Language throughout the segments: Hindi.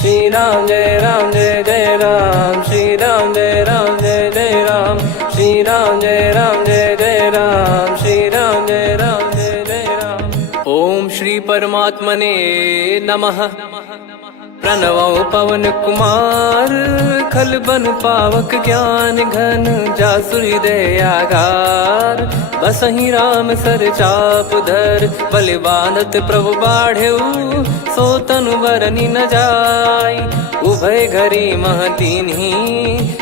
श्री राम जय जय राम, श्री राम जय जय राम, श्री राम जय जय राम, श्री राम जय जय राम। ओम श्री परमात्मने नमः। प्रणवो पवन कुमार, खल बन पावक ज्ञान घन, जासु हृदय आगार। बसहि राम सर चाप धर, बलि बांधत प्रभु बाढ़ेऊ, सो तनु बरनि न जाय। उभय घरी महतीन्ही,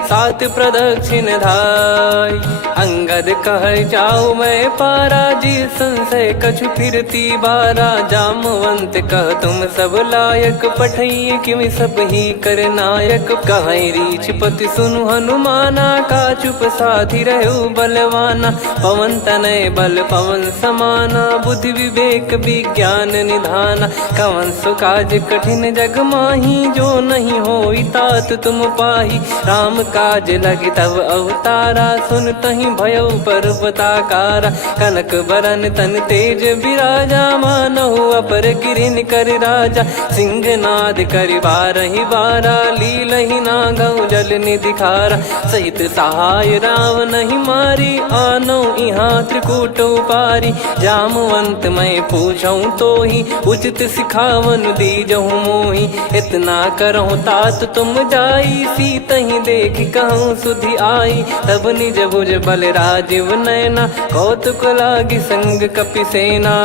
सात प्रदक्षिण धाय। अंगद कह जाऊ मैं पारा, जी संशय कछु फिरती बारा। जामवंत कह तुम सब लायक, पठई किमि सब ही कर नायक। कहीं रीछ पति सुनु हनुमाना, का चुप साधि रहु बलवाना। पवन तनय बल पवन समाना, बुद्धि विवेक विज्ञान निधाना। कवन सो काज कठिन जग माही, जो नहीं होई तात तुम पाही। राम काज लगी तब अवतारा, सुन तहि भयउ पर्वताकारा। कनक बरन तन तेज बिराजा, मानहु अपर गिरिन कर राजा। सिंहनाद करि बारहि बारा, लीलहि नागौ जल निधि खारा। सहित सहाय राम नहीं मारी, आनो इहाँ त्रिकूट उपारी। जामवंत मैं पूछऊँ तोहि, उचित सिखावन दीजहु मोहि। इतना करहु तात तुम जाई, सीतहि देख कहूँ सुधि आई। तब निज भुज बल राजीव नयना, कौतुक लागी संग कपिसेना।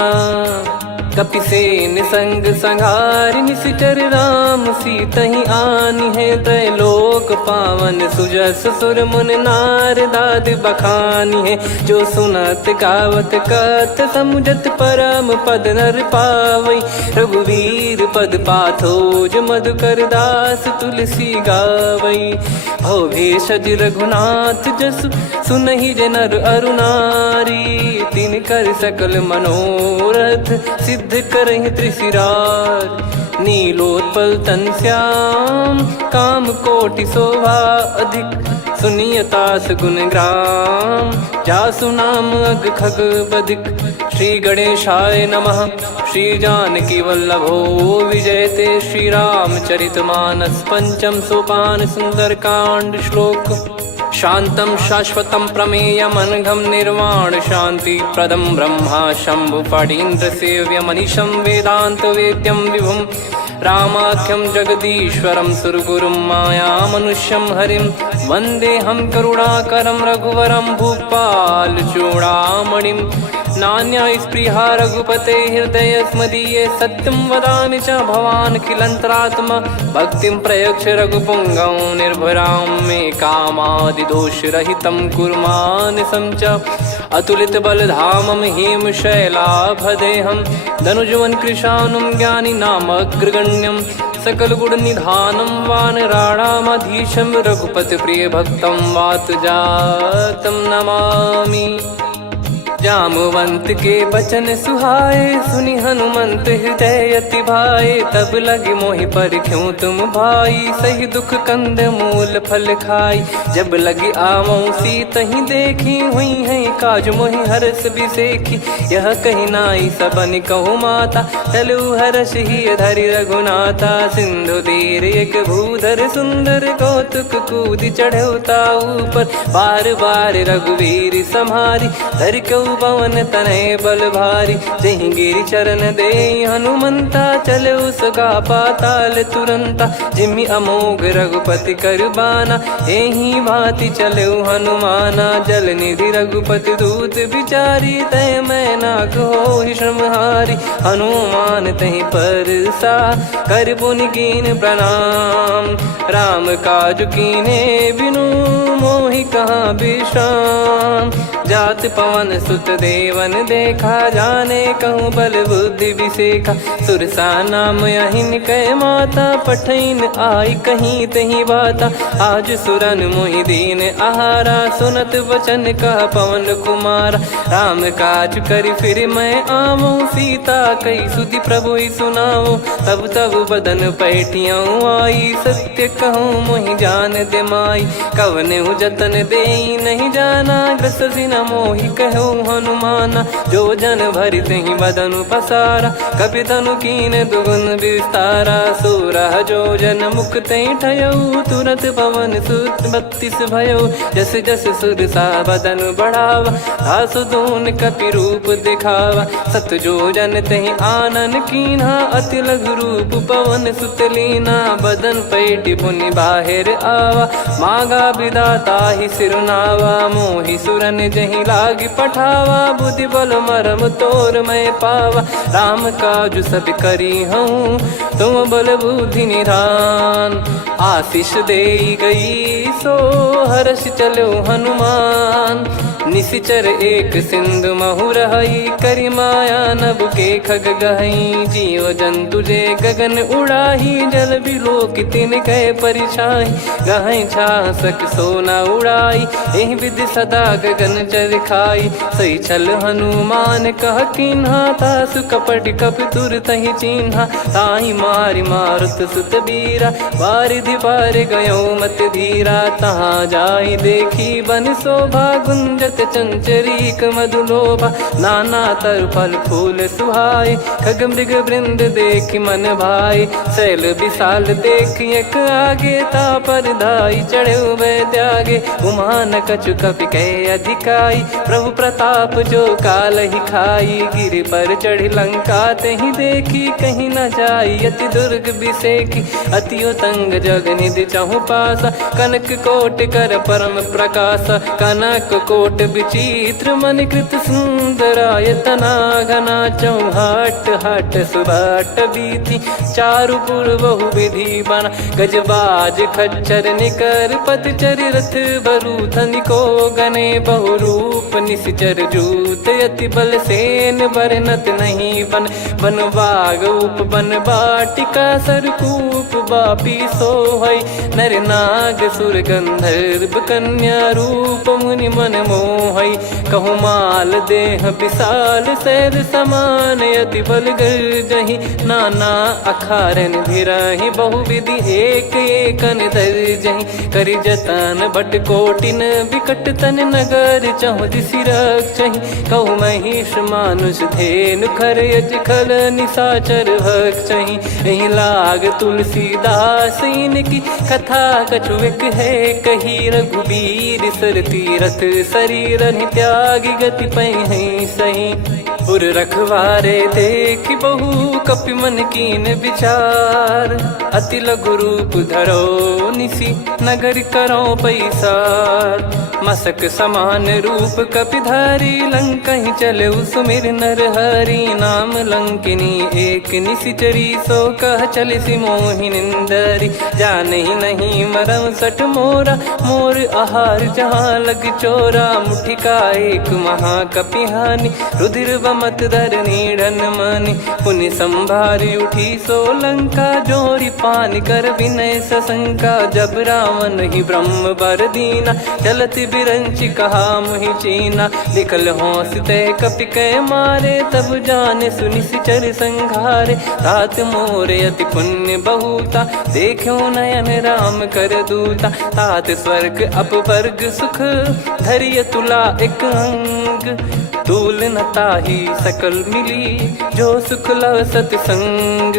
कपिसेन संग संघारि, निशिचर राम सीतहि आनी है। त्रैलोक पावन सुजस सुर मुन नार, दाद बखानी है। जो सुनत गावत कथ, समुझत परम पद नर पावई। रघुवीर पद पाथोज, मधुकर दास तुलसी गावई। भव भेषज रघुनाथ जसु, सुनहि जे नर अरु नारी। तिन कर सकल मनोरथ, सिद्ध करहि त्रिशिरार। नीलोत्पल तन श्याम, काम कोटि शोभा अधिक। सुनियतास गुण ग्राम, जासु नाम अग खग बदिक। श्री गणेशाय नमः। श्री जानकी वल्लभो विजयते, श्री रामचरित मानस। पंचम सोपान सुंदर कांड श्लोक। शांतं शाश्वतं प्रमेयमनघं, निर्वाण शांति प्रदं ब्रह्मा शंभु फणीन्द्र सेव्यमनिशं। वेदांत वेद्यं विभुं रामाख्यं जगदीश्वरं, सुरगुरुं माया मनुष्यं हरिं। वन्देऽहं करुणाकरं रघुवरं, भूपाल चूडामणिं। नान्या स्पृहा रघुपते हृदय स्मदीये, सत्यं वदामि च भवान् खिलन्तरात्मा। भक्तिं प्रयच्छ रघुपुङ्गं, निर्भरां मे कामादिदोषरहितं कुर्मानिसं च। अतुलित बलधामं हेमशैलाभदेहं, धनुजवन कृशानुं ज्ञानी नामग्रगण्यं। सकल गुण निधानं वानराणामधीशं, रघुपति प्रिय भक्तं वातजातं नमामि। जामवंत के बचन सुहाए, सुनि हनुमंत हृदय अति भाए। तब लगे मोहि पर क्यों तुम भाई, सही दुख कंद मूल फल खाई। जब लगे आवऊं सीतहि देखी, हुई है काज मोहि हरस बिसेखी। यह कही नाई सबन कहु माता, चलु हरष ही धरि रघुनाथा। सिंधु तीर एक भूधर सुंदर, कौतुक कूद चढ़ौता ऊपर। बार बार रघुवीर सम्हारी, धर कऊ पवन तनय बल भारी। जहि गिरि चरण दे हनुमंता, चले उसका पाताल तुरंता। जिमि अमोघ रघुपति कर बाना, एहि भांति चले हनुमाना। जल निधि रघुपति दूत बिचारी, तय मैं नाग होहि श्रमहारी। हनुमान तहि परसा, कर पुनि कीन प्रणाम। राम काज कीने बिनु, मोहि कहाँ विश्राम। जात पवन सुत देवन देखा, जाने कहूँ बल बुद्धि विसेखा। सुरसा नाम अहिन कै माता, पठैन आई कहीं तही बाता। आज सुरन मोहि दीन आहारा, सुनत वचन कह पवन कुमारा। राम काज करि फिर मैं आवऊं, सीता कई सुधि प्रभु ही सुनाओ। तब तब बदन पैठियाँ आई, सत्य कहूँ मोहि जान दे माई। कवने जतन दे नहीं जाना, ग्रसि न मोहि कहो हनुमाना। जो जन भरि तेहि बदनु पसारा, कपि तनु कीन दुगुन विस्तारा। सोरह जो जन मुख तेहि ठयऊ, तुरत पवन सुत 32 भयऊ। जस जस सुरसा बदन बढ़ावा, आसु दून कपि रूप दिखावा। सत जो जन तेहि आनन कीन्हा, अति लघु रूप पवन सुत लीना। बदन पैटि पुनि बाहिर आवा, मागा विधाता ही सिरुनावा। मोहि सुरन जहि लागी पठावा, बुद्धि बल मरम तोर मैं पावा। राम काजु सब करी हूँ, तुम बल बुद्धि निधान। आशीष देई गई सो हर्ष चलो हनुमान। निशिचर एक सिंधु महु रहई, करी माया नभ के खग गहई। जीव जंतु जे गगन उड़ाही, जल बिलोक तिन कह परिछाई। गहई छासक सोना उड़ाई, एहि विधि सदा गगन चर खाई। सही छल हनुमान कह कीन्हा, तासु कपट कप तुर तहि चिन्हा। ताहि मारि मारुत सुत बीरा, वारिधि पार गयो मत धीरा। तहाँ जाई देखी बन शोभा, गुंजत चंचरीक मधुलोभा। नाना तर फल फूल सुहाए, खग मृग वृंद देख मन भाई। शैल विशाल देख एक आगे, तापर धाई चढ़े वै त्यागे। उमान कछु कपि कह अधिकाई, प्रभु प्रताप जो काल ही खाई। गिर पर चढ़ी लंका तेहि देखी, कहीं न जाई अति दुर्ग बिसेकी। अति उतंग जग निधि चहु पासा, कनक कोट कर परम प्रकाश। कनक कोट विचित्र मन कृत सुंदरायतना। घना चौहाट हाट सुबाट बीती, चारु पुर बहु विधि बना। गजबाज खच्चर निकर पतचर, रथ बरु धनिको गने। बहु रूप निशिचर जूत, अति बल सेन बरनत नहीं बन। बन बाग उप बन बाटिका, सरकूप बापी सोहई। नर नाग सुर गंधर्व कन्या, रूप मुनि मन मोहई। कहु माल देह विशाल, शैल समान अति बल गर्जहि। नाना अखारन भिरहि, बहु विधि एक एकन दर्जहि। करि जतन बट कोटिन, बिकट तन नगर चहु दिसि रक्षहि। कहु महिष मानुष धेनु, खर यज खल निशाचर भक्षहि। एहि लाग तुलसीदास इनकी, कथा कछु एक है कही। रघुबीर सर तीरथ शरीर, त्यागी गति पै सही। पुर रखवारे देख बहु, कपि मन कीन विचार। अति लघु रूप धरो निसी, नगर करो पैसार। मसक समान रूप कपि धारी, लंकहि चले सुमिर नर हरि। नाम लंकिनी एक निशिचरी, सो कह चलिसि मोहि निंदरी। जानहि नहीं मरम सठ मोरा, मोर आहार जहाँ लग चोरा। मुठिका एक महाकपिहानि, रुधिर बमत धरनी ढन मानि। पुनि संभारी उठी सो लंका, जोरी पान कर विनय सशंका। जब रावण ही ब्रह्म बर दीना, चलत बिरंचि कहा मुहि चीना। लिखल होंस ते कपि कै मारे, तब जाने सुनि सिचर संघारे। तात मोरे अति पुण्य बहुता, देखो नयन राम कर दूता। तात स्वर्ग अपवर्ग सुख, धरिय तुला एक अंग। तूल न ताहि सकल मिली, जो सुख लव सतसंग।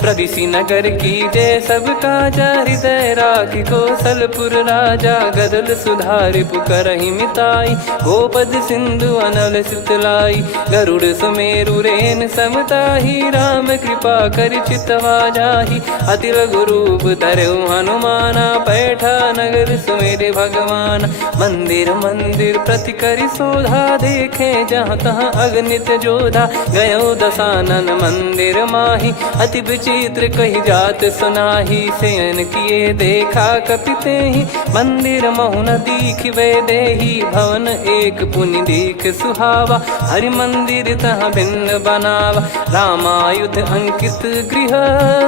प्रविशि नगर की जय सब काजा, हृदय राखि कौशलपुर राजा। गदल सुधारि पुकरहि मिताई, गोपद सिंधु अनल सितलाई। गरुड़ सुमेरु रेन समताहि, राम कृपा करि चितवा जाहि। अति लघु रूप धरऊ हनुमाना, पैठा नगर सुमेरे भगवान। मंदिर मंदिर प्रति करि शोधा, देखे जहाँ तहाँ अगणित जोधा। गयो दशानन मंदिर माही, अति विचित्र कही जात सुनाही। शयन किए देखा कपि तेहि, मंदिर महु न दीख वे देही। भवन एक पुनि दीख सुहावा, हरि मंदिर तहाँ भिन्न बनावा। रामायुध अंकित गृह,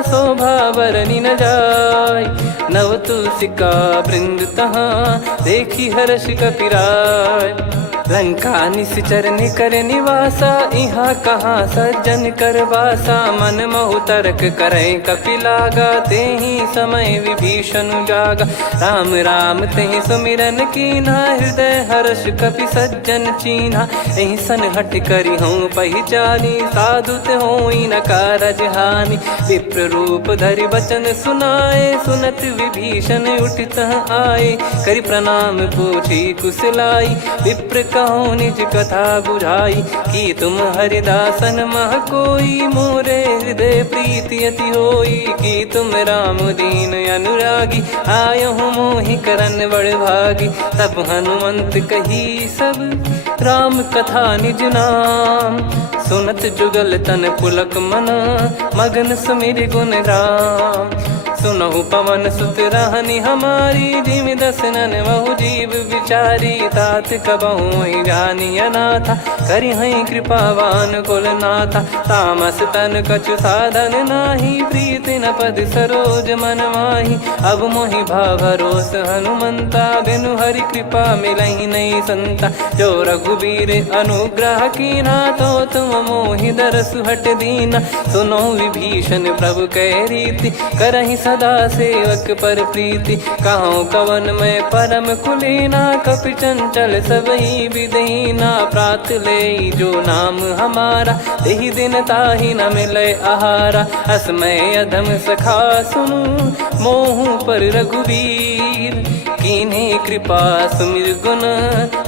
शोभा बरनि न जाय। नव तुलसी का वृंद तहाँ, देखी हर्ष कपिराय। लंका निश्चर निकर निवासा, इहाँ कहाँ सज्जन कर वासा। मन महु तर्क करे कपिलागा, तेहि समय विभीषण जागा। राम राम तेहि सुमिरन कीन्हा, हृदय हर्ष कपि सज्जन चीन्हा। एहि सन हट करि हूँ पहिचानी, साधु ते होई न कारज हानि। विप्र रूप धरि वचन सुनाए, सुनत विभीषण उठित आए। करि प्रणाम पूछी कुशलाई, विप्र कहो निज कथा बुझाई। कि तुम हरिदासन मह कोई, मोरे हृदय प्रीति अति होई। कि तुम राम दीन अनुरागी, आयहु मोहि करन बड़ भागी। तब हनुमंत कही सब राम कथा निज नाम, सुनत जुगल तन पुलक मना, मगन सुमिर गुण राम। सुनहु पवन सुत रहनी हमारी, जिमि दसनन महु जीव विचारी। तात कबहु ही जानी अनाथा, करि हई कृपावान कुल नाथा। तामस तन कछु साधन नाही, प्रीति न पद सरोज मन माही। अब मोहि भाव भरोस हनुमंता, बिनु हरि कृपा मिलहि नहीं संता। जो रघुबीर अनुग्रह कीन्हा, तो तुम मोहि दरसु हट दीना। सुनो विभीषण प्रभु कह रीति, करहि सदा सेवक पर प्रीति। कहूँ कवन में परम कुलीना, कपि चंचल सबही विदहीना। प्रात ले जो नाम हमारा, तेहि दिन ताहि न मिले आहारा। असमय अधम सखा सुनु, मोहु पर रघुवीर। कीन्ही कृपा सुमिर गुण,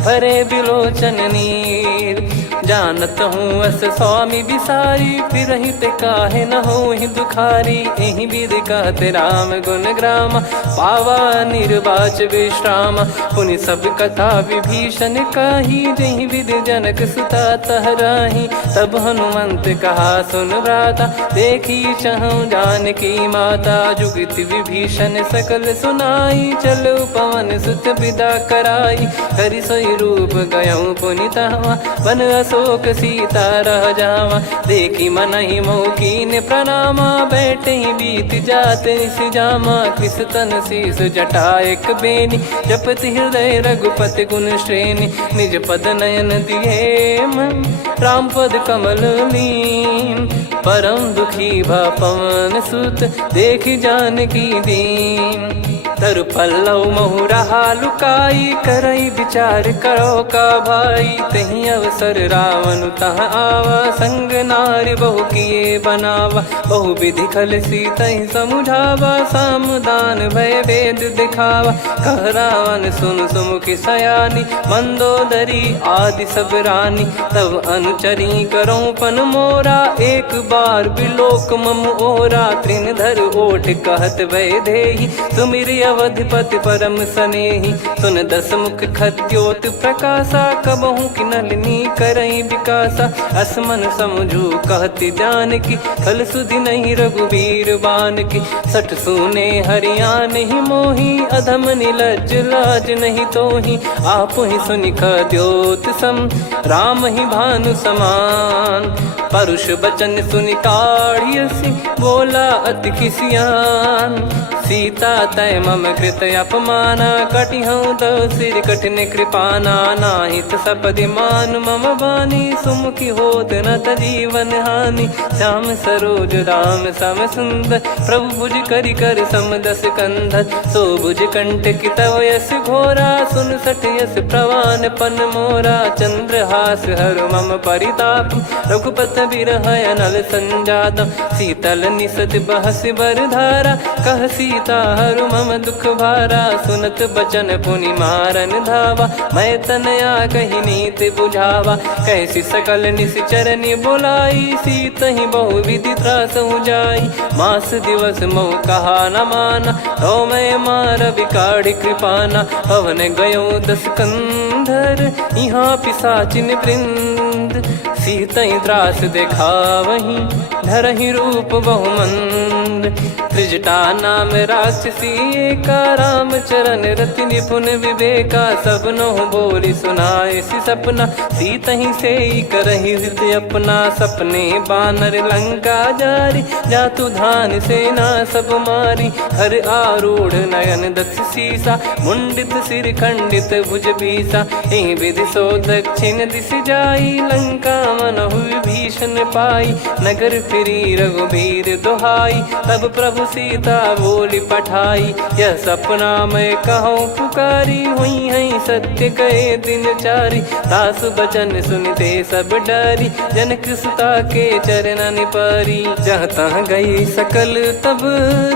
भरे बिलोचन नीर। जानत हूँ अस स्वामी बिसारी, फिरहि ते काहे न होहि दुखारी। एहि विधि कहते राम गुण ग्राम, पावा निर्वाच विश्राम। पुनि सब कथा विभीषण काही, जहि विधि जनक सुता तहराही। तब हनुमंत कहा सुन भ्राता, देखी चहु जानकी माता। जुगति विभीषण सकल सुनाई, चलो पवन सुत विदा कराई। करि सोई रूप गयऊँ पुनि तहवा, वन अशोक सीता रह जावा। देखी मनहि मोह कीन्ह प्रणामा, बैठे ही बीत जात निस जामा। कृस तन शीस जटा एक बेनी, जपति हृदय रघुपति गुण श्रेणी। निज पद नयन दिए मन, राम पद कमल लीन। परम दुखी भा पवन सुत, देखि जानकी दीन। तरु पल्लव महु रहा लुकाई, करई विचार करो का भाई। तहि अवसर रावण तह आवा, संग नारी बहु किए बनावा। बहु विधि खल सीतहि समुझावा, सामदान भय वेद दिखावा। कह रावण सुन सुमुखि सयानी, मंदोदरी आदि सब रानी। तब अनुचरी करो पन मोरा, एक बार बिलोक मम ओरा। तृण धर ओठ कहत भय देहि, सुमिर अवधिपति परम सनेहि। सुन दस मुख खद्योत प्रकाशा, कबहु कि नलिनी करई विकासा। असमन समझू कहति जानकी, खल सुधि नहीं रघुवीर बानकी। सठ सुने हरियाण ही मोही, अधम निलज्ज लाज नहीं तोही। आप ही सुनि खद्योत सम, राम ही भानु समान। परुष बचन सुनि काढ़ियसि, बोला अति किसियान। सीता तय मम कृत अपमाना, कटिहऊँ तव सिर कठिन कृपाना। नाहित सपदि मान मम बानी, सुमुखी होत न जीवन हानि। श्याम सरोज राम सम सुंदर, प्रभु भुज करि कर सम दस कंधर। सो भुज कंठ की तव यस घोरा, सुन सठ यस प्रवान पन मोरा। चंद्रहास हर मम परिताप, रघुपत बिरह अनल संजातम। शीतल निसत बहस बर धारा, कह सीता हरु मम दुख भारा। सुनत बचन पुनि मारन धावा, मैं तनया कहि नीति बुझावा। कैसी सकल निश्चरनि बुलाई, सीतहि बहु विधि त्रासहु जाई। मास दिवस मोह कहा न माना, तो मैं मार बिकाढ़ि कृपाना। पवन गयो दस कंधर, यहाँ पिशाचिन वृंद। मंद, सीतई त्रास देखावहीं धरहि रूप बहुमंद। त्रिजटा नाम राक्षसी एका, राम चरण रति निपुण विवेका। सबनो बोली सुनाए सि सपना, सीतहि से करहि हृद अपना। सपने बानर लंका जारी, जातु धान सेना सब मारी। हर आरूढ़ नयन दक्ष सीसा, मुंडित सिर खंडित भुज बीसा। एहि विधि सो दक्षिण दिश जाई, लंका मनहु विभीषण पाई। नगर फिरी रघुबीर दुहाई, तब प्रभु सीता बोली पठाई। यह सपना मैं कहूँ पुकारी, हुई है सत्य कहे दिन चारी। दास बचन सुनते सब डरी, जनक सुता के चरण परी। जहाँ तहाँ गई सकल तब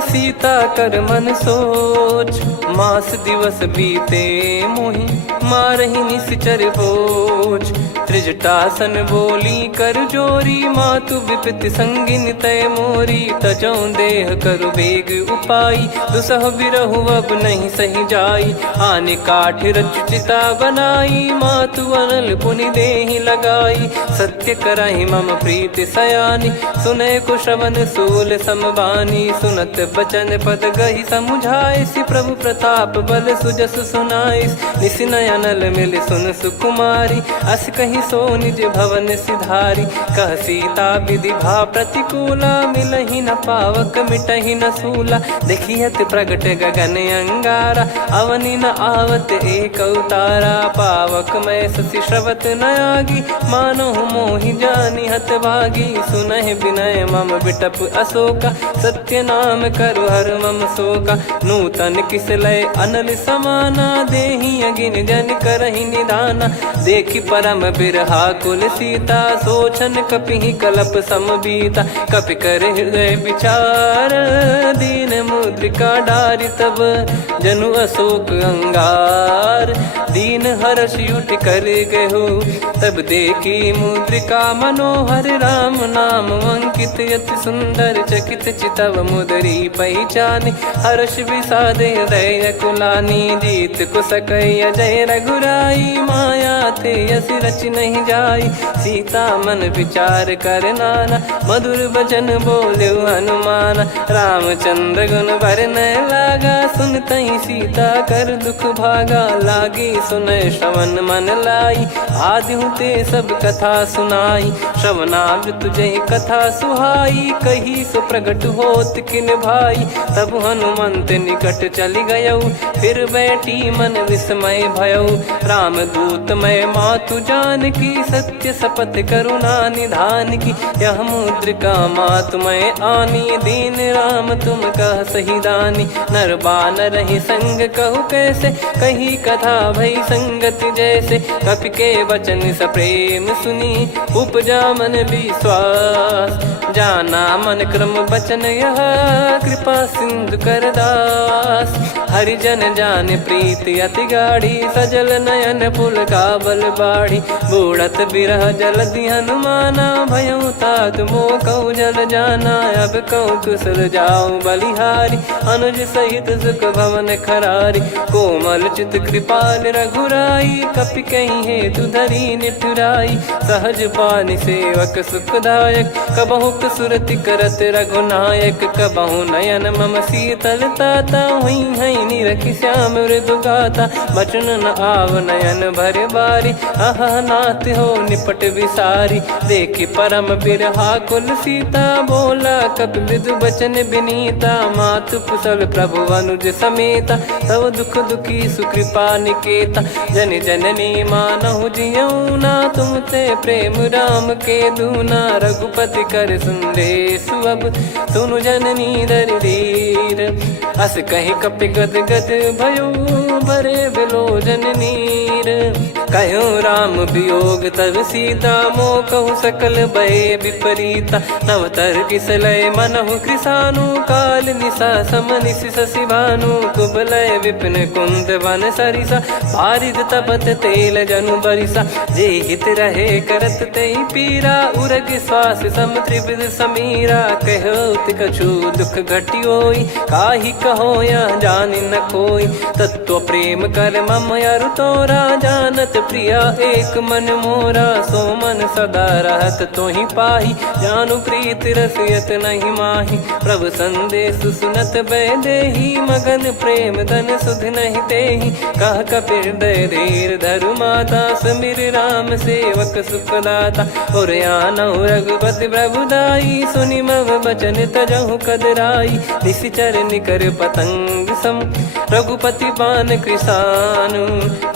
सीता कर मन सोच। मास दिवस बीते मोहि मारहि निश्चर बोझ। त्रिजटासन बोली कर जोरी, मातु विपत्ति संगिन तय मोरी। तजौ देह करु बेग उपाई, दुसह बिरहु अब नहीं सही जाई। आने काठ रचिता बनाई, मातु अनल पुनि देहि लगाई। सत्य करहि मम प्रीति सयानी, सुनय को श्रवण सूल समबानी। सुनत बचन पद गहि समुझाए, सि प्रभु प्रताप बल सुजस सुनाइस। निस नयनल मिल सुन सुकुमारी, अस कहि सो निज भवन सिधारी। कह सीता विधि भा प्रतिकूला, मिलहि न पावक मिटहि न सूला। देखियत प्रगट गगन अंगारा, अवनि न आवत एक अवतारा। पावक मैं शशि श्रवत न आगी, मानो मोहि जानि हत भागी। सुनहि विनय मम बिटप अशोका, सत्य नाम करु हर मम शोका। नूतन किस लय अनल समाना, देहि अगिन जन करहि निदाना। देखि परम बिरहा कुल सीता, सोचन कपिहि कलप समबीता। कपि कर हृदय विचार, दीन मुद्रिका डारि तब जनु अशोक अंगार। दीन हर्ष उठ कर गहु, तब देखी मुद्रिका मनोहर। राम नाम अंकित अति सुंदर, चकित चितव मुदरी पहचान। हर्ष विषाद हृदय कुलानी, जीत को सकय जय रघुराई। माया थे यस रच नहीं जाई, सीता मन विचार कर नाना। मधुर बचन बोले हनुमान, रामचंद्र गुण बरनै लागा। सुनतहि सीता कर दुख भागा, लागी सुनय श्रवण मन लाई। आदि ते सब कथा सुनाई, श्रवणामृत जय कथा सुहाई। कही सो प्रगट होत किन भाई, तब हनुमंत निकट चली गयौ। फिर बैठी मन विस्मय भयौ, राम दूत मैं मातु जानकी। सत्य शपथ करुणा निधान की, यह मुद्रिका मातु मैं आनी। दीन राम तुम कह सही दानी, नर बानर ही संग कहु कैसे। कही कथा भई संगति जैसे, कपि के वचन सप्रेम सुनी। उपजा मन विश्वास, जाना मन क्रम बचन यह। कृपा सिंधु कर दास, हरिजन जान प्रीति अति गाढ़ी। सजल नयन पुल का बल बाढ़ी, बूढ़त बिरह जल दी हनुमाना। भयउ तात मोह कहु जल जाना, अब कहु कुशल जाऊं बलिहारी। अनुज सहित सुख भवन खरारी, कोमल चित कृपाल रघुराई। कपि कहीं हेतु धरी निठुराई, सहज पानि सेवक सुखदायक। कबहु सुरति करत रघुनायक, कबहु नयन मम शीतल ताता। हुई है निरखि श्याम मृदु गाता, बचन न आव नयन भर बारी। आहा नाथ हो निपट विसारी, देखि परम बिरहा कुल सीता। बोला कपि मृदु बचन बिनीता, मातु कुशल प्रभु अनुज समेता। तव दुख दुखी सुकृपा निकेता, जन जननी मानहु जियऊ ना। तुम ते प्रेम राम के दूना, रघुपति कर संदेश अब सुनु जननी दर धीर। अस कहि कपि गद गद भयो, भरे बिलोचन नीर। कहो राम वियोग तब सीता, मोह कहु सकल भय विपरीता। नवतर किसलय मनहु कृसानु, काल निशा समनिशि शशि भानु। कुबलय विपिन कुंद वन सरिसा, पारिद तपत तेल जनु बरिसा। जे हित रहे करत तेहि पीरा, उरग श्वास सम त्रिविध समीरा। कहो कछु दुख घटियोई, काहि कहो या जान न कोई। तत्व प्रेम कर मम अरु तोरा, जानत प्रिया एक मन मोरा। सो मन सदा रहत तो ही पाही, जानु प्रीत रसियत नहीं माही। प्रभु संदेश सुनत बैदेही, मगन प्रेम धन सुध नहीं तेही। कह कपिर दय धीर धरु माता, समिर राम सेवक सुखदाता। और आनौ रघुपति प्रभुदाई, सुनि मव बचन तजहु कदराई। निशिचर निकर पतंग सम, रघुपति पान कृसानु।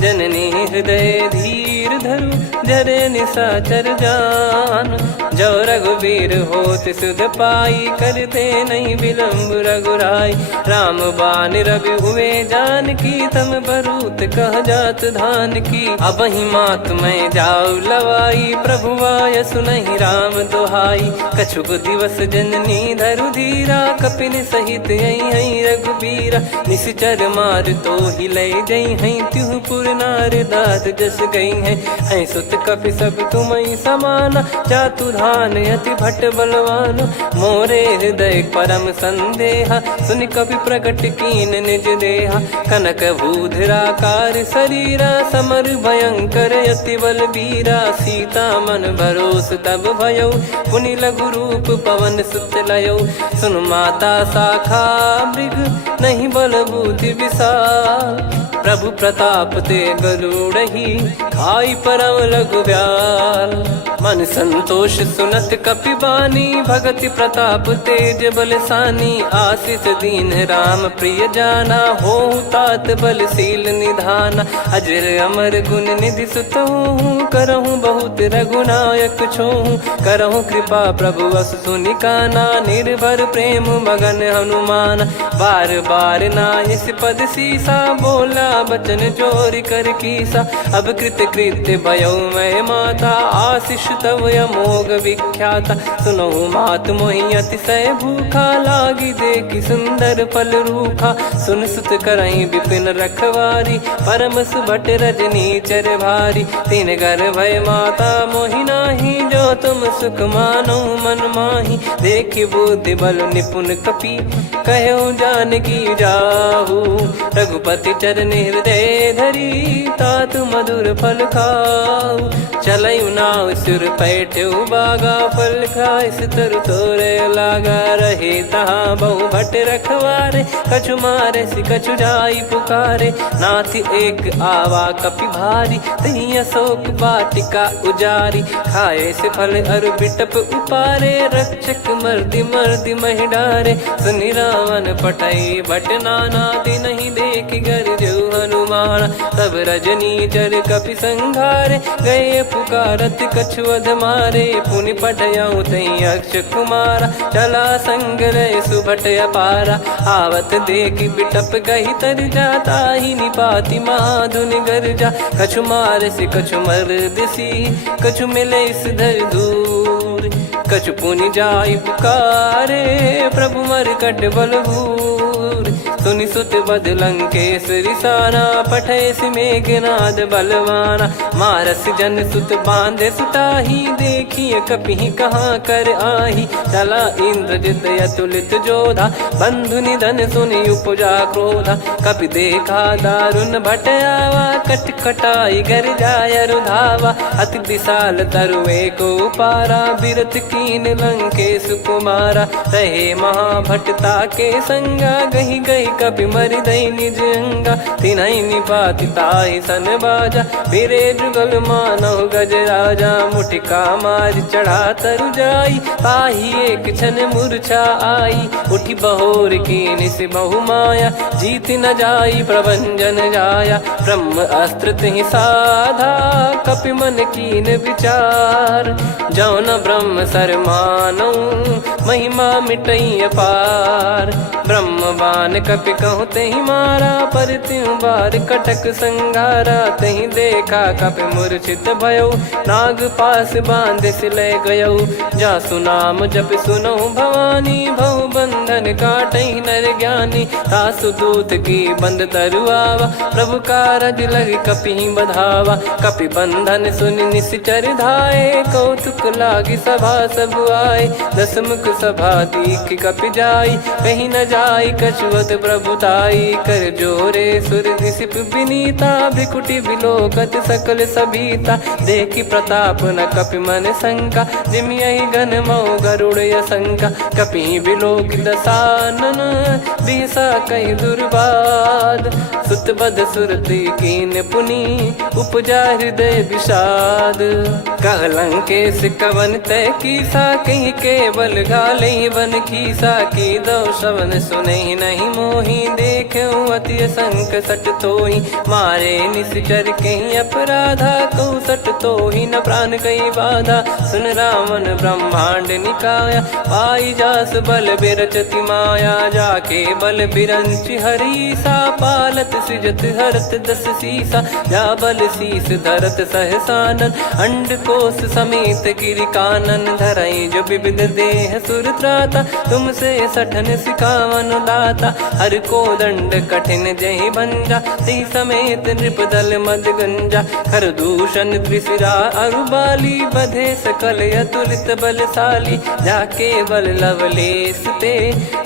जननी हृदय धीर धरु, जरे निशाचर जान। जो रघुवीर होत सुध पाई, करते नहीं विलम्ब रघुराई। राम बान रवि हुए जानकी, तम बरूत कह जात धान की। अब ही मात मैं जाऊ लवाई, प्रभु आय सुनहि राम दोहाई। कछुक दिवस जननी धरु धीरा, कपिन सहित यही रघुबीरा। निशिचर मार तो ही ले जई हैं, त्युह पुर नार दाद जस गई हैं। सुत कपि सब तुमहि समाना, जातु धान अति भट बलवान। मोरे हृदय परम संदेहा, सुनि कपि प्रकट कीन निज देहा। कनक भूधराकार शरीरा, समर भयंकर अति बलबीरा। सीता मन भरोस तब भयउ, पुनि लघु रूप पवन सुत लयउ। सुन माता शाखा मृग, नहीं बल बुद्धि विशाल। प्रभु प्रताप ते गरुड़ही, खाई परम लघु ब्याल। मन संतोष सुनत कपि बानी, भगति प्रताप तेज बलसानी। आशीष दीन राम प्रिय जाना, होहु तात बलशील निधाना। अजर अमर गुण निधि सुतहु, करहु बहुत रघुनायक छोहु। करहु कृपा प्रभु अस सुनि काना, निर्भर प्रेम मगन हनुमान। बार बार नायस पद सीसा, बोला बचन चोरी कर कीसा। अब कृत कृत्य भयउ मैं माता, आशीष तव अमोघ विख्याता। सुनहु मात मोहि अतिशय भूखा, लागी देखि सुंदर फल रूखा। सुन सुत करहि विपिन रखवारी, परम सुभट रजनी चर भारी। तीन घर भय माता मोहि नाही, जो तुम सुख मानो मन माही। देखि बुद्धि बल निपुण कपि, कहु जानकी जाहु। रघुपति चरण हृदय धरी, तात मधुर फल खाऊ। चलयु नाव सुर पैठ्यु बागा, फल खाइस तरु तोरे लागा। रहे तहाँ बहु भट रखवारे, कछु मारे सि कछु जाई पुकारे। नाथ एक आवा कपि भारी, तही अशोक वाटिका उजारी। खाए से फल अरु बिटप उपारे, रक्षक मर्दि मर्दि महि डारे। सुनि रावण पटई भट नाना, तिनहि देखि गरजउ हनुमान। तब रजनी चर कपि संघारे, गए पुकारत कछु अध मारे। पुनि पठयउ तई अक्ष कुमारा, चला संग रहे सुभट अपारा। आवत देखि बिटप गही तर जाता, ही निपाति महाधुनि गर्जा। कछु मार से कछु मर्दिसी, कछु मिले इस धर दूर। कछु पुनि जाई पुकारे, प्रभु मरकट बलभूर। सुनि सुत बद लंकेश्वरी साना, पठय मेघनाद बलवाना। मारस जन सुत बांधे सुताही, देखिए कपि कहाँ कर आही। चला इंद्रजित अतुलित जोधा, बंधु निधन सुनि उपजा क्रोधा। कपि देखा दारुण भट आवा, कट कटाई गर जाय रुधावा। अति विशाल तरुए को पारा, बिरत कीन लंकेश कुमारा। रहे महाभटता के संगा, गही गही कपि मरि दई निज अंगा। तिन्हि निपाति ताहि सन बाजा, फिरे जुगल मानव गज राजा। मुटिका मार चढ़ा तरु जाई, ताहि एक क्षण मूर्छा आई। उठि बहोर कीन से बहु माया, जीत न जाई प्रभंजन जाया। ब्रह्म अस्त्र तिहि साधा, कपि मन कीन विचार। जौ न ब्रह्म सर मानौ, महिमा मिटई अपार। ब्रह्म बान कपि कहु तहि मारा, पर त्यों बार कटक संगारा। तहि देखा कपि मूर्छित भयउ, नाग पास बांध सिले गयउ। जासु नाम जप सुनहु भवानी, भव बंधन काटहि नर ज्ञानी। तासु दूत की बंद तरुआवा, प्रभु कारज लग कपि बधावा। कपि बंधन सुनि निश्चर धाये, कौतुक लागी सभा सब आए। दस मुख सभा दीख कपि जाई, कहीं न जाई कछुवत प्रभुताई। कर जोरे सुर दिसिप विनीता, भ्रिकुटि बिलोकत सकल सबीता। देखि प्रताप न कपि मन शंका, जिमियहि गन मऊ गरुड़ असंका। कपि बिलोक दसानन, बिहसा कहि दुर्वाद। सुत बध सुरति कीन पुनि, उपजा हृदय विषाद। कहलंकेश कवन तय कीसा, कहीं केवल गाले बन खीसा। की दो श्रवण सुने नहीं मोही, देखे अति संक सट तोही। मारे निश्चर कहीं अपराधा, कहूँ सट तोही न प्राण कहीं बाधा। सुन रावण ब्रह्मांड निकाया, पाई जास बल बिरचति माया। जाके बल बिरंच हरीसा, पालत सृजत हरत दस सीसा। जा बल शीस धरत सहसानन, अंड कोश समेत गिरि कानन। धरई जो विविध देह सुर त्राता, तुमसे सठन सिखावन दाता। हर को दंड कठिन जहि भंजा, ती समेत नृप दल मद गंजा। खर दूषण त्रिशिरा अरुबाली, बधे सकल अतुलित बलशाली। जाके बल लवलेश ते,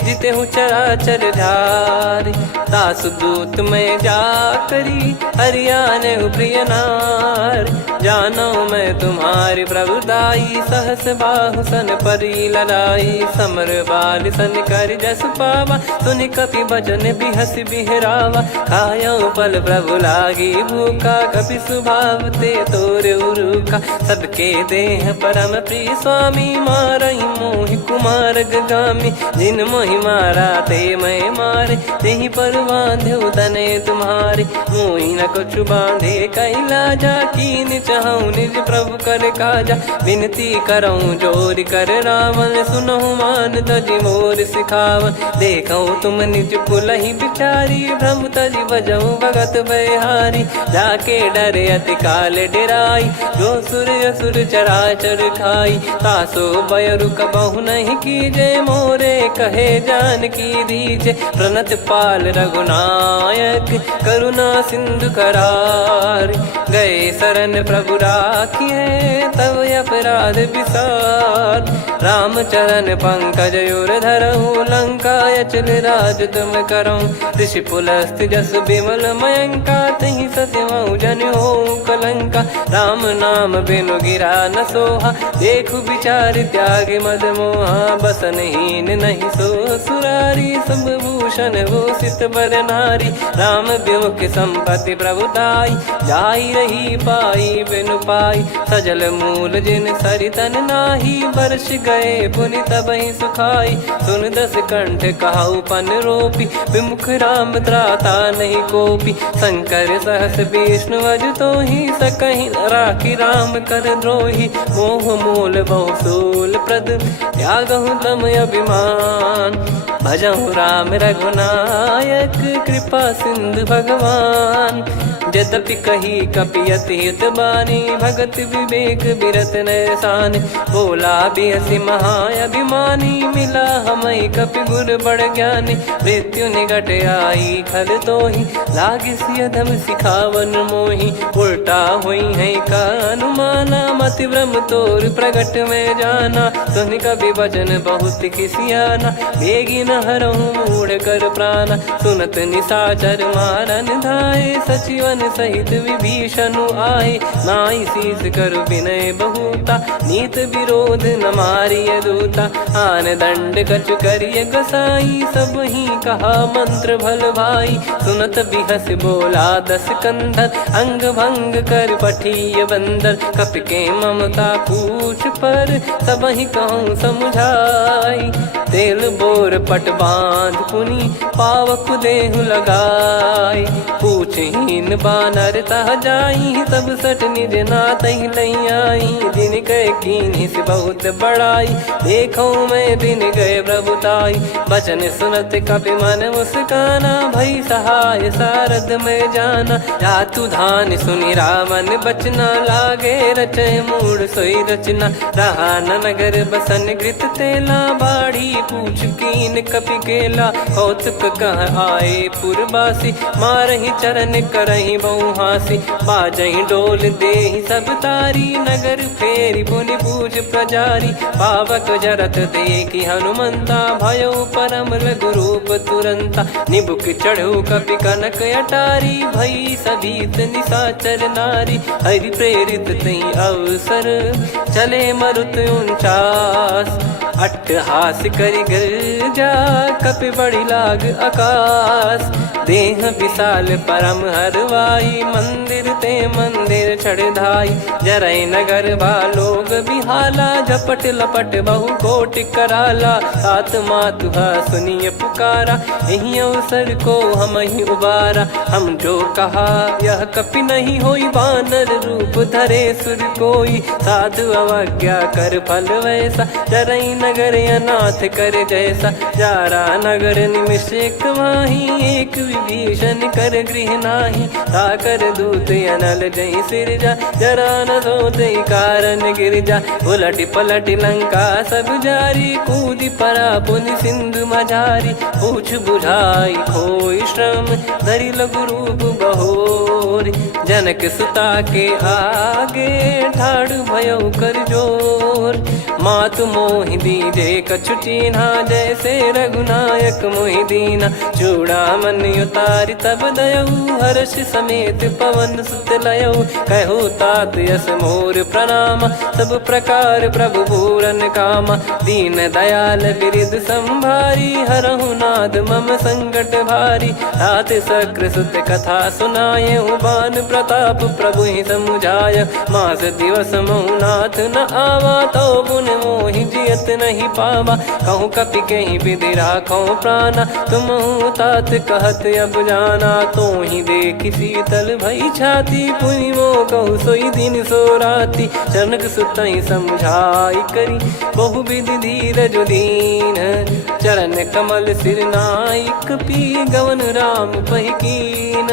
जिते हूँ चराचर धारी। दास दूत में जा करी, हरियाने प्रिय नार। जानो मैं तुम्हारी प्रभुताई, सहस बाहु सन परी लड़ाई। समर बाल सन कर जस पावा, सुनि कपि भजन बिहस बिहरावा। खायो पल प्रभु लागी भूखा, कपि स्वभाव ते तोर उरुखा। सबके देह परम प्रिय स्वामी, मारई मोहि कुमार गगामी। जिन मोहि मारा ते मैं मारे, तेहि पर बांधो तने तुम्हारे। मोहि न कुछ बांधे कैलाजा, कीन चाहूँ निज प्रभु कर काजा। विनती करऊँ जोर कर रावण, सुनहु मान तजि मोर सिखावन। देखऊँ तुम निज पुलहि बिचारी, भ्रम तजि बजऊँ भगत बहारी। जाके डरे अति काल डेराई, जो सुर असुर चराचर खाई। तासो बयरु कबहु नहीं कीजे, मोरे कहे जान की दीजे। प्रणत पाल रघुनायक, करुणा सिंधु करार। गए शरण प्रभु राखिए, तब अपराध विसार। राम चरण पंकज उर धरऊँ, लंका अचल राज तुम करऊँ। ऋषि पुलस्त जस विमल मयंका, तहि सत्यमऊ जन हो कलंका। राम नाम बिनु गिरा न सोहा, देखु विचार त्याग मद मोहा। बसनहीन नहीं सो सुरारी, सब भूषण भूषित बर नारी। राम विमुख संपत्ति प्रभुताई, जाई रही पाई बिनु पाई। सजल मूल जिन सरितन नाही, वर्ष गए पुनि तबहि सुखाई। सुन दस कंठ कहाऊ पन रोपी, विमुख राम त्राता नहीं कोपी। शंकर सहस विष्णु अज तोहि, सकहि न राखी राम कर द्रोही। मोह मूल बहु सूल प्रद, त्यागहु तम अभिमान। भजहु राम रघुनायक, कृपा सिंधु भगवान। यद्यपि कही कपियति हित बानी, भगत विवेक बिरत नैसान। बोला बिहसि महाअभिमानी, मिला हमई कपि गुर बड़ ज्ञानी। मृत्यु निकट आई खल तोहि, लागिसि अधम सिखावन मोहि। उल्टा हुई है का अनुमाना, मति भ्रम तोर प्रगट में जाना। सुन कवि वचन बहुत खिसियाना, बेगी न हरहु मूढ़ कर प्राणा। सुनत निशाचर मारन धाये, सचिवन सहित विभीषणु आए। नाई शीस कर विनय बहुता, नीत विरोध न मारिय दूता। आन दंड कछु करिय गसाई, सब ही कहा मंत्र भल भाई। सुनत बिहस बोला दस कंधर, अंग भंग कर पठिय बंदर। कपि के ममता पूछ पर, सब ही कहूँ समुझाई। तेल बोर पट बांध पुनि, पावक देहु लगाई। पूछहीन बानर तह जाई, सब सट निज नातहि लई आई। दिन गए कीन्ही से बहुत बड़ाई, देखो मैं दिन गए प्रभुताई। बचन सुनत कपि मन मुस्काना, भई सहाय सारद में जाना। जातु धान सुनि रावण बचना, लागे रचय मूढ़ सोई रचना। रहा न नगर बसन घृत तेला, बाढ़ी पूछ कीन कपि केला कौतुक कह आए पुरबासी मारही चरण करही बहु हासी बाजही डोल देहि सब तारी नगर फेरी पुनि पूज प्रजारी पावक जरत देखी हनुमंता भयो परम लघु रूप तुरंता निबुक चढ़ू कपि कनक अटारी भई सभीत निशाचर नारी हरि प्रेरित तई अवसर चले मरुत 49 अट्टहास करि गिरजा कपि बड़ी लाग आकाश देह विशाल परम हरवाई मंदिर ते मंदिर चढ़ाई जरई नगर बालोग बिहाला झपट लपट बहु कोट कराला सात मातुहा सुनिय पुकारा यही अवसर को हम ही उबारा हम जो कहा यह कपि नहीं होई बानर रूप धरे सुर कोई साधु अवज्ञा कर फल वैसा जरई नगर अनाथ कर जैसा जारा नगर निमिष एक माही एक विभीषण कर गृह नाही ताकर दूत अनल जय सिरजा जरा न सोते कारण गिरजा उलट पलट लंका सब जारी कूदी परा पुनि सिंधु मझारी पूछ बुझाई खोई श्रम धरि लघु रूप बहोरी जनक सुता के आगे ठाड़ भयो कर जोर मातु मोहि दीजे कछु चीन्हा जैसे रघुनायक मोहि दीना चूड़ामन उतारि तब दयऊ हर्ष समेत पवन सुत लयऊ कहु तात यस मोर प्रणाम सब प्रकार प्रभु पूरन कामा दीन दयाल बिरिद संभारी हरहु नाद मम संकट भारी तात सक्र सुत कथा सुनाये बान प्रताप प्रभु ही समुझाय मास दिवस महु नाथ न आवा तो पुन मोहि जियत नहीं पावा कहूँ कपि कहीं विधि राखो प्राणा तुम तात कहत अब जाना तो ही देख शीतल भई छाती पुनि मो कहु सोई दिन सो राती जनक सुतई समझाई करी बहु विधि धीरज दीन चरण कमल सिर नाइक पी गवन राम पहिकीन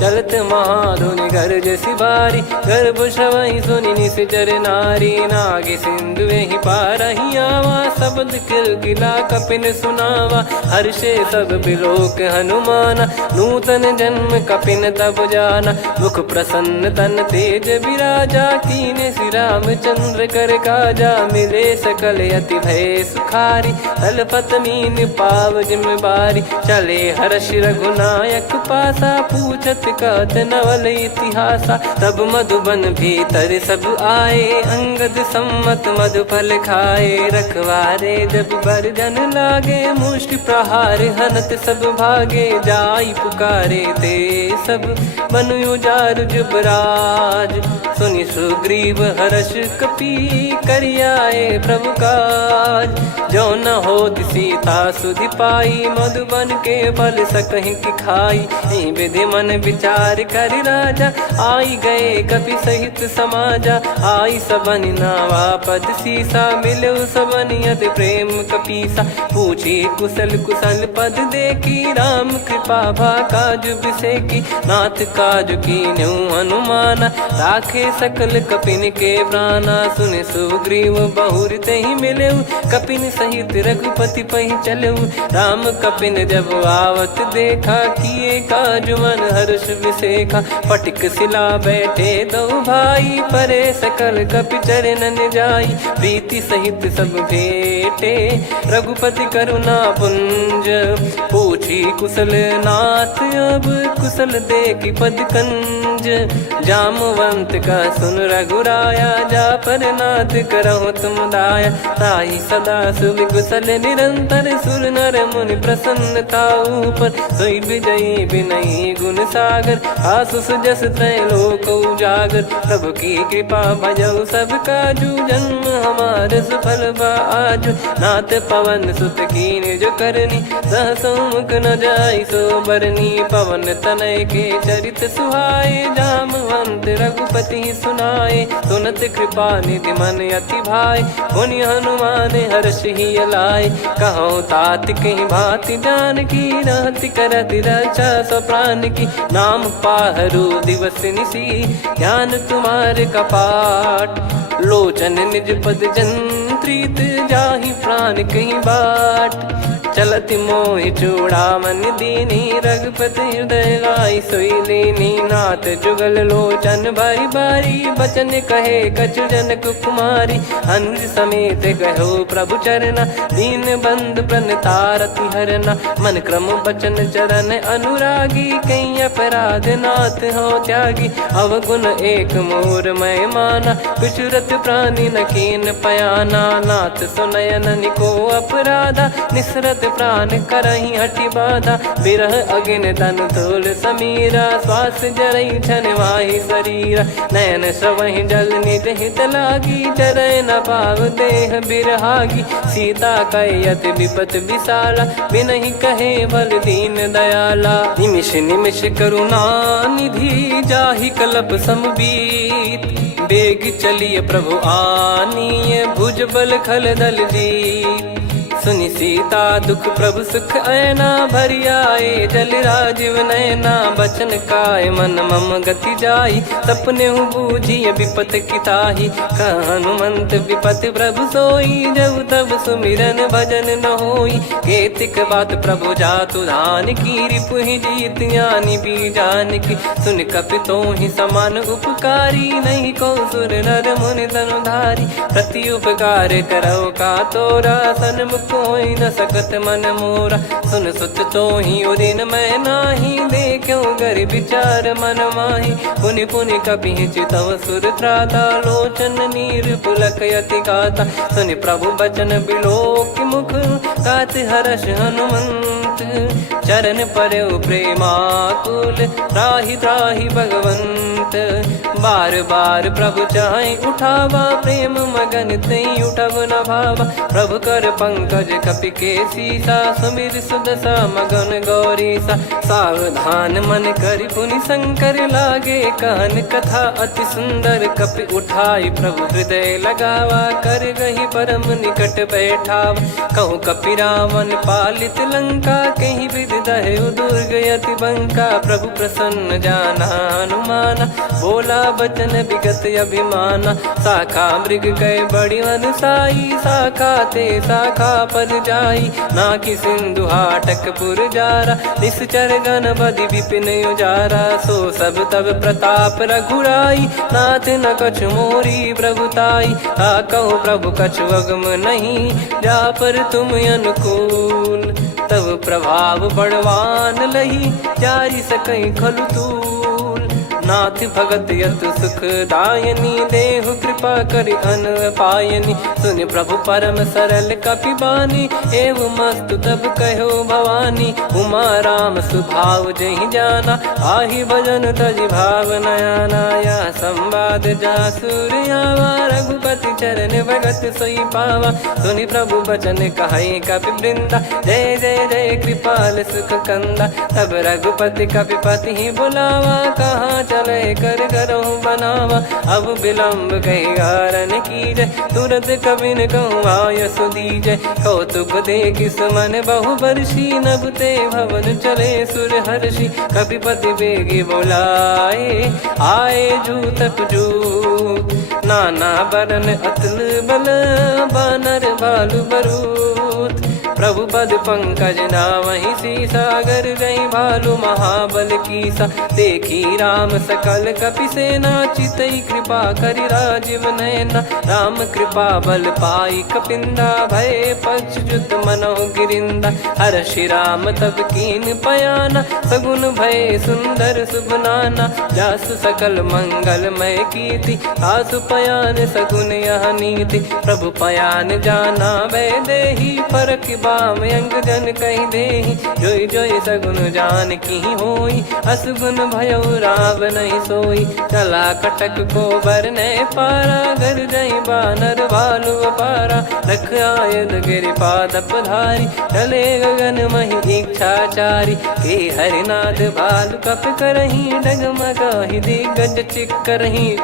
चलत महाधुनि गर्ज सिबारी गर्भ श्रवहि सुनि निश्चर नारी नागे सिंधु ही पारही आवा शब्द किलकिला कपिन सुनावा हर्षे सब बिलोक हनुमाना नूतन जन्म कपिन तब जाना मुख प्रसन्न तन तेज विराजा कीने श्री रामचंद्र कर काजा मिले सकल अति भय सुखारी तलपत मीन पाव जिम्मेवारी चले हर्ष रघुनायक पासा पूछत कहत नवल इतिहासा तब मधुबन भीतर सब आए अंगद सम्मत मधुफल खाए रखवारे जब बरजन लागे मुष्टि प्रहार हनत सब भागे जाई पुकारे ते सब मनु उजार जुबराज सुनि सुग्रीव हर्ष कपि करियाए प्रभु काज जो न हो सीता सुधि पाई मधुबन के फल सकहि की खाई विधि मन विचार कर राजा आई गए कपि सहित समाजा आई सबन नावा पद सीसा मिलो सबनियत प्रेम कपीसा पूछी कुशल कुशल पद देखी राम कृपा भा काज बिसेकी नाथ काज की न्यू हनुमाना राखे सकल कपिन के प्राणा सुन सुग्रीव बहुर ते ही मिले कपिन सहित रघुपति पहि चले राम कपिन जब आवत देखा किए काज मन हर्ष विसेखा पटिक सिला बैठे दो भाई परे सकल कपि चरणन जाई प्रीति सहित सब भेटे रघुपति करुणा पुंज पूछी कुशल नाथ अब कुशल देखी पद कंज जामवंत का सुन रघुराया जा पर नाथ करहु तुम दाया ताई सदा सुभि कुशल निरंतर सुर नर मुनि प्रसन्नता ऊपर सोई विजयी विनयी गुण सागर आसु सुजस त्रैलोक उजागर प्रभु की कृपा भजऊ सब काजू जन्म हमार सफल बाजू नाथ पवन सुत कीन जो करनी सहसो मुख न जाई सो बरनी पवन तनय के चरित सुहाए जामवंत रघुपति सुनाए सुनत कृपा निधि मन अति भाई पुनि हनुमान हर्ष ही लाए कहो तात कहीं भांति जान की रहति करति रक्षा सो प्राण की नाम पाहरू दिवस निसी ध्यान तुम्हारे कपाट लोचन निज पद जन प्रीत जाहि प्राण कहीं बाट। चलत मोहि चूड़ामन दीनी रघुपति हृदय लाई सोई लीनी। नाथ जुगल लोचन बारी बारी बचन कहे कछु जनक कुमारी। हंस समेत गहो प्रभु चरना दीन बंद प्रणतारति हरना। मन क्रम बचन चरण अनुरागी कहीं अपराध नाथ हो त्यागी। अवगुण एक मोर मैं माना विचुरत प्राणी न कीन पयाना। नाथ सुनयन निको अपराधा निसरत प्राण करही हटि बाधा। बिरह अगिन तन तोल समीरा श्वास जरई छन वाहि शरीरा। नयन सवहि जल निज हित लागी चरय न पाव देह बिरहागी। सीता कयत विपत विशाला बिनहि कहे बल दीन दयाला। निमिष निमिष करुणा निधि जाहि कलप समबीत। बेग चलिए प्रभु आनीय भुज बल खल दल जीत। सुनि सीता दुख प्रभु सुख ऐना भरि आए जल राजीव नैना। बचन काय मन मम गति जाई सपने बूझी विपत किताही। हनुमंत विपत प्रभु सोई जब तब सुमिरन भजन न होई। केतिक बात प्रभु जातु धान की रिपुहि जीत ज्ञानी बीजान की। सुन कपितो ही समान उपकारी नहीं को सुर नर मुनि तनुधारी। प्रति उपकार करो का तोरा सन्मुख कोई न सकत मन मोरा। सुन सुत तो ही उदिन मैं नाही देखो गर विचार मन माही। पुनि पुनि कपि चितव सुर त्राता लोचन नीर पुलक यति गाता। सुनि प्रभु बचन बिलोक मुख गात हर्ष हनुमंत। चरण परयो प्रेमाकुल त्राहि त्राहि भगवंत। बार बार प्रभु चाहि उठावा प्रेम मगन तई उठब न भावा। प्रभु कर पंकज कपि के सीसा सुमिर सुदशा मगन गौरीसा। सावधान मन करि पुनि शंकर लागे कहन कथा अति सुंदर। कपि उठाई प्रभु हृदय लगावा कर गही परम निकट बैठावा। कहूँ कपि रावण पालित लंका कहीं विधि दहु दुर्ग यति बंका। प्रभु प्रसन्न जाना हनुमाना बोला बचन विगत अभिमाना। शाखा मृग गए बड़ी अनुसाई शाखा ते शाखा पर जाई। ना कि सिंधु हाटक पुर जारा निश्चर गण बदि विपिन उजारा। सो सब तब प्रताप रघुराई नाथ न कछु मोरी प्रभुताई। कहूँ प्रभु कछु अगम नहीं जा पर तुम अनुकूल। तब प्रभाव बड़वान लही जारी सकई खलु तूल। नाथ भगत यत सुख दायनी देहु कृपा करि अन पायनी। सुन प्रभु परम सरल कपि बानी एवं मस्तु तब कहो भवानी। उमा राम सुभाव जहि जाना आहि भजन तजि भाव नयाना। या संवाद जासुर आवा रघुपति चरण भगत सोई पावा। सुनि प्रभु बचन कहै कपि वृंदा जय जय जय कृपाल सुख कंदा। तब रघुपति कपि पति बुलावा कहाँ चले कर करहु बनावा। अब विलम्ब कही कारण कीजय तुरत कबिन कहूँ आयस दीजय। कौतुक देख सुमन बहु बरसी नभ ते भवन चले सुर हर्षि। कपिपति बेगी बोलाए आए जूतक जूत। नाना बरन अतुल बल बानर बालु बरूत। प्रभु पद पंकज नावहि सीसागर गई भालु महाबल कीसा। देखी राम सकल कपि सेना चितई कृपा करि राजीव नयना। राम कृपा बल पाई कपिंदा भय पक्ष जुत मनो गिरिंदा। हर्षि राम तब कीन पयाना सगुन भय सुंदर शुभ नाना। जासु सकल मंगलमय कीर्ति आसु पयान सगुन यह नीति। प्रभु पयान जाना वै देहि फरक बाम अंग जन कहीं देहि। जोई जोई सगुन जान की होई असगुन भयो राव नहीं सोई। चला कटक को बरने पारा घर जई बानर भालु पारा। रख आयद गिरि पाद पधारी चले गगन मही इच्छाचारी। के हरिनाथ भालु कप करही डगमगाहि दिग्गज चिक्करही।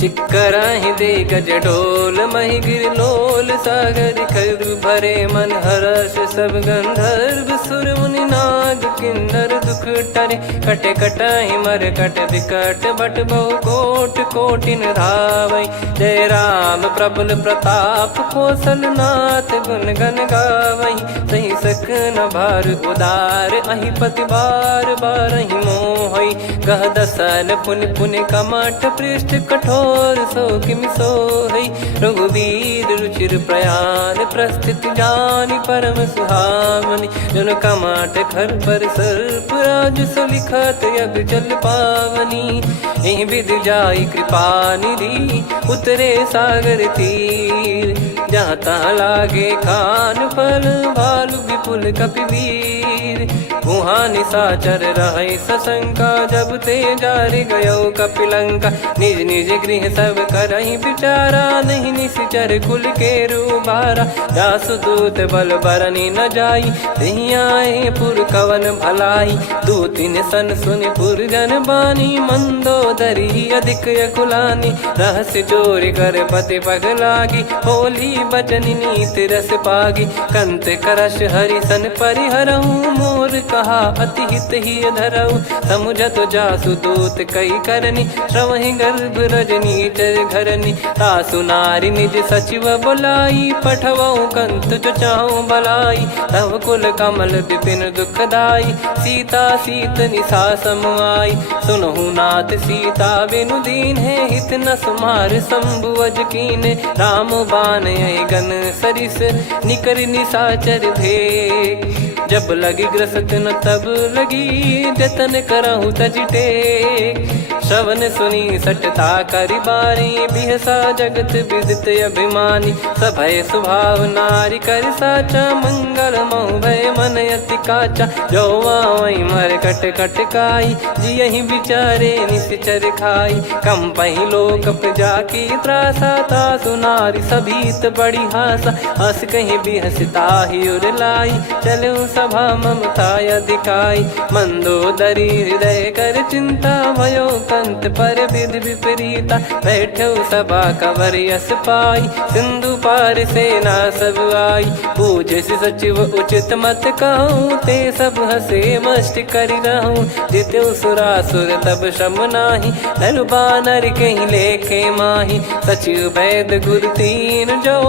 चिक्कराहि दे गज डोल महि गिर लोल सागर खर भरे मन हर्ष सब गंधर्व सुर मुनि नार। नाग किन्नर दुख टरे, कटे कटहि मर कट विकट बट बहु कोट कोटिन धावै। जय राम प्रबल प्रताप कौशलनाथ गुण गण गावै। सही सकन भार उदार अहि पति बार बारहि मोहै। गह दसन पुन पुन कमठ पृष्ठ कठोर सो किमि सोहै। रघुवीर रुचिर प्रयाण प्रस्थित जानि परम सुहावनि। जन कमठ खर पर सर्प राज सलिखत यग जल पावनी। एहि विधि जाई कृपा निधि उतरे सागर तीर। जहाँ तहाँ लागे खान फल भालु विपुल कपिवीर। वहाँ निशाचर रहै सशंका जब ते जारि गयो कपिलंका। निज निज गृह सब करहि विचारा नहीं निश्चर कुल के रूबारा। जासु दूत बल बरनि न जाई तेहि आए पुर कवन भलाई। दूतिन सन सुनि पुर जन बानी मंदोदरी अधिक यकुलानी। रहस्य चोरी कर पति पगलागी होली बचन नीति रस पागी। कंत करश हरिसन परिहरहु मोर कहा अति हित ही धरऊ। समुझत जासु दूत कई करनी श्रवहि गर्भ रजनी चर घरनी। तासु नारी निज सचिव बुलाई पठवऊ कंत जो चाहूं बलाई। तव कुल कमल विपिन दुखदाई सीता सीत निशा समाई। सुनहु नाथ सीता बिनु दीन है हित न सुमार शंभु अज कीने। राम बाण गन सरिस निकर निशाचर भेग। जब लगी ग्रसत न तब लगी जतन करहु तज टेक। श्रवण सुनी सटता करि बारी बिहसा जगत विदित अभिमानी। सभय स्वभाव नारी कर साचा मंगल मऊ भय मन अति काचा। जो आवै मर कट कट काई जियहि विचारे निश्चर खाई। कम पहि लोक जाकी त्रासा तासु नारी सभीत बड़ी हासा। हस कहीं बिहसता ही उर लाई चलऊ सभा ममता अधिकाई। मंदोदरी हृदय कर चिंता भयो कंत पर विधि विपरीता। बैठो सभा कवर यस पाई सिंधु पार सेना सब आई। पूज्य सचिव उचित मत कहूँ ते सब हसे मष्ट करि रहूँ। जित्यु सुरासुर तब श्रम नाही नर बानर कहीं लेखे माही। सचिव वैद गुरु तीन जो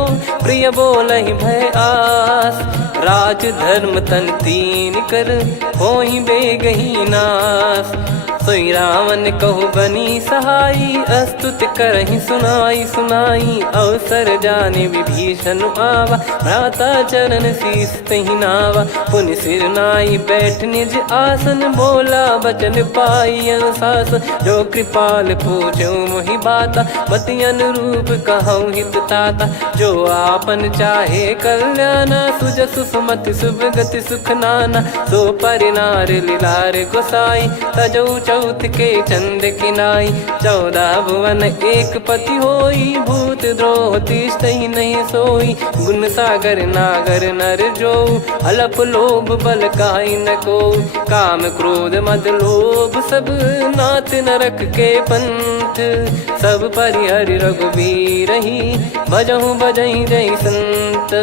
प्रिय बोलहि भय आस। राज धर्म तन तीन कर होई बेगही नास। सोई रावण कहु बनी सहाई अस्तुत करहि सुनाई सुनाई। अवसर जाने विभीषण आवा भ्राता चरण शीस तहि नावा। पुनि सिर नाई बैठ निज आसन बोला बचन पाई अनुशासन। जो कृपाल पूछो मोहि बाता मति अनुरूप कहूँ हित ताता। जो आपन चाहे कल्याणा सुजसु सुमति सुभगति सुख नाना। सो परिनार लीलार गोसाई तजौ चौथ के चंद किनाई। 14 भुवन एक पति होई भूत द्रोह तिष्ठहि नहीं सोई। गुण सागर नागर नर जो अलप लोभ बल काई न को। काम क्रोध मद लोभ सब नाथ नरक के पंथ। सब परिहरि रघुबीर ही भजहु भजहि जय संत।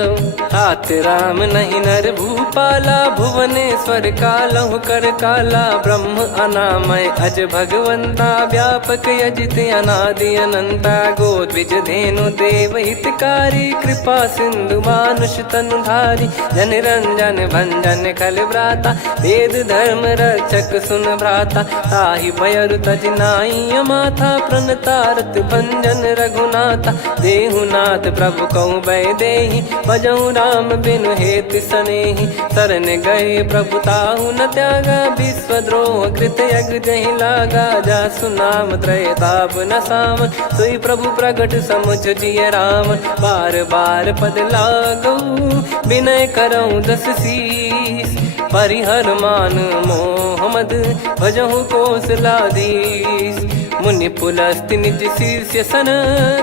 तात राम नहीं नर भूपाला भुवनेश्वर कालहु कर काला। ब्रह्म अनामय अज भगवंता व्यापक यजित अनादि अनंता। गोद्विज धेनु देव हितकारी कृपा सिंधु मानुष तनुधारी। जन रंजन भंजन खल भ्राता वेद धर्म रक्षक सुन भ्राता। ताहि भयरु तज नाई माथा प्रणतारत भंजन रघुनाथा। देहुनाथ प्रभु कहु भय देहि भजहु राम बिनु हेतु सनेहि। शरण गए प्रभु ताहु न त्यागा विश्वद्रोह कृत यज्ञ जहि लागा। जासु नाम त्रय ताप न सावन सोई प्रभु प्रगट समुझ जिय राम। बार बार पद लागऊ विनय करऊँ 10 शीस। परिहर मान मोह मद भजहु कौशलाधीश। मुनि पुलस्त्य निज शिष्य सन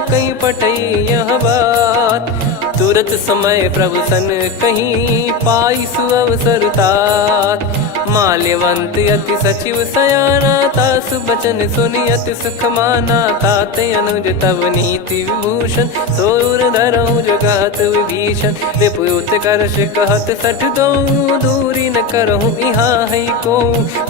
कहीं पठई यह बात। तुरत समय प्रभु सन कहीं पाई सुअवसर तात। माल्यवंत अति सचिव सयाना तासु बचन सुनि अति सुख माना। ताते अनुज तव नीति विभूषण सोर धरऊ जगत विभीषण। विपुत करश कहत सठ दो दूरी न करहु यहाँ है को।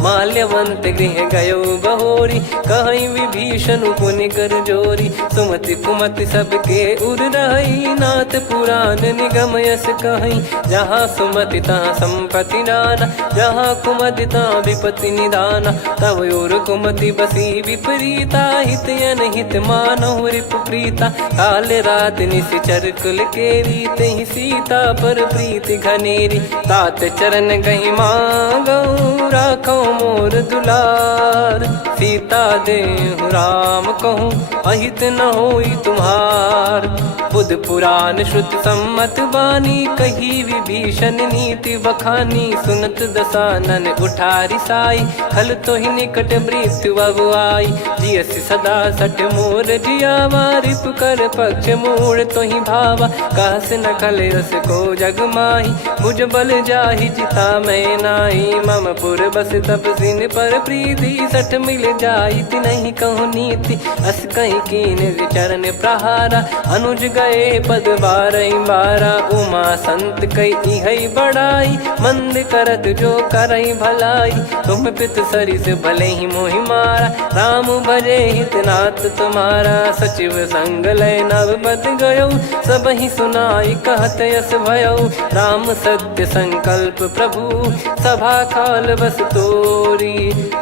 माल्यवंत गृह गयो बहोरी, कहीं विभीषण पुनि कर जोरी। सुमति कुमति सबके उर रही, नाथ पुराण निगम यस कहीं। जहाँ सुमति तहाँ संपत्ति नाना, जहाँ कुमति तहाँ विपत्ति निदाना। तब और कुमति बसी विपरीता, हित अनहित मानहु रिपु प्रीता। काल रात निश्चर कुल केरी, तहि सीता पर प्रीति घनेरी। तात चरण गही मांगऊ, राखो मोर दुलार। सीता देहु राम कहूँ, अहित न होई तुम्हार। बुध पुराण श्रुत सम्मत बानी, कही विभीषण नीति बखानी। सुनत दसानन उठारी साई, खल तो ही निकट मृत्यु अब आई। जियसि सदा सठ मोर जियावा, रिप कर पक्ष मूड़ तो ही भावा। कहस न खल रस को जग माही, मुझ बल जाहि जिता मैं नाई। मम पुर बस तपसिन पर प्रीति, सठ मिल जाई नहीं कहूँ नीति। अस कहीं कीन चरण प्रहारा, अनुज गए पद बारई बारा। उमा संत कई है बड़ाई, मंद करत जो करई भलाई। तुम पित सरिस भले ही मोहि मारा, राम भजे हित नाथ तुम्हारा। सचिव संग लय नव बद गयो, सब ही सुनाई कहत यस भयो। राम सत्य संकल्प प्रभु, सभा काल बस तोरी।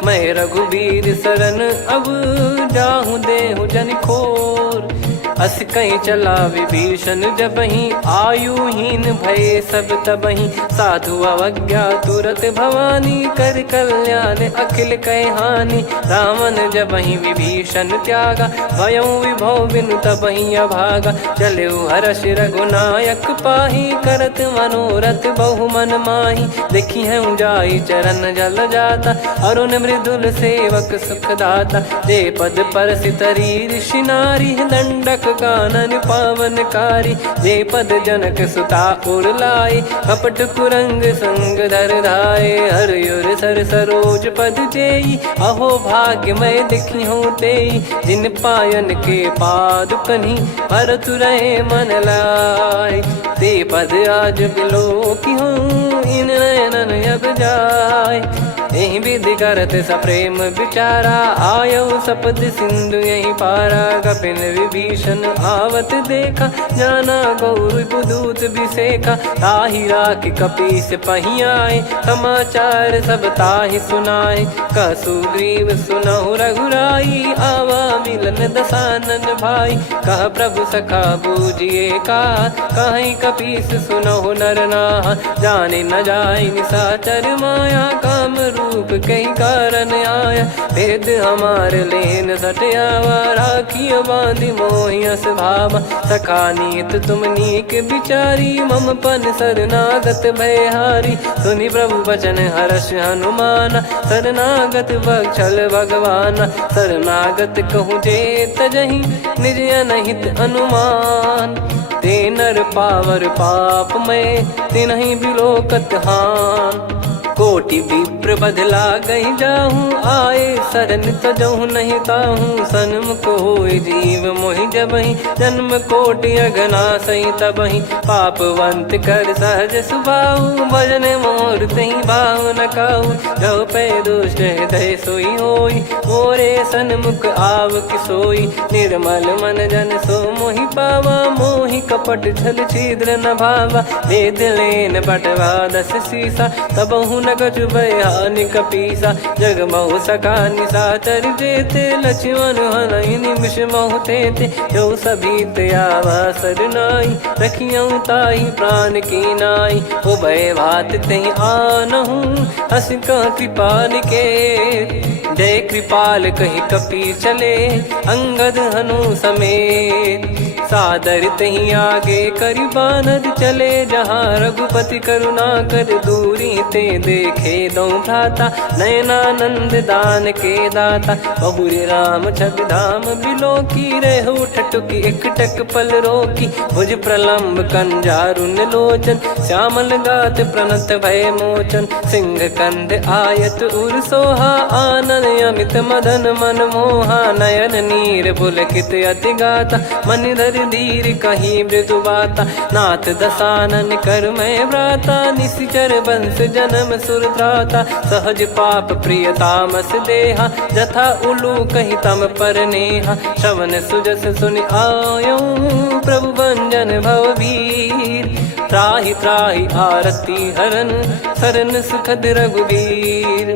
मैं रघुबीर शरण अब, जाहूँ देहु जन खोर। अस कहीं चला विभीषण जबहि, आयुहीन भय सब तबहि। साधु अवज्ञा तुरत भवानी, कर कल्याण अखिल कह हानि। रावण जबहि विभीषण त्यागा, भयउ विभव बिनु तबहि अभागा। चलऊ हर्ष रघुनायक पाही, करत मनोरथ बहु मन माही। देखी है जाई चरण जल जाता, अरुण मृदुल सेवक सुखदाता। जे पद पर सितरी ऋषि नारी, दंडक कानन पावनकारी। जे पद जनक सुता उर लाए, कपट कुरंग संग धर धाये। हरियुर सर सरोज पद जेई, अहो भाग्य मैं दिखी हूँ तेई। जिन पायन के पाद कन्ही, भरत रहे मन लाए। ते पद आज बिलो की हूँ, इन नयनन अब जाय। यही विधि करत सप्रेम विचारा, आयऊ सपद सिंधु यही पारा। कपिन विभीषण आवत देखा, जाना गौर बुदूत बिसेखा। ताहि राख कपीस पही आए, समाचार सब ताहि सुनाए। कह सुग्रीव सुनहु रघुराई, आवा मिलन दसानन भाई। कह प्रभु सखा बूझिए का, कहीं कपीस सुनहु नर नाहा। जाने न जाय निशाचर माया, काम रूप कई कारण आया। भेद हमार लेन सटयावा, राखियो बांधि मोहियस भावा। सखा नीत तुम नीक बिचारी, मम पन शरणागत भयहारी। सुनि प्रभु वचन हर्ष हनुमाना, शरणागत बक्षल भगवाना। शरणागत कहूँ जे तजहि, निज अनहित अनुमान। ते नर पावर पाप में, तिन्हि बिलोकत हान। कोटि विप्र बदला गई जाहूँ, आए शरण तजहु नहीं ताहूँ। सन्मुख होय जीव मोहि जबहि, जन्म कोटि अगना सही तबहि। पापवंत कर सहज सुभाऊ, भजन मोर तहि भाव न काहू। जो पै दुष्ट हृदय सोई होई, मोरे सन्मुख आव किसोई। निर्मल मन जन सो मोहि पावा, मोहि कपट छल छिद्र न भावा। वेद लेन बटवा दस सीसा, तबहु न कछु भयानि कपीसा। जग महु सखा निशाचर जेते, लक्ष्मण हनहि निमिष महु तेते। जो सभी त्यावा सरनाई, रखियऊ ताहि प्राण की नाई। उभय भात तहि आनहु, हस कह कृपाल के। जय कृपाल कहि कपी चले, अंगद हनु समेत। सादर तही आगे करि बानर चले, जहाँ रघुपति करुणा कर दूरी ते देखे दो भ्राता। नयनानंद दान के दाता, बहुरी राम छग धाम बिलो की। रेहु ठटुकी एकटक पल रोकी, भुज प्रलम्ब कंजारुन लोचन। श्यामल गात प्रणत भय मोचन, सिंह कंध आयत उर सोहा। आनन अमित मदन मन मोहा, नयन नीर पुलकित अति गाता। मनिधर कर धीर कहीं मृदु बाता, नाथ दसानन कर मैं व्राता, निशिचर बंस जन्म सुर त्राता, सहज पाप प्रिय तामस देहा, जथा उलू कही तम पर नेहा, श्रवण सुजस सुनि आयो प्रभु भंजन भववीर, त्राहि त्राहि आरती हरन सरन सुखद रघुवीर,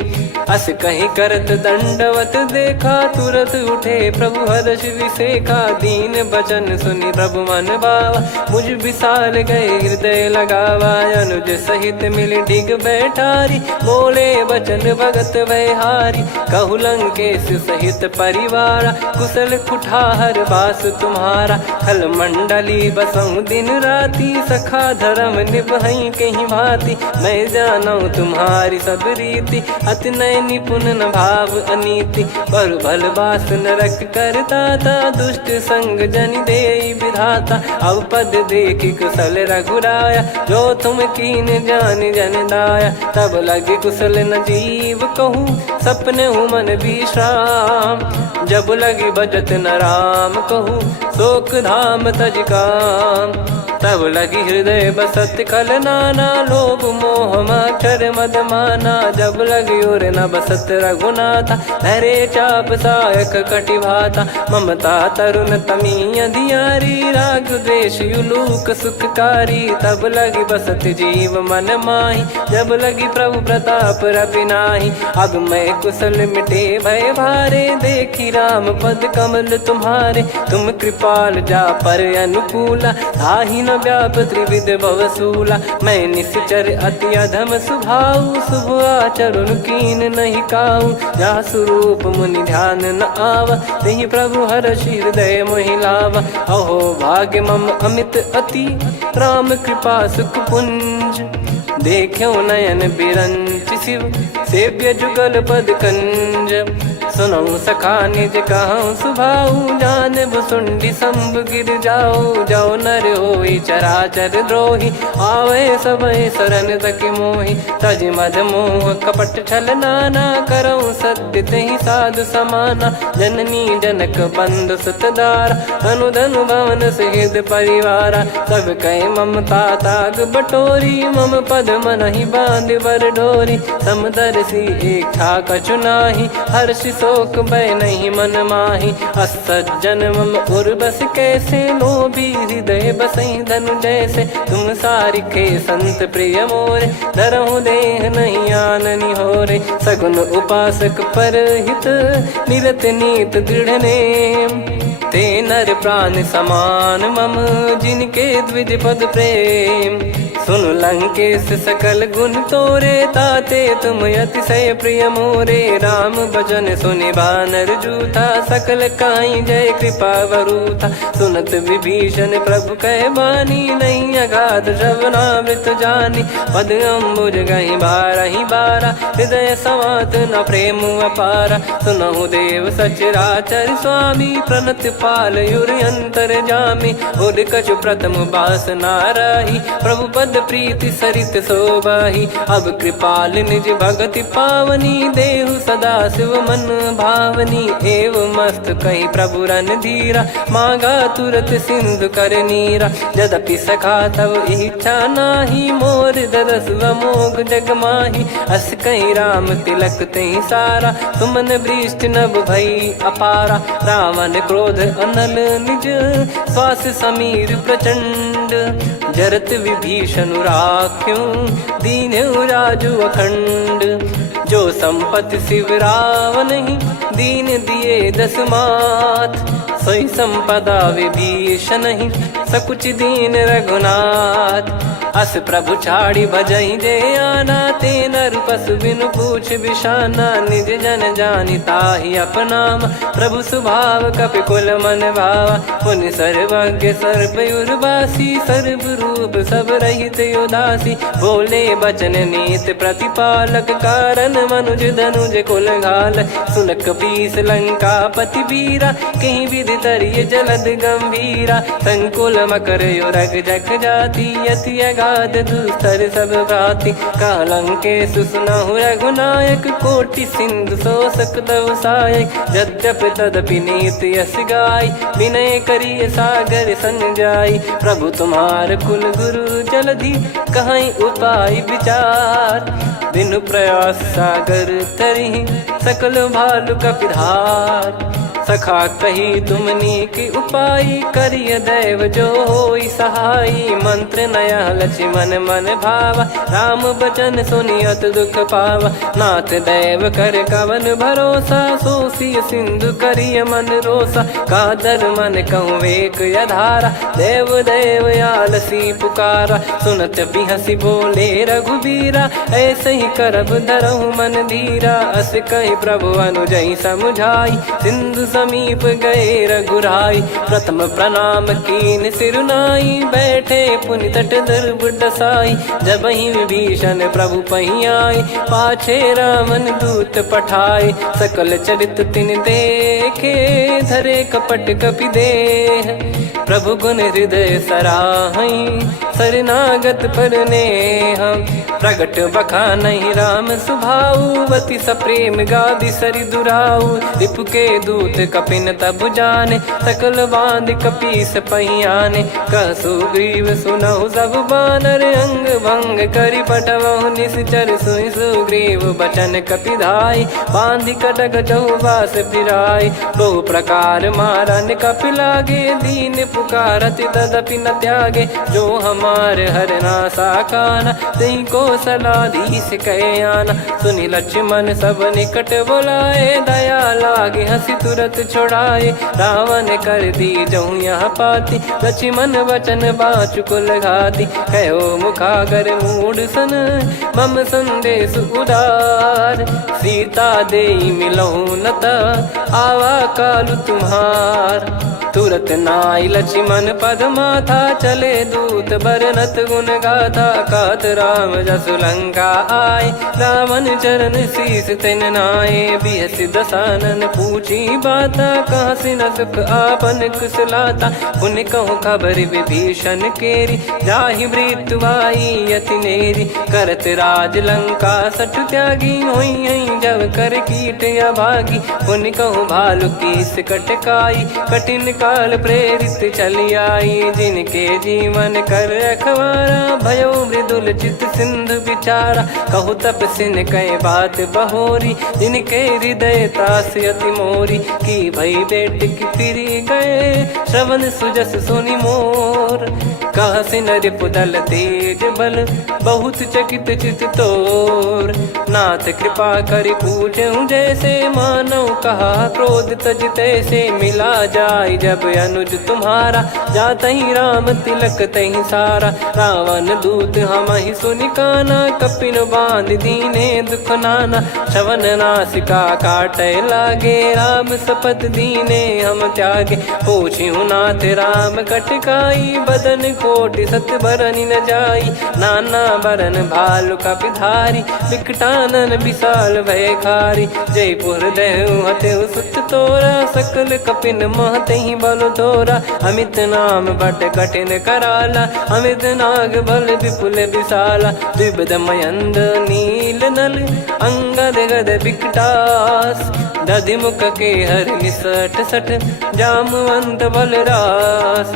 अस कहीं करत दंडवत देखा, तुरत उठे प्रभु हर्ष विसेखा, दीन बचन सुनि प्रभु मन भावा, मुझ विशाल गए हृदय लगावा, अनुज सहित मिल डिग बैठारी, बोले बचन भगत वैहारी, कहु लंकेश सहित परिवारा, कुशल कुठार बास तुम्हारा, खल मंडली बसऊं दिन राती, सखा धर्म निभई कहीं भांति, मैं जानू तुम्हारी सब रीति, अति नय निपुण न भाव अनीति, पर भल बास नरक करता था, दुष्ट संग जन दे विधाता, अब पद देखी कुशल रघुराया, जो तुम कीन जान जन दाया, तब लगे कुशल न जीव कहूँ, सपने हूँ मन विश्राम, जब लगी बजत न राम कहूँ, शोक धाम तज काम, तब लगी हृदय बसत खल नाना, लोभ मोह मक्षर मद माना, जब लगी और न बसत रघुनाथा, धरे चाप सायक कटि भाता, ममता तरुण तमी अधियारी, राग द्वेष युलूक सुखकारी, तब लगी बसत जीव मन माही, जब लगी प्रभु प्रताप रवि नाही, अब मैं कुशल मिटे भय भारे, देखी राम पद कमल तुम्हारे, तुम कृपाल जा पर अनुकूला, ताहि न व्याप त्रिविध भवसूला, मैं निश्चर अति अधम सुभाऊ, शुभ आचरण कीन नहीं काऊ, जा स्वरूप मुनि ध्यान न आवा, तेहि प्रभु हर्ष हृदय मोहि लावा, अहो भाग्य मम अमित अति, राम कृपा सुख पुंज, देखो नयन बिरंच शिव, सेव्य जुगल पद कंज, सुनऊ सखा निज कहूँ सुभाऊ, जान भुसुंडी संभ गिर जाओ, जाओ नर होई चराचर द्रोही, आवे सबय शरण तक मोहि, तज मद मोह कपट छल नाना, करऊँ सत्य तेहि साधु समाना, जननी जनक बंधु सुतदारा, अनु धनु भवन सहित परिवारा, सब कहे ममता ताग बटोरी, मम पद मनहि बांध बर डोरी, समदर्शी इच्छा कछु नाही, हर्ष शोक भय नहीं मन माही, असज्जन मम उर्वश कैसे, लोभी हृदय बसई धनु जैसे, तुम सारिखे संत प्रिय मोरे, धरहु देह नहीं आननि होरे, सगुन उपासक पर हित, निरत नीत दृढ़ नेम, ते नर प्राण समान मम, जिनके द्विज पद प्रेम, सुन लंकेश सकल गुण तोरे, ताते तुम अतिशय प्रिय मोरे, राम भजन सुनि बानर जूथा, सकल काई जय कृपा वरूथा, सुनत विभीषण प्रभु कह बानी, नहीं अगाध श्रवणामृत जानी, पद अम्बुज गहि बारहि बारा, हृदय समात न प्रेम अपारा, सुनहु देव सचराचर स्वामी, प्रणत पाल युर अंतर जामी, उद कछु प्रथम बास नाराही, प्रभु पद प्रीति सरित शोभाही, अब कृपाल निज भगति पावनी, देहु सदा शिव मन भावनी, एव मस्त कही प्रभु रन धीरा, मांगा तुरत सिंधु कर नीरा, यद्यपि सखा तब इच्छा नाही, मोर दरस अमोघ जग माही, अस कहीं राम तिलक तहि सारा, सुमन वृष्ट नभ भई अपारा, रावण क्रोध अनल निज, श्वास समीर प्रचंड, जरत विभीषण राख्यों, दीन्हु राजु अखंड, जो संपत्ति शिव रावण ही, दीन दिए दस मात, सोई संपदा विभीषण ही, सकुच दीन रघुनाथ, अस प्रभु छाड़ी भजई जे आना, ते नर पशु बिनु पूछ बिशाना, निज जन जानि ताहि अपनाम, प्रभु स्वभाव कपि कुल मन भावा, मुनि सर्वज्ञ सर्वयुर्वासी, सर्व रूप सब रहित उदासी, बोले बचन नीत प्रतिपालक, कारण मनुज धनुज कुल घाल, सुन कपीस लंका पति वीरा, कहीं विधि तरिय जलद गंभीरा, संकुल मकर युरग जख जाति, यति गाद दुस्तर सब भांति कालंके सुसुनाहु रघुनायक कोटि सिंधु शोषक तव सहायक यद्यपि तदपि नीत यस गाय विनय करिय सागर सन जाई प्रभु तुम्हार कुल गुरु जलधि कहीं उपाय विचार बिनु प्रयास सागर तरिहि सकल भालु कपिधार सखा कही तुमनी की उपाय करिय दैव जो होई सहाई मंत्र नया लक्ष्मण मन भावा राम बचन सुनियत दुख पावा नाथ दैव कर कवन भरोसा सोसिय सिंधु करिय मन रोसा कादर मन कहूँ वेक यधारा देव देव आलसी पुकारा सुनत बिहसी बोले रघुबीरा ऐसे ही करब धरहु मन धीरा अस कही प्रभु अनुजई समुझाई सिंधु समीप गए रघुराई प्रथम प्रणाम कीन सिरुनाई बैठे पुनि तट दर्भ डसाई जब ही विभीषण प्रभु पही आए पाछे रामन दूत पठाए सकल चरित तिन देखे धरे कपट कपि देह प्रभु गुण हृदय सराहई शरणागत पर नेह प्रगट बखानहि राम सुभाऊ वति सप्रेम गादि सरि दुराऊ रिपु के दूत कपिन तब जाने सकल बांध कपीस पहियाने कह सुग्रीव सुनहु सब बानर अंग भंग करि पटवहु निश्चर सुनि सुग्रीव बचन कपिधाई बांधि कटक चहुबास फिराई बहु प्रकार मारन कपि लागे दीन पुकारति तदपि न त्यागे जो हमार हरना साकाना तई को सलाधीश कहे आना सुनि लक्ष्मण सब निकट बुलाए दया लागे हंसी तुरत छोड़ाए रावण कर दी जहूँ यहाँ पाती लक्ष्मण वचन बाचु कुल घाती कहो मुखागर मूड सन मम संदेश उदार सीता देई मिलहु नता आवा कालु तुम्हार तुरत नाई लक्ष्मण पद माथा चले दूत बरनत गुण गाथा कात राम जसु लंका आए रावण चरण शीस तिन नाये बिहसि दसानन पूछी बाता कहाँ से न सुख आपन कुशलाता पुन कहूँ खबर विभीषण केरी जाहि मृत्यु आई यति नेरी करत राज लंका सठ त्यागी होई जब कर कीट अभागी पुन कहूँ भालु कीस कटकाई कठिन काल प्रेरित चली आई जिनके जीवन कर रखवारा भयो मृदुल चित सिंधु विचारा कहु तप सिन कई बात बहोरी जिनके हृदय तास अति मोरी की भई बेट की फिरी गए श्रवण सुजस सुनि मोर कह सिन रिपुदल तेज बल बहुत चकित चित तोर नाथ कृपा करि पूछूं जैसे मानव कहा क्रोध तज तैसे मिला जाय जब अनुज तुम्हारा जात ही राम तिलक तही सारा रावण दूत हम ही सुनि काना कपिन बांध दीने दुख नाना श्रवण नासिका काटे लागे राम सपत दीने हम त्यागे पूछ्यू नाथ राम कटकाई बदन कोटि सत बरनि न जाई नाना बरन भालु कपिधारी विकटानन विशाल भय खारी जयपुर देहु हतेउ सुत तोरा सकल कपिन महतहि बल तोरा अमित नाम बट कठिन कराला अमित नाग बल विपुल विशाला द्विपद मयंद नील नल अंगद गद विकटास दधि मुख के हर निसठ सठ जामवंत बलरास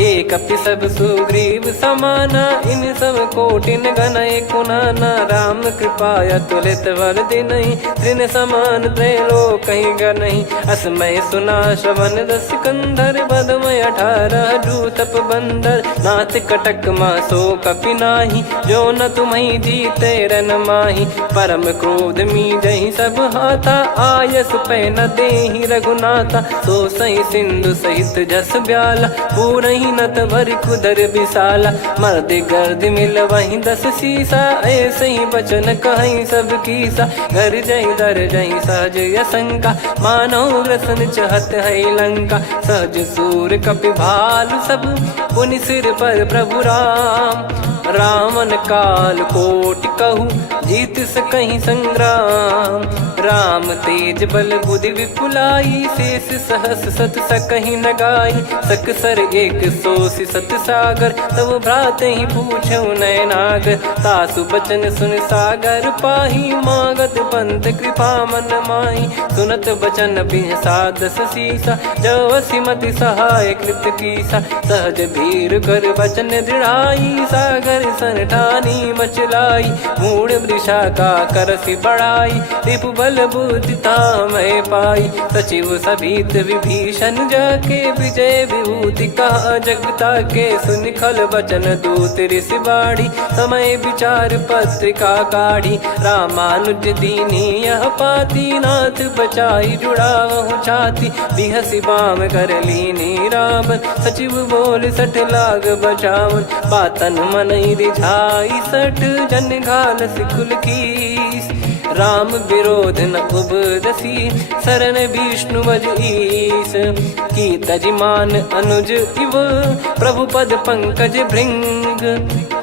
एक अपि सब सुग्रीव समाना इन सब कोटिन गनय कुनाना राम कृपा अतुलित बल दिनहि त्रिन समान त्रैलोक कहीं गनहि असमय सुना श्रवण दस कंधर बदमय 18 जूतप बंदर नाथ कटक मासो कपि नाही जो न तुम्हि जीते रन माही परम क्रोध मी जहि सब हाथा आयस पै न देहि रघुनाथा सो सही सिंधु सहित जस ब्याला पूरहि नत भरि कुदर विशाला मर्द गर्द मिल वहीं 10 सीसा ऐसे ही बचन कहीं सब कीसा घर जहि दर जहि सहज यसंका मानव रसन चहत है लंका सहज सूर कपि भालु सब पुनि सिर पर प्रभु राम रावण काल कोटि कहु जीत सकहीं संग्राम। राम तेज बल बुद्धि विपुलाई, शेष सहस सत सकहीं न गाई। सकसर एक सोसी सत सागर, तब भ्रात ही पूछो नयनागर। तासु बचन सुन सागर पाही, मागत पंथ कृपा मन माही। सुनत बचन बिहसादस सीसा, जव सिमति सहाय कृत कीसा। सहज भीर कर बचन दृढ़ाई, सागर सन ठानी मचलाई। मूढ़ वृषा का करसि बढ़ाई, रिपु बल बुद्धि तामय पाई। सचिव सभीत विभीषण जाके, विजय विभूति कहा जगता के। सुनि खल बचन दूत ऋषि बाड़ी, समय विचार पत्रिका काढ़ी। रामानुज दीनी यह पाती, नाथ बचाई जुड़ावहु छाती। बिहसि बाम कर लीनी रावण, सचिव बोल सठ लाग बचावन। बातन मनई रिझाई सठ, जन घाल सिकुल कीस। राम विरोध न उपदसी, शरण विष्णु बज ईस। की तजिमान अनुज इव, प्रभु पद पंकज भृंग।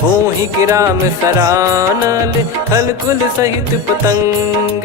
होहि कि राम सरानल, खल कुल सहित पतंग।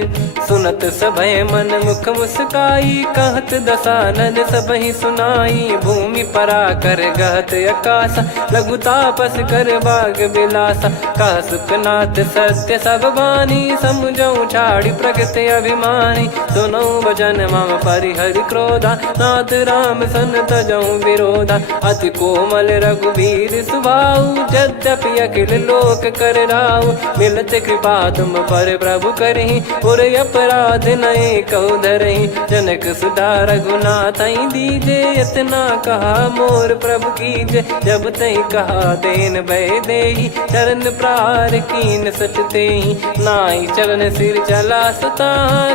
सुनत सभय मन मुख मुस्काई, कहत दसानन सबहि सुनाई। भूमि परा कर गहत आकाशा, लघु तापस कर बाग बिलासा। कह सुखनाथ सत्य सब बानी, समुझौ छाड़ी प्रगति अभिमानी। सुनो भजन मम परिहरि क्रोधा, नाथ राम सन तजौ विरोधा। अति कोमल रघुवीर सुभाऊ, यद्यपि अखिल लोक कर राऊ। मिलत कृपा तुम पर प्रभु करहि, पुर अपराध नए कौ धरहि। जनक सुधा रघुनाथ दीजे, इतना कहा मोर प्रभु कीजे। जब तई कहा देन भय देहि, चरण प्रार कीन सट तेहि। नाई चरण सिर चला सता,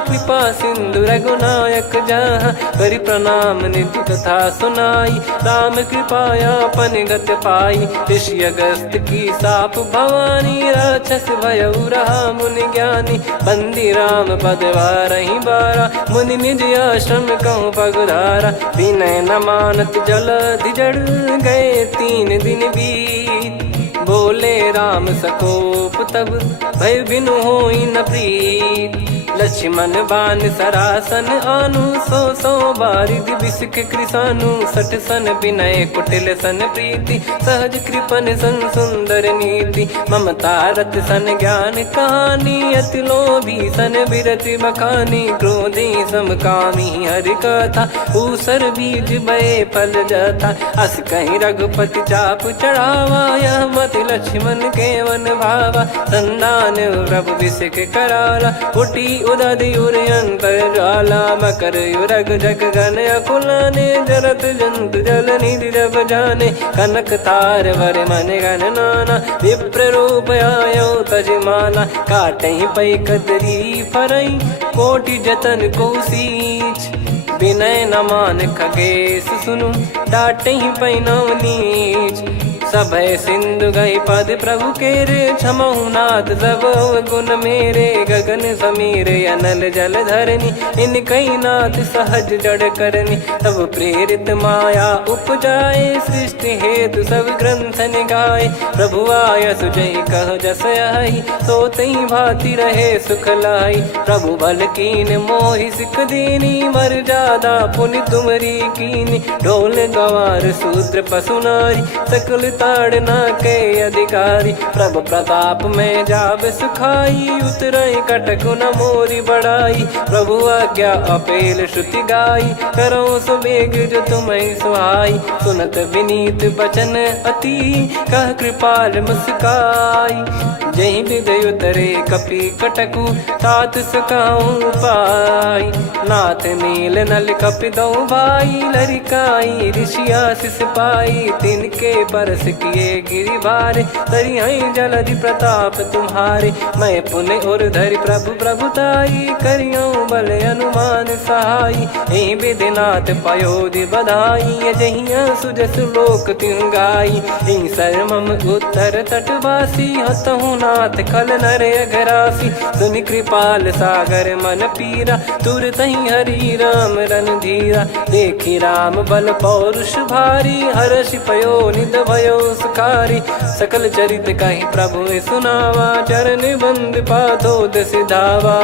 कृपा सिंधु रघुनायक जहाँ। करि प्रणाम निधि कथा सुनाई, राम कृपाया पन गत पाई। ऋषि अगस्त की साप भवानी, राक्षस भयउ रहा मुनि ज्ञानी। बंदी राम पद वारहि बारा, मुनि निज आश्रम कहूँ पगुधारा। विनय न मानत जलधि जड़, गए 3 दिन बीत। बोले राम सकोप तब, भय बिनु होई न प्रीत। लक्ष्मण बान सरासन आनु, 100 बारिधि बिसक कृसानु। 60 सन विनय कुटिल सन प्रीति, सहज कृपन सन सुंदर नीति। ममता रत सन ज्ञान कहानी, अति लोभी सन बिरति बखानी। क्रोधी समकामी हरि कथा, ऊसर बीज बये फल जथा। अस कहीं रघुपति चाप चढ़ावा, यह मत लक्ष्मण के वन भावा। संदान प्रभु बिसक कराला, उठी उदधि उर अंतर ज्वाला। मकर युरग जग गण अकुलाने, जरत जंतु जल निधि जब जाने। कनक तार वर मन गण नाना, विप्र रूप आयो तजमाना। काटहि पै कदरी फरई, कोटि जतन को सींच। विनय न मान खगेश सुनु, डांटहि पै नव नीच। सभय सिंधु गई पद प्रभु केरे, क्षमहु नाथ सब गुण मेरे। गगन समीरे अनल जल धरनी, इन कई नाथ सहज जड़ करनी। तब प्रेरित माया उपजाए, सृष्टि हेतु सब ग्रंथ निगाए। प्रभु आय सुजई कह जस आई, सोतई भांति रहे सुख लाई। प्रभु बल कीन मोहि सिख दीनी, मर्यादा पुनि तुमरी कीनी। ढोल गवार शूद्र पशु नारी, सकल ताड़ना के अधिकारी। प्रभु प्रताप में जाब सुखाई, उतरई कटक न मोरी बढ़ाई। प्रभु आज्ञा अपेल श्रुति गाई, करो सुबेग जो तुम्हें सुहाई। सुनत विनीत बचन अति, कह कृपाल मुस्काई। जहि हृदय उतरे कपि कटकु, तात सकाऊं पाई। नाथ नील नल कपि दो भाई, लरिकाई ऋषि आशीष पाई। तिनके परस किए गिरि भारे, तरिहै जलधि प्रताप तुम्हारे। मैं पुन और धरि प्रभु प्रभुताई, करियौ बल अनुमान सहाई। एहि विधिनाथ पयोधि बधाई, जहिया सुजस लोक तिहुँ गाई। एहि सरमम उत्तर तटवासी, हतहु रघुनाथ खल नर अघरासी, सुनि कृपाल सागर मन पीरा, तुरतहि हरि राम रणधीरा। देखि राम बल पौरुष भारी, हर्षि पयो निध भयो सुखारी। सकल चरित कहि प्रभु सुनावा, चरण बंद पादोद सिधावा।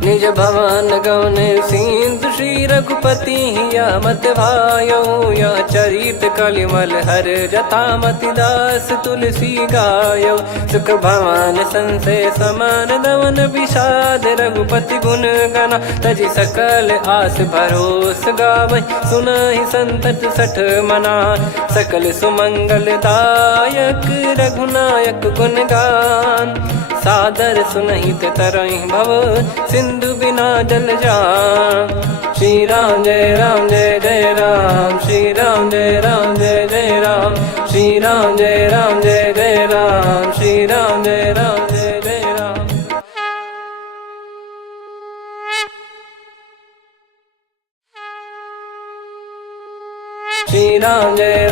निज भवन गौन सिंधु श्री रघुपति हिया मत भायो, यह चरित कलिमल हर जथा मति दास तुलसी गायो। सुख भवन संशय समान दवन विषाद, रघुपति गुण गना तजि सकल आस भरोस गावै। सुनहि संतत सठ मना, सकल सुमंगल दायक रघुनायक गुण गान। सादर सुनहित तरहि भव, सिंधु बिना जल जान। श्री राम जय जय राम, श्री राम जय जय राम, श्री राम जय जय राम, श्री राम जय जय राम। श्री राम जय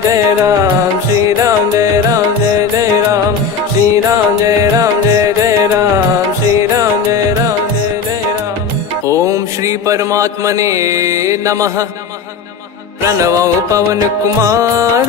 जय राम, श्री राम जय जय राम, श्री राम जय जय राम, श्री राम जय जय राम। ओम श्री परमात्मने नमः। प्रणवो पवन कुमार,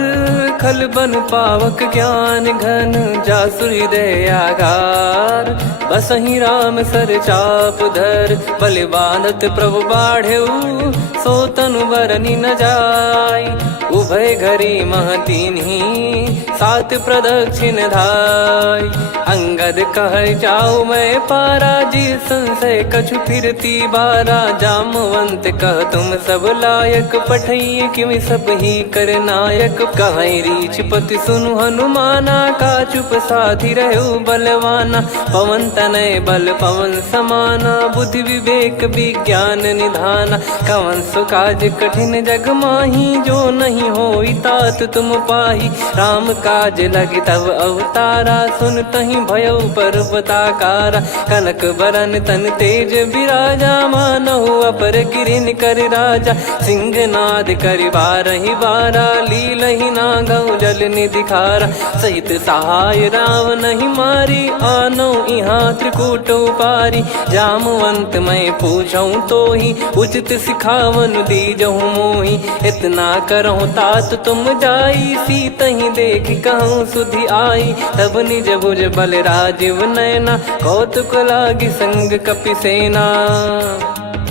खल बन पावक ज्ञान घन, जासु हृदय आगार। बसहि राम सर चाप धर, बलि बांधत प्रभु बाढ़ऊ, सो तनु बरनि न जाय। उभय घरी महतीन्ही, सात प्रदक्षिण धाय। अंगद कह जाऊ मैं पारा, जी संशय कछु फिरती बारा। जामवंत कह तुम सब लायक, पठई किमि सब ही कर नायक। कहै रीछ पति सुनु हनुमाना, का चुप साधि रहु बलवाना। पवन तनय बल पवन समाना, बुद्धि विवेक विज्ञान निधाना। कवन सो काज कठिन जग माही, जो नहीं होई तात तुम पाही। राम काज लगी तब अवतारा, सुन तहि भयउ पर्वताकारा। कनक बरन तन तेज बिराजा, मानहु अपर गिरिन कर राजा। सिंहनाद करि बारहि बारा, लीलहि नागौ जल निधि खारा। सहित सहाय राम नहीं मारी, आनो इहाँ त्रिकूट उपारी। जामवंत मैं पूछऊँ तोहि, उचित सिखावन दीजहु मोहि। इतना करहु तात तुम जाई, सीतहि देख कहूँ सुधि आई। तब निज भुज बल राजीव नयना, कौतुक लागी संग कपिसेना।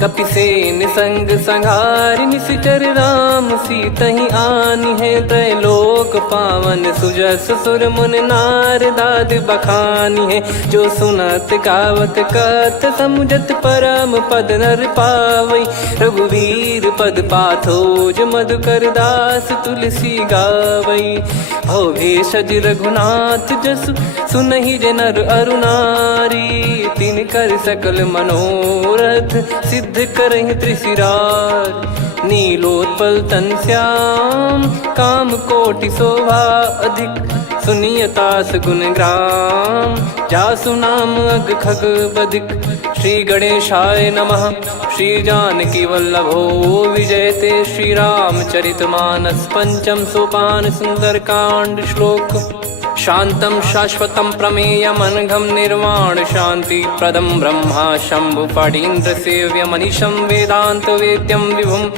कपिसेन संग संघारि निशिचर राम, सीतहि आनि है त्रैलोक पावन। सुजस सुर मुन नार दाद बखानी है, जो सुनत गावत कथ समुझत परम पद नर पावै। रघुवीर पद पाथोज मधुकर दास तुलसी गावै। भव भेषज रघुनाथ जसु, सुनहि जे नर अरु नारी। तिन कर सकल मनोरथ, सिद्ध करहि त्रिशिरार। नीलोत्पल तन श्याम, काम कोटि शोभा अधिक। सुनियतास गुण ग्राम, जासु नाम अग खग बधिक। श्री गणेशाय नमः। श्री जानकी वल्लभो विजयते, श्री रामचरित मानस पंचम सोपान सुंदरकांड श्लोक। शांतं शाश्वतं प्रमेयमनघं निर्वाण शांति प्रदं ब्रह्मा शंभु फणीन्द्र सेव्य मनीषं वेदांत वेद्यं विभुं।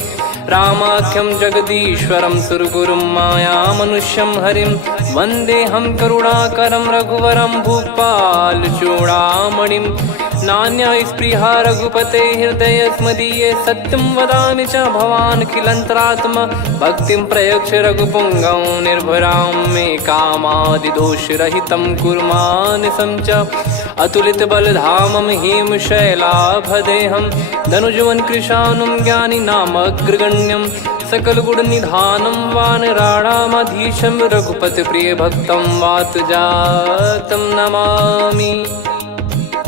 रामाख्यं जगदीश्वरं सुरगुरुं माया मनुष्यं हरिं। वन्देऽहं करुणाकरं रघुवरं भूपाल चूडामणिं। नान्या स्पृहा रघुपते हृदय स्मदीये, सत्यं वदामि च भवान् खिलन्तरात्मा। भक्तिं प्रयच्छ रघुपुङ्गं निर्भरां मे कामादिदोषरहितं कुर्मानसं च। अतुलित बलधामं हेमशैलाभदेहं, धनुजवन कृशानुं ज्ञानिनामग्रगण्यं। सकल गुण निधानं वानराणामधीशं, रघुपति प्रिय भक्तं वातजातं नमामि।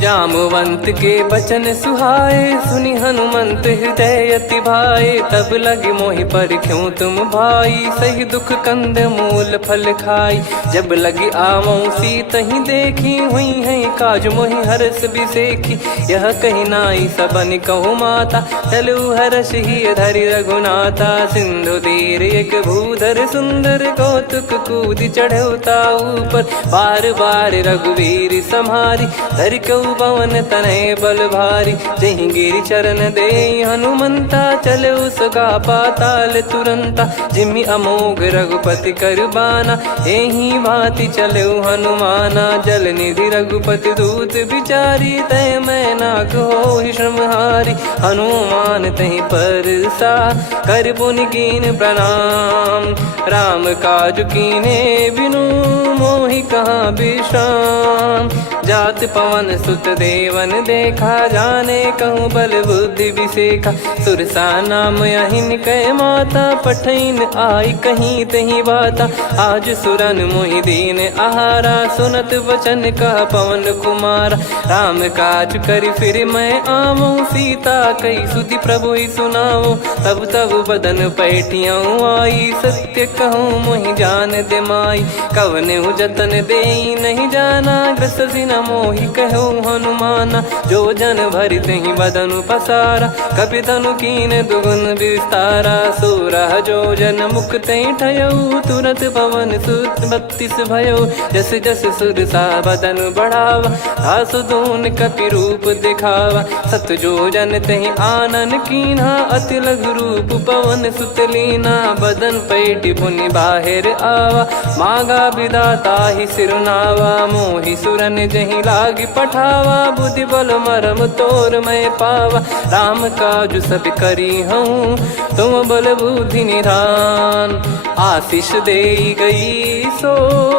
जामवंत के बचन सुहाए, सुनि हनुमंत हृदय अति भाए। तब लगे मोहि पर क्यों तुम भाई, सही दुख कंद मूल फल खाई। जब लगी आवऊं सीत ही देखी, हुई है काज मोहि हरस बिसेखी। यह कही नाई सबन कहु माता, चलू हरष ही धरि रघुनाथा। सिंधु तीर एक भूधर सुंदर, कौतुक कूद चढ़ौता ऊपर। बार बार रघुवीर सम्हारी, धरि कहु पवन तनय बल भारी। जहि गिरि चरण दे हनुमंता, चलो सगा पाताल तुरंता। जिमि अमोघ रघुपति कर बाना, एहि भांति चलो हनुमाना। जल निधि रघुपति दूत बिचारी, तय मैं नाग होहि श्रमहारी। हनुमान तहि परसा, कर पुनि कीन प्रणाम। राम काज कीने बिनु, मोहि कहाँ विश्राम। जात पवन सुत देवन देखा, जाने कहूँ बल बुद्धि विसेखा। सुरसा नाम अहिन कै माता, पठैन आई कहीं तहीं बाता। आज सुरन मोहि दीन आहारा, सुनत वचन कह पवन कुमारा। राम काज करि फिर मैं आवऊं, सीता कई सुधि प्रभु ही सुनाओ। तब तब बदन पैठियाँ आई, सत्य कहूँ मोहि जान दे माई। कवने जतन देई नहीं जाना, ग्रसि न मोहि कहूँ हनुमाना। जो जन भरि तहि बदनु पसारा, कपि तनु कीन दुगुन विस्तारा। सोरह जो जन मुख तहि ठयऊ, तुरत पवन सुत 32 भयऊ। जस जस सुरसा बदन बढ़ावा, आसु दून कपि रूप दिखावा। सत जो जन तहि आनन कीन्हा, अति लघु रूप पवन सुत लीना। बदन पैठि पुनि बाहिर आवा, मांगा विधाता ही सिरुनावा। मोहि सुरन जहि लागी पठावा, बुद्धि बल मरम तोर मैं पावा। राम काज सब करी हूँ, तुम बल बुद्धि निधान। आशीष देई गई सो,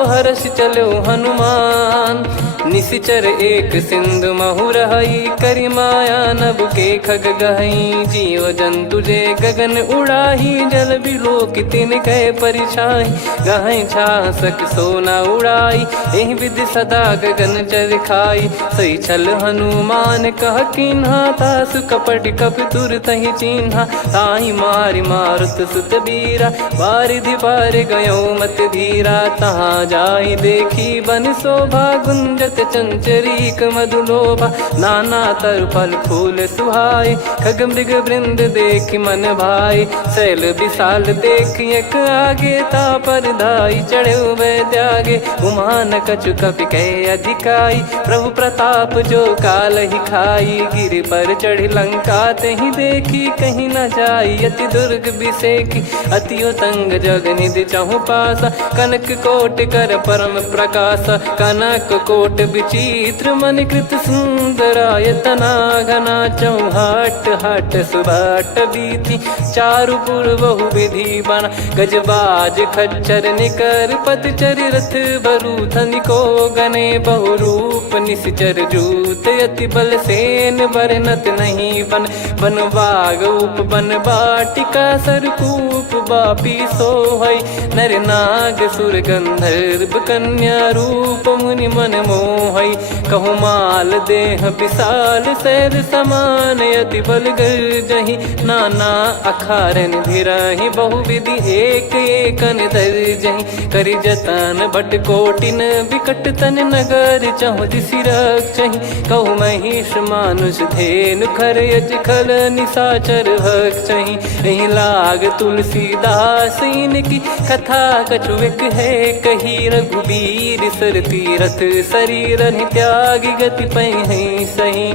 हर्ष चलो हनुमान। निशिचर एक सिंधु महु रहई, करि माया नभ के खग गहई। जीव जंतु जे गगन उड़ाही, जल बिलोक तिन कह परिछाई। गहई छासक सोना उड़ाई, एहि विधि सदा गगन चर खाई। सही छल हनुमान कह कीन्हा, तासु कपट कपि तुर तहि चिन्हा। ताहि मारि मारुत सुत बीरा, बारिधि पार गयो मत धीरा। तहाँ जाई देखी बन शोभा, गुंजत चंचरीक मधुलोभा। नाना तरु फल फूल सुहाए, खग मृग वृंद देख मन भाई। शैल विशाल देख एक आगे, तापर धाई चढ़े वै त्यागे। उमान कछु कपि कह अधिकाई, प्रभु प्रताप जो काल ही खाई। गिर पर चढ़ी लंका तहि देखी, कहीं न जाई अति दुर्ग बिसेखी। अति उतंग जग निधि चहु पासा, कनक कोट कर परम प्रकाशा। कनक कोट विचित्र मन कृत सुंदरायतना। घना चौहाट हाट सुबाट बीथी, चारु पुर बहु विधि बना। गजबाज खच्चर निकर पतचर, रथ बरु धनिको गने। बहु रूप निश्चर जूत, अति बल सेन बरनत नहीं बन। बन बाग उप बन बाटिका, सरकूप बापी सोहई। नर नाग सुर गंधर्व कन्या, रूप मुनि मन मोहई। कहु माल देह विशाल, शैल समान अति बल गर्जहि। नाना अखारन भिराहि, बहु विधि एक एकन दर्जहि। करि जतन भट कोटिन, विकट तन नगर चहु दिसि रक्षहि। कहु महिष मानुष धेनु, खर यज खल निशाचर भक्षहि। एहि लाग तुलसीदास इनकी, कथा कछु एक है कही। रघुबीर सर तीरथ शरीर, त्यागी गति पै सही।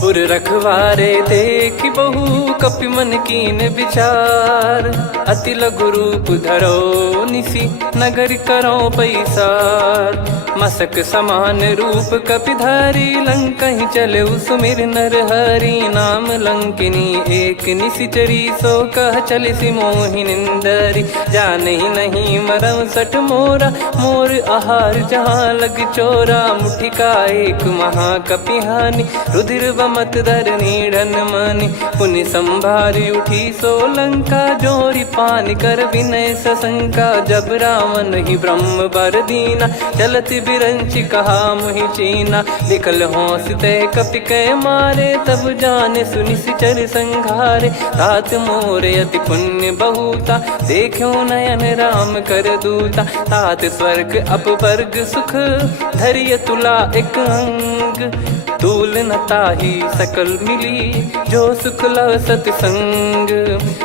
पुर रखवारे देख बहु, कपि मन कीन विचार। अति लघु रूप धरो निसी, नगर करो पैसार। मसक समान रूप कपि धारी, लंकहि चले सुमिर नर हरि। नाम लंकिनी एक निशिचरी, सो कह चलिसि मोहि निंदरी। जानहि नहीं मरम सठ मोरा, मोर आहार जहाँ लग चोरा। मुठिका एक महाकपि हानि, रुधिर बमत धरनी ढन मनि पुनि संभारी उठी सोलंका जोरी पानी कर विनय सशंका जब रावण ही ब्रह्म बर दीना चलत बिरंची कहा मुहि चीना निकल होंस ते कपि कै मारे तब जाने सुनि सिचर संघारे तात मोरे अति पुण्य बहुता देखो नयन राम कर दूता तात स्वर्ग अपवर्ग सुख धरिय तुला एक अंग तूल न ताही सकल मिली जो सुख लव सतसंग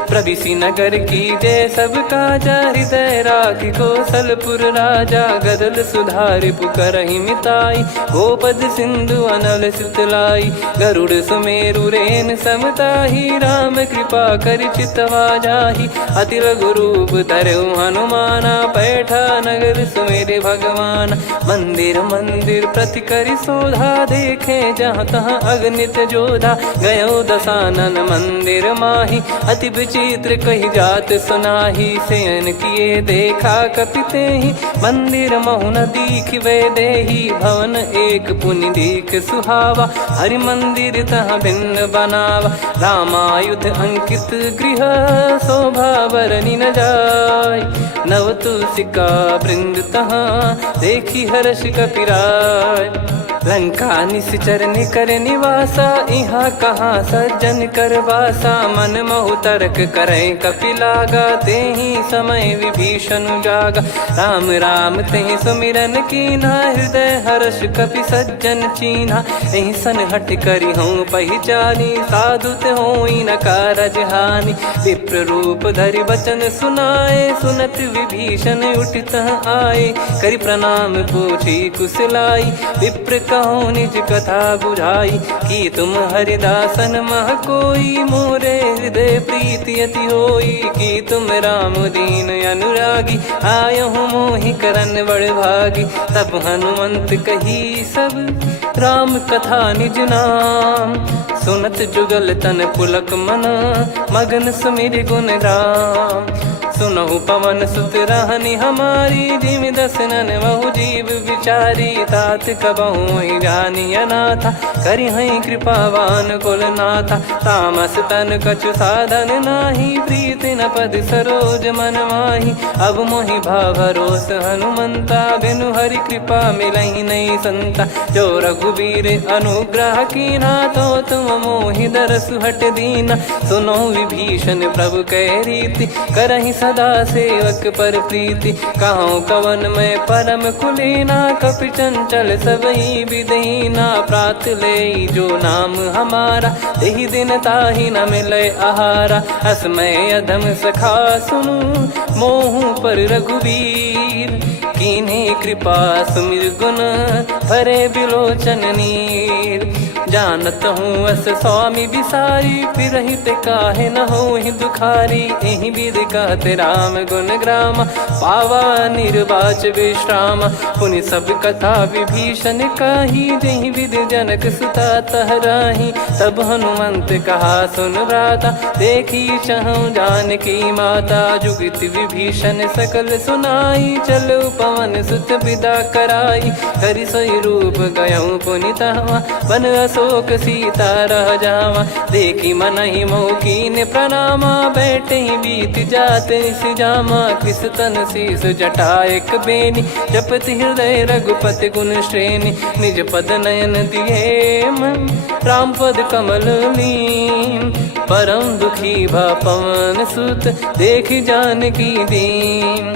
प्रविसी नगर की जय सब काजा हृदय राखी कौशलपुर राजा गदल सुधारि पुकरहि मिताई गोपद सिंधु अनल सितलाई गरुड़ सुमेरु रेन समताही राम कृपा कर चितवा जाही अति लघु रूप धरऊ हनुमाना बैठा नगर सुमेरे भगवान मंदिर मंदिर प्रति करि शोधा देखे जहाँ तहाँ अगणित जोधा गयो दशानन मंदिर माही अति विचित्र कही जात सुनाही सेन किए देखा कपिते ही मंदिर महु न दीख वे देही भवन एक पुनि दीख सुहावा हरि मंदिर तहाँ भिन्न बनावा रामायुध अंकित गृह शोभा बरनी न जाय नव तुलसी का वृंद तहाँ देखी हर्ष कपिराय लंका निश्चर निकर निवासा यहाँ कहाँ सज्जन कर वासा मन महु तर्क करे कपिलागा ते ही समय विभीषण जागा राम राम ते सुमिरन कीना हृदय हर्ष कपि सज्जन चीन्हा यही सन हट करी हूँ पहचानी साधु ते होई न कारज हानि विप्र रूप धरि वचन सुनाए सुनत विभीषण उठित आए करि प्रणाम पूछी कुशलाई विप्र कहो निज कथा बुझाई कि तुम हरिदासन मह कोई मोरे हृदय प्रीति अति होई कि तुम राम दीन अनुरागी आयहु मोहि करन बड़ भागी तब हनुमंत कही सब राम कथा निज नाम सुनत जुगल तन पुलक मन मगन सुमिर गुण राम सुनहु पवन सुत रहनी हमारी जिमि दसनन बहु जीव विचारी तात कबहु ही जानी अनाथा करि हई कृपावान कुल नाथा तामस तन कछु साधन नाही प्रीति न पद सरोज मन माही अब मोहि भाव भरोस हनुमंता बिनु हरि कृपा मिलहि नहीं संता जो रघुबीर अनुग्रह कीना तो तुम मोहि दरस हट दीना सुनो विभीषण प्रभु कह रीति करहि सदा सेवक पर प्रीति कहूँ कवन में परम कुलीना कपि चंचल सबही विदहीना प्रात ले जो नाम हमारा तेहि दिन ताहि न मिले आहारा असमय अधम सखा सुनु मोहु पर रघुवीर कीन्हे कृपा सुमिर गुण भरे बिलोचन नीर जानत हूँ अस स्वामी बिसारी फिर हित काहे न हो ही दुखारी एहि विध कहते राम गुण ग्राम पावा निर्वाच विश्राम पुनि सब कथा विभीषण काही जहि विध जनक सुता तहराही तब हनुमंत कहा सुन भ्राता देखी चहु जानकी माता जुगित विभीषण सकल सुनाई चलो पवन सुत विदा कराई करि सोई रूप गयऊँ पुनि तहवा बन अशोक सीता रह जावा देखी मन ही मौकीन प्रणामा बैठे ही बीत जाते जामा कृष तन शीस जटा एक बेनी जपति हृदय रघुपति गुण श्रेणी निज पद नयन दिए मन राम पद कमल लीन परम दुखी भा पवन सुत देखी जानकी दीन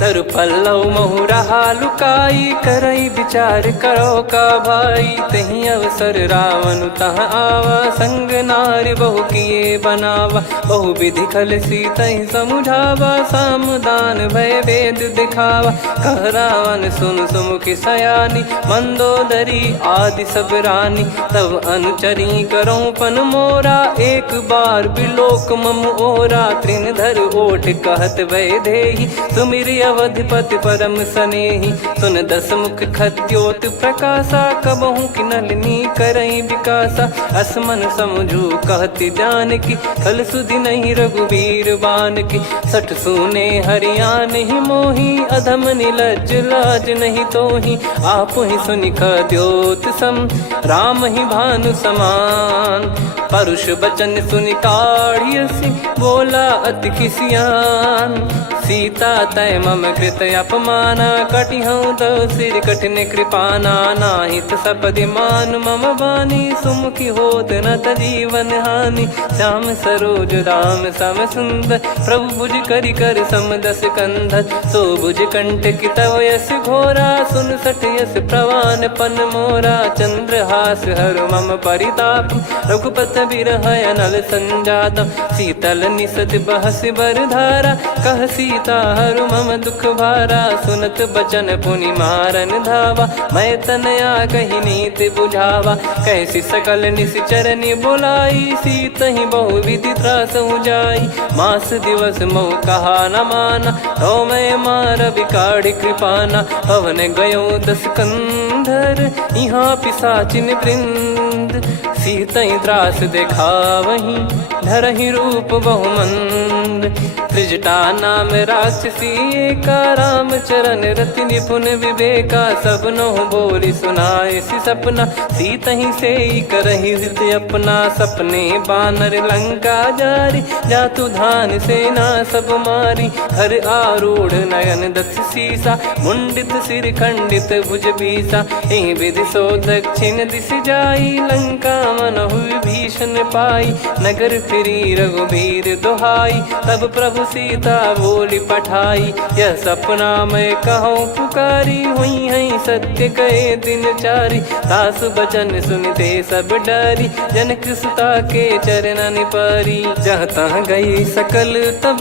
तरु पल्लव महु रहा लुकाई करई विचार करो का भाई तही अवसर रावण तह आवा संग नारी बहु किए बनावा बहु विधि खल सीतहि समुझावा सामदान भय वेद दिखावा कह रावण सुन सुमुखी सयानी मंदोदरी आदि सब रानी तब अनुचरी करो पन मोरा एक बार बिलोक मम ओरा तृण धर ओट कहत वै देहि सुमिर अवधिपति परम सनेही। सुन दस मुख खद्योत प्रकाशा, कबहू की नलिनी करई विकासा। असमन समझू कहती जान की, फल सुधि नहीं रघुबीर बान की। सठ सुने हरियाण ही मोही, अधम निलज लाज नहीं तोही। आप ही सुनि खद्योत सम, राम ही भानु समान। परुष बचन सुनि काढ़ियसि, बोला अति किसियान। सीता तय मम कृत अपमाना, कटिहऊँ तो सिर कठिन कृपाना। नाहित सपदि मान मम बानी, सुमुखी होत न जीवन हानि। श्याम सरोज राम सम सुंदर, प्रभु भुज करि कर सम दस कंधर। सो भुज कंठ की तव यस घोरा, सुन सठ यस प्रवान पन मोरा। चंद्रहास हर मम परिताप, रघुपत बिरह अनल संजात। शीतल निसत बहस बर धारा, कह सीता हरु मम दुख भारा। सुनत बचन पुनि मारन धावा, मैं तनया कही नीति बुझावा। कैसी सकल निश्चरनि बुलाई, सीत ही बहु विधि त्रास जाई। मास दिवस मोह कहा न माना, तो मैं मार बिकाढ़ी कृपाना। पवन गयो दस कंधर, यहाँ पिशाचिन वृंद। सीतहि त्रास देखावहीं, धरहि रूप बहुमंद। त्रिजटा नाम राक्षसी एका, राम चरण रति निपुण विवेका। सबनो बोली सुनाए सि सपना, सीतहि सेई करहि हृद अपना। सपने बानर लंका जारी, जातु धान सेना सब मारी। हर आरूढ़ नयन दस सीसा, मुंडित सिर खंडित भुज बीसा। एहि विधि सो दक्षिण दिश जाई, लंका मनहु भीषण पाई। नगर फिरी रघुबीर दुहाई, तब प्रभु सीता बोली पठाई। यह सपना मैं कहूँ पुकारी, हुई है सत्य कहे दिन चारी। सासु बचन सुनते सब डरी, जनक सुता के चरण परी। जहाँ तहाँ गई सकल तब,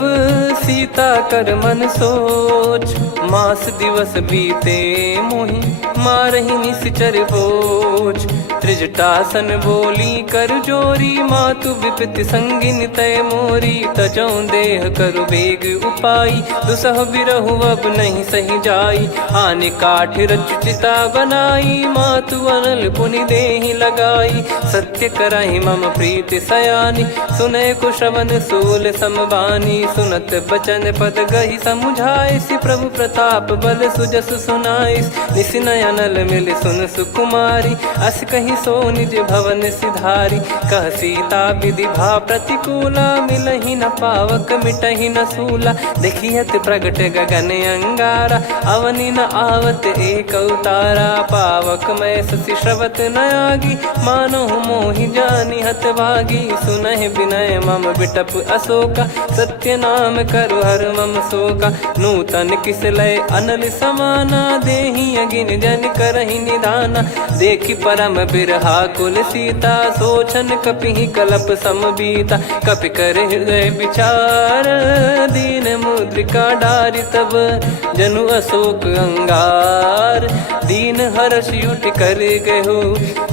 सीता कर मन सोच। मास दिवस बीते मोहि, मारहि निश्चर बोझ। त्रिजटासन बोली कर जोरी, मातु विपति संगिन तय मोरी। तजौ देह करु बेग उपाई, दुसह बिरहु अब नहीं सही जाई। आने काठ रचु चिता बनाई, मातु अनल पुनि देहि लगाई। सत्य करहि मम प्रीति सयानी, सुनय को श्रवण सूल समबानी। सुनत बचन पद गहि समुझाइसि, प्रभु प्रताप बल सुजस सुनाइस। निसिनय अनल मिल सुन सुकुमारी, अस कहि सो निज भवन सिधारी। कह सीता विधि भा प्रतिकूला, मिलहि न पावक मिटहि न सूला। देखियत प्रगट गगन अंगारा, अवनि न आवत एक अवतारा। पावक मैं ससि श्रवत न आगी, मानो मोहि जानि हत भागी। सुनहि विनय मम बिटप अशोका, सत्य नाम करु हर मम शोका। नूतन किस लय अनल समाना, देहि अगिन जन करहि निधाना। देखि परम बिरहा कुल सीता, सोचन कपिहि कलप समबीता। कपि कर हृदय विचार, दीन मुद्रिका डारि तब। जनु अशोक अंगार, दीन हर्ष उठ कर गहो।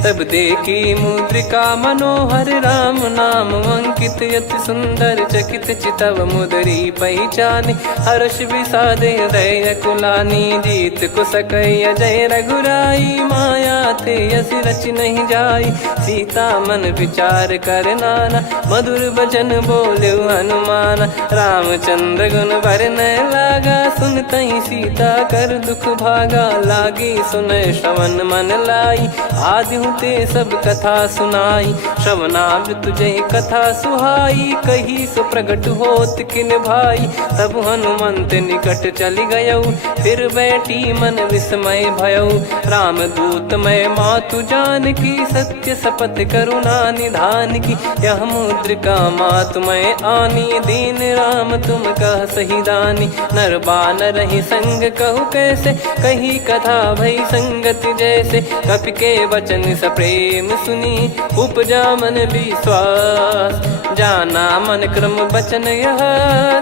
तब देखी मुद्रिका मनोहर, राम नाम अंकित अति सुंदर। चकित चितव मुदरी पहचानी, हर्ष विषाद हृदय कुलानी। जीत को सकय जय रघुराई, माया थे यस रच नहीं जाई। सीता मन विचार कर नाना, मधुर बचन बोले हनुमान। रामचंद्र गुण बरनय लागा, सुनतहि सीता कर दुख भागा। लागी सुनय श्रवण मन लाई, आदिहु ते सब कथा सुनाई। श्रवणाब तुझे कथा सुहाई, कही सो प्रगट होत किन भाई। तब हनुमंत निकट चली गयऊ, फिर बैठी मन विस्मय भयऊ। राम दूत मैं मातु जान की, सत्य शपथ करुणा निधान की। यह मुद्रिका मातु मैं आनी, दीन राम तुम कह सही दानी। नर बानर ही संग कहु कैसे, कही कथा भई संगति जैसे। कपि के वचन सप्रेम सुनी, उपजा मन विश्वास। जाना मन क्रम बचन यह,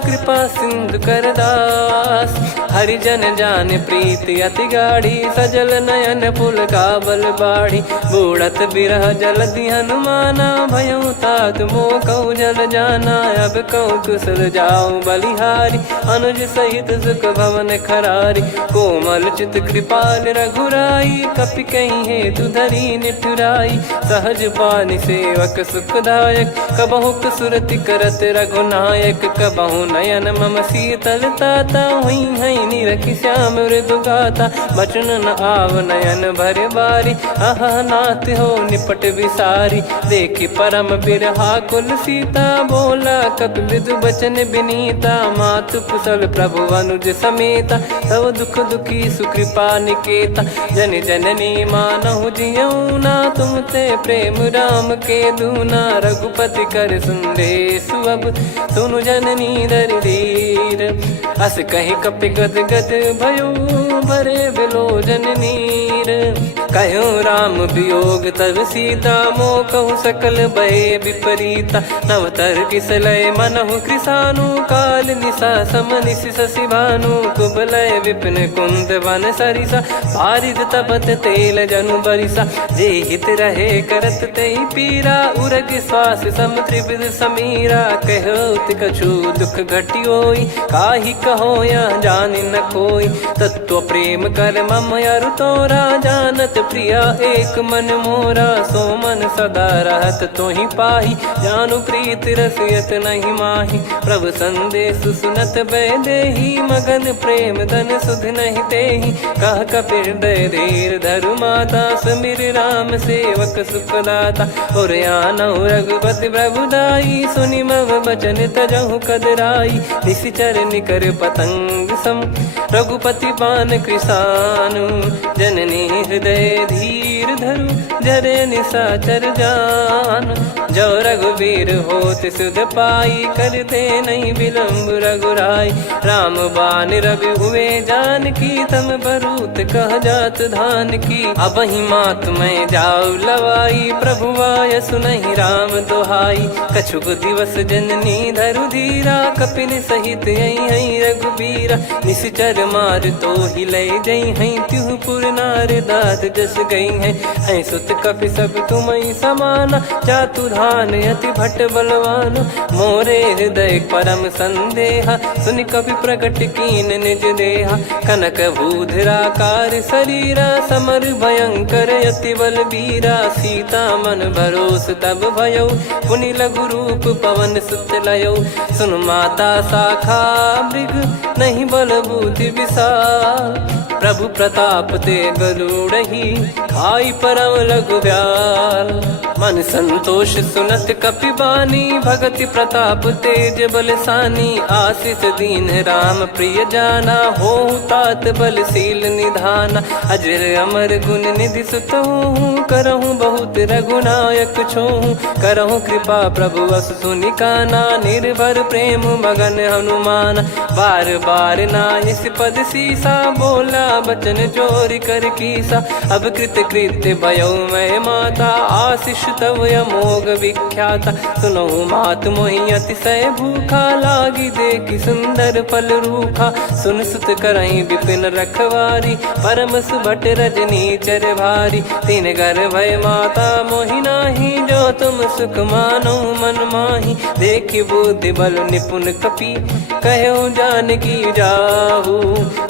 कृपा सिंधु कर दास। हरिजन जान प्रीति अति गाढ़ी, सजल नयन पुल काबल बाढ़ी। बूढ़त बिरह जलधि हनुमाना, भयउ तात मोह कहु जल जाना। अब कहु कुशल जाऊं बलिहारी, अनुज सहित सुख भवन खरारी। कोमल चित कृपाल रघुराई, कपि कहीं हेतु धरी निठुराई। सहज पानि सेवक सुखदायक, कबहु सुरति करत रघुनायक। कबहु नयन मम शीतलता, हुई हई निरखि श्याम मृदु गाता। बचन न आव नयन भर बारी, आहा नाथ हो निपट विसारी। देखि परम बिरहा कुल सीता, बोला कपि मृदु बचन बिनीता। मातु कुशल प्रभु अनुज समेता, तव दुख दुखी सुकृपा निकेता। जन जननी मानहु जियऊ ना, तुम ते प्रेम राम के दूना। रघुपति कर संदेशु अब, सुनु जननी दर धीर। अस कहि कपि गद गद भयो, भरे बिलोचन नीर। कहूँ राम वियोग तब सीता, मोह कहूँ सकल भय विपरीता। नवतर किसलय मनहु कृसानु, काल निशा समनिशि शशि भानु। कुबलय विपिन कुंद वन सरिसा, पारिद तपत तेल जनु बरिसा। जे हित रहे करत तेहि पीरा, उरग श्वास सम त्रिविध समीरा। कहत कछु दुख घटियोई, काहि कहो या जानि न कोई। तत्व प्रेम कर मम अरु तोरा, जानत प्रिया एक मन मोरा। सो मन सदा रहत तोहि पाही, जानु प्रीत रसियत नहीं माही। प्रभु संदेश सुनत बैदेही, मगन प्रेम धन सुध नहीं तेहि। कह कपिर दय धीर धरु माता, सुमिर राम सेवक सुखदाता। और आनहु रघुपति प्रभु दाई, सुनि मव बचन तजहु कदराई। निशिचर निकर पतंग सम, रघुपति पान कृसानु। जननी हृदय धीर धरु, जरे निशाचर जान। जो रघुवीर होत सुध पाई, कर दे नहीं विलम्ब रघुराई। राम बान रवि हुए जानकी, तम बरूत कह जात धान की। अब ही मात मैं जाऊ लवाई, प्रभु आय सुनहि राम दोहाई। कछुक दिवस जननी धरु धीरा, कपिन सहित यही रघुबीरा। निशिचर मार तो ही ले जई हैं, त्यों पुर नार दाद जस गई हैं। सुत कपि सब तुमहि समाना, चातुधान अति भट्ट बलवान। मोरे हृदय परम संदेहा, सुन कपि प्रकट कीन निज देहा। कनक भूधराकार शरीरा, समर भयंकर अति बलबीरा। सीता मन भरोस तब भयउ, पुनि लघु रूप पवन सुत लयउ। सुन माता शाखा मृग, नहीं बल बुद्धि विशाल। प्रभु प्रताप ते गरुड़हि, खाई परम लघु ब्याल। मन संतोष सुनत कपि बानी, भगति प्रताप तेज बलसानी। आशीष दीन राम प्रिय जाना, होहु तात बलशील निधाना। अजर अमर गुण निधि सुतहु, करहु बहुत रघुनायक छोहु। करहु कृपा प्रभु अस सुनि काना, निर्भर प्रेम मगन हनुमान। बार बार नायस पद सीसा, बोला बचन चोरी कर कीसा। अब कृत कृत्य भयो मैं माता, आशीष तव अमोघ विख्याता। सुनहु मात मोहि अतिशय भूखा, लागी देखि सुंदर फल रूखा। सुन सुत करहि विपिन रखवारी, परम सुभट रजनी चर भारी। तीन घर भय माता मोहि नाही, जो तुम सुख मानो मन माही। देखि बुद्धि बल निपुण कपि, कहु जानकी जाहु।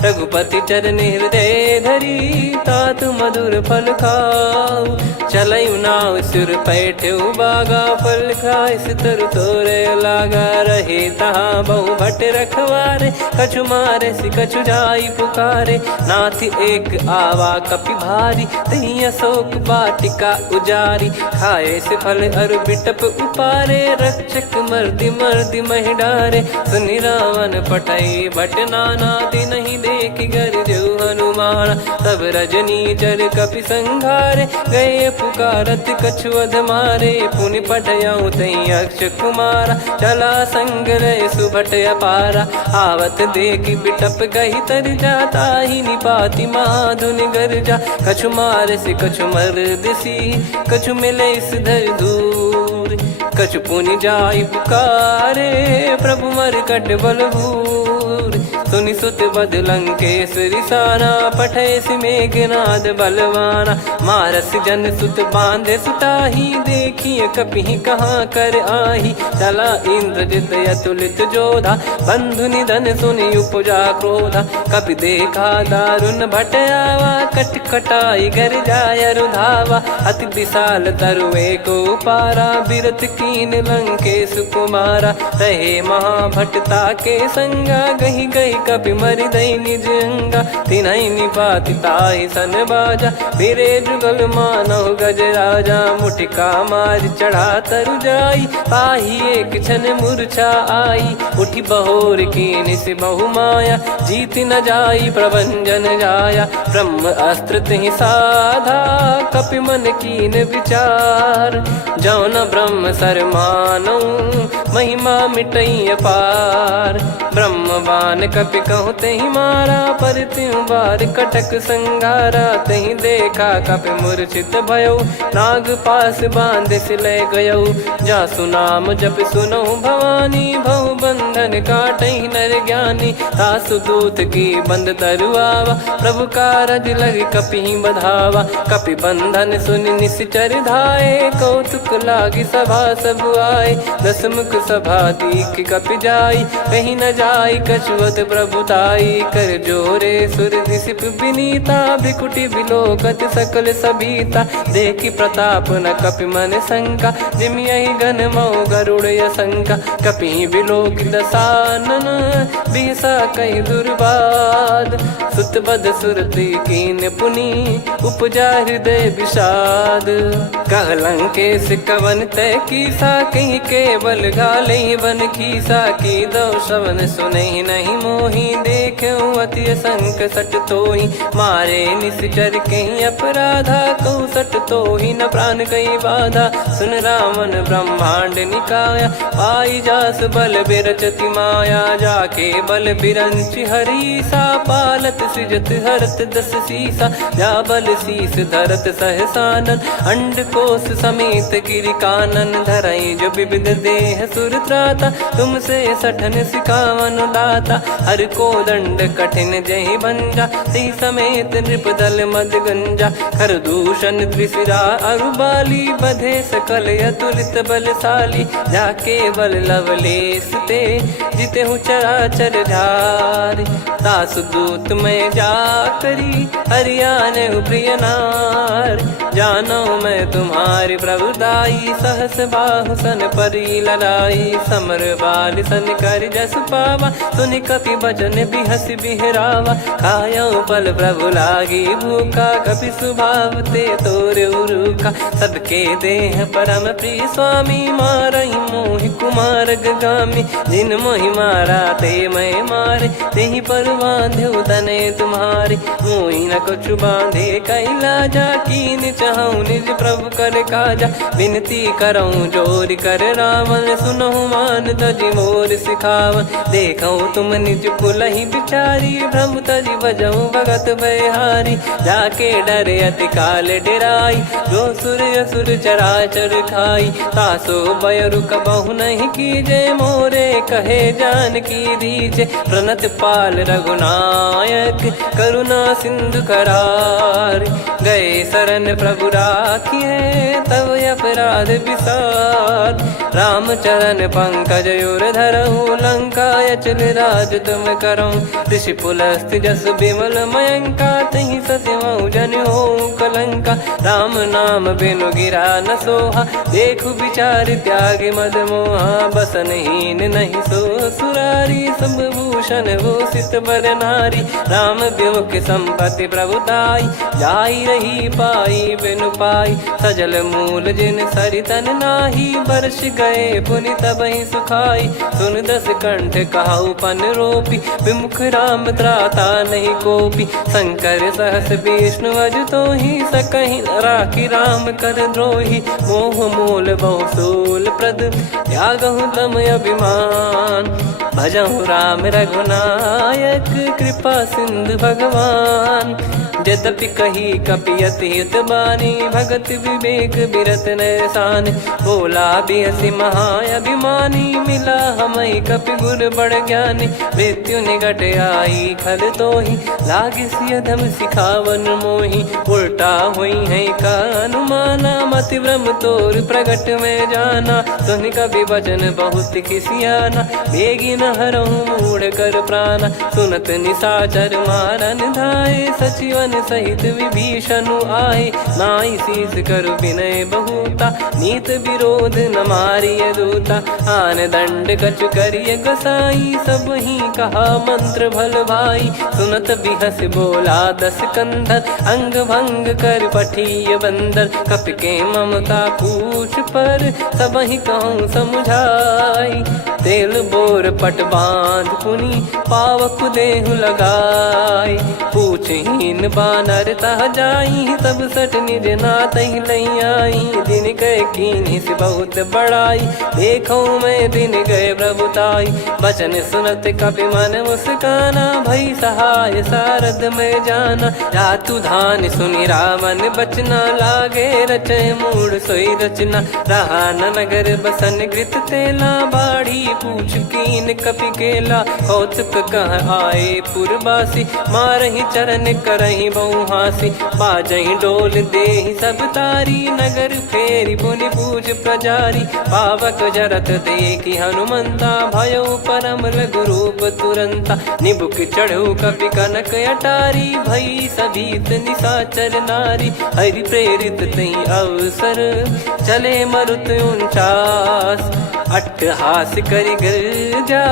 रघुपति चरण हृदय धरी, तात मधुर फल खाऊ। चलऊ नाव सुर पैठऊ बागा, फल खाइस तरु तोरे लागा। रहे तहाँ बहु भट रखवारे, कछु मारे सि कछु जाई पुकारे। नाथ एक आवा कपि भारी, तही अशोक वाटिका उजारी। खाए से फल अरु बिटप उपारे, रक्षक मर्दि मर्दि महि डारे। सुनि रावण पटई भट नाना, तिनहि देखि गरजऊ हनुमान। तब रजनी चर कपि संघारे, गए पुकारत कछु अध मारे। पुनि पटयऊ तई अक्ष कुमारा, चला संग रहे सुभट अपारा। आवत देखि बिटप गही तर जाता, ही निपाति माधुन गर्जा। कछु मार से कछु मर्द सी, कछु मिले इस धर दूर। कछु पुनि जाई पुकारे, प्रभु मर कट बलभूर। सुनि सुत बद लंकेश्वरी साना, पठैसि मेघनाद बलवाना। मारस जन सुत बांधे सुताही, देखिए कपिहि कहाँ कर आही। चला इंद्रजित अतुलित जोधा, बंधु निधन सुनि उपजा क्रोधा। कपि देखा दारुण भट आवा, कट कटाई घर जाय रुधावा। अति विशाल तरुए को पारा, बिरत कीन लंकेश कुमारा। रहे महाभटता के संगा, गही गही कपि मरि दई निज अंगा। तिन्है निपाति ताहि सन बाजा, बिरे जुगल मानव गज राजा। मुटिका मार चढ़ा तरु जाई, पाही एक क्षण मूर्छा आई। उठी बहोर कीन से बहु माया, जीत न जाई प्रभंजन जाया। ब्रह्म अस्त्र तिहि साधा, कपि मन कीन विचार। जौ न ब्रह्म सर मानौ, महिमा मिटई अपार। ब्रह्म बान कपि कहु तेहि मारा, पर त्यों बार कटक संगारा। तेहि देखा कपि मूर्छित भयौ, नाग पास बांध सिले गयौ। जासु नाम जप सुनौ भवानी, भव बंधन काटहि नर ज्ञानी। तासु दूत की बंद तरुआवा, प्रभु कारज लग कपि बधावा। कपि बंधन सुनि निश्चर धाये, कौतुक लागी सभा सब आए। दसमुख सभा दीख कपि जाई, कहीं न जाई कछुवत प्रभुताई। कर जोरे सुर दिसिप विनीता, भ्रिकुटि बिलोकत सकल सबीता। देखि प्रताप न कपि मन शंका, जिमियहि घन मऊ गरुड़ असंका। कपि बिलोक दसानन, बिहसा कहि दुर्बाद। सुत बद सुरति कीन पुनि, उपजा हृदय विषाद। कह लंकेश कवन तय कीसा, कहीं केवल घाले बन खीसा। की दो श्रवण सुनहि नहीं मोही, देखऊं अति संक सट तोहि। मारे निश्चर कहीं अपराधा, कहूँ सट तोहि न प्राण कहीं बाधा। सुन रावण ब्रह्मांड निकाया, पाई जास बल बिरचति माया। जाके बल बिरंच हरीसा, पालत सृजत हरत दस सीसा। जा बल शीस धरत सहसानन, अंड कोश समेत गिरि कानन। धरई जो विविध देह सुर त्राता, तुमसे सठन सिखावन दाता। हर को दंड कठिन जहि भंजा, ती समेत नृप दल मद गंजा। कर दूषण त्रिशिरा अरुबाली, बधे सकल अतुलित बलशाली। जाके बल लवलेस ते, जिते हूँ चराचर झारी। दास दूत में जा करी, हरियाने प्रिय नार। जानो मैं तुम्हारी प्रभुताई, सहस बाहु सन परी लड़ाई। समर बाल सन कर जस पावा, सुनि कपि बचन बिहस बिहरावा। खायो पल प्रभु लागी भूखा, कपि स्वभाव ते तोर उरुखा। सबके देह परम प्रिय स्वामी, मारहि मोहि कुमार गगामी। जिन मोहि मारा ते मैं मारे, तेहि पर बांधो तने तुम्हारे। मोहि न कछु बांधे कैलाजा, कीन चाहूं निज प्रभु कर काजा। विनती करऊं जोरि कर रावण, सुनहु मान तजि मोर सिखावन। देखऊं तुम निज कुलहि बिचारी, भ्रम तजि बजऊं भगत बयहारी। जाके डरे अति काल डेराई, जो सुर असुर चराचर खाई। तासो बयरु कबहु नहीं कीजे, मोरे कहे जान की दीजे। प्रणत पाल रघुनायक, करुणा सिंधु करार। गए शरण प्रभु राखिए, तब अपराध विसार। राम चरण पंकज उर धरऊं, लंका अचल राज तुम करऊं। ऋषि पुलस्त्य जस विमल मयंका, तहि ससिमऊ जन होऊं कलंका। राम नाम बिनु गिरा न सोहा, देखु विचार त्याग मद मोहा। बसनहीन नहीं सो सुरारी, सब भूषण भूषित बर नारी। राम विमुख संपत्ति प्रभुताई, जाई रही पाई बिनु पाई। सजल मूल जिन सरितन नाही, बरस गए पुनि तबहि सुखाई। सुन दस कंठ कहाऊ पन रोपी, विमुख राम त्राता नहीं कोपी। शंकर सहस विष्णु अज तोहि, सकहि न राखी राम कर द्रोही। मोह मूल बहु सूल प्रद, त्यागहु तम अभिमान। भजहु राम रघुनायक, कृपा सिंधु भगवान। यद्यपि कही कपियत हित बानी भगत विवेक बिरत नैसान बोला बियसि महाअभिमानी मिला हमई कपि गुर बड़ ज्ञानी मृत्यु निकट आई खल तो ही लागिस अधम सिखावन मोही उल्टा हुई है का अनुमाना मति भ्रम तोर प्रगट में जाना सुन कवि वचन बहुत खिसियाना बेगी न हरहु मूढ़ कर प्राण सुनत निशाचर मारन धाये सचिवन सहित विभीषण आए नाई शीस कर विनय बहुता नीत विरोध न मारिय दूता आन दंड कछु करिय गोसाई सब ही कहा मंत्र भल भाई सुनत बिहस बोला दस कंधर अंग भंग कर पठिय बंदर कपि के ममता पूछ पर सब ही कहूँ समझाई तेल बोर पट बांध पुनी पावक देहु लगाई पूछहीन बानर तह जाई तब सट निज नाथ लई आई दिन गए कीनी से बहुत बड़ाई देखो मैं दिन गए प्रभुताई बचन सुनत कपि मन मुस्काना भई सहाय सारद में जाना जातु धान सुनि रामन बचना लागे रचय मूड सोई रचना रहा न नगर बसन कृत तेला बाड़ी पूछ कीन कपि केला कौतुक कह आए पुरबासी मारहि चरण करहि बहुहासी बाजहि डोल देहि सब तारी नगर फेरी पुनि पूज प्रजारी पावक जरत देखि हनुमंता भयो परम लघु रूप तुरंता निबुक चढ़ऊ कपि कनक अटारी भई सभीत निशाचर नारी हरि प्रेरित तई अवसर चले मरुत 49 अट्टहास करि गिरजा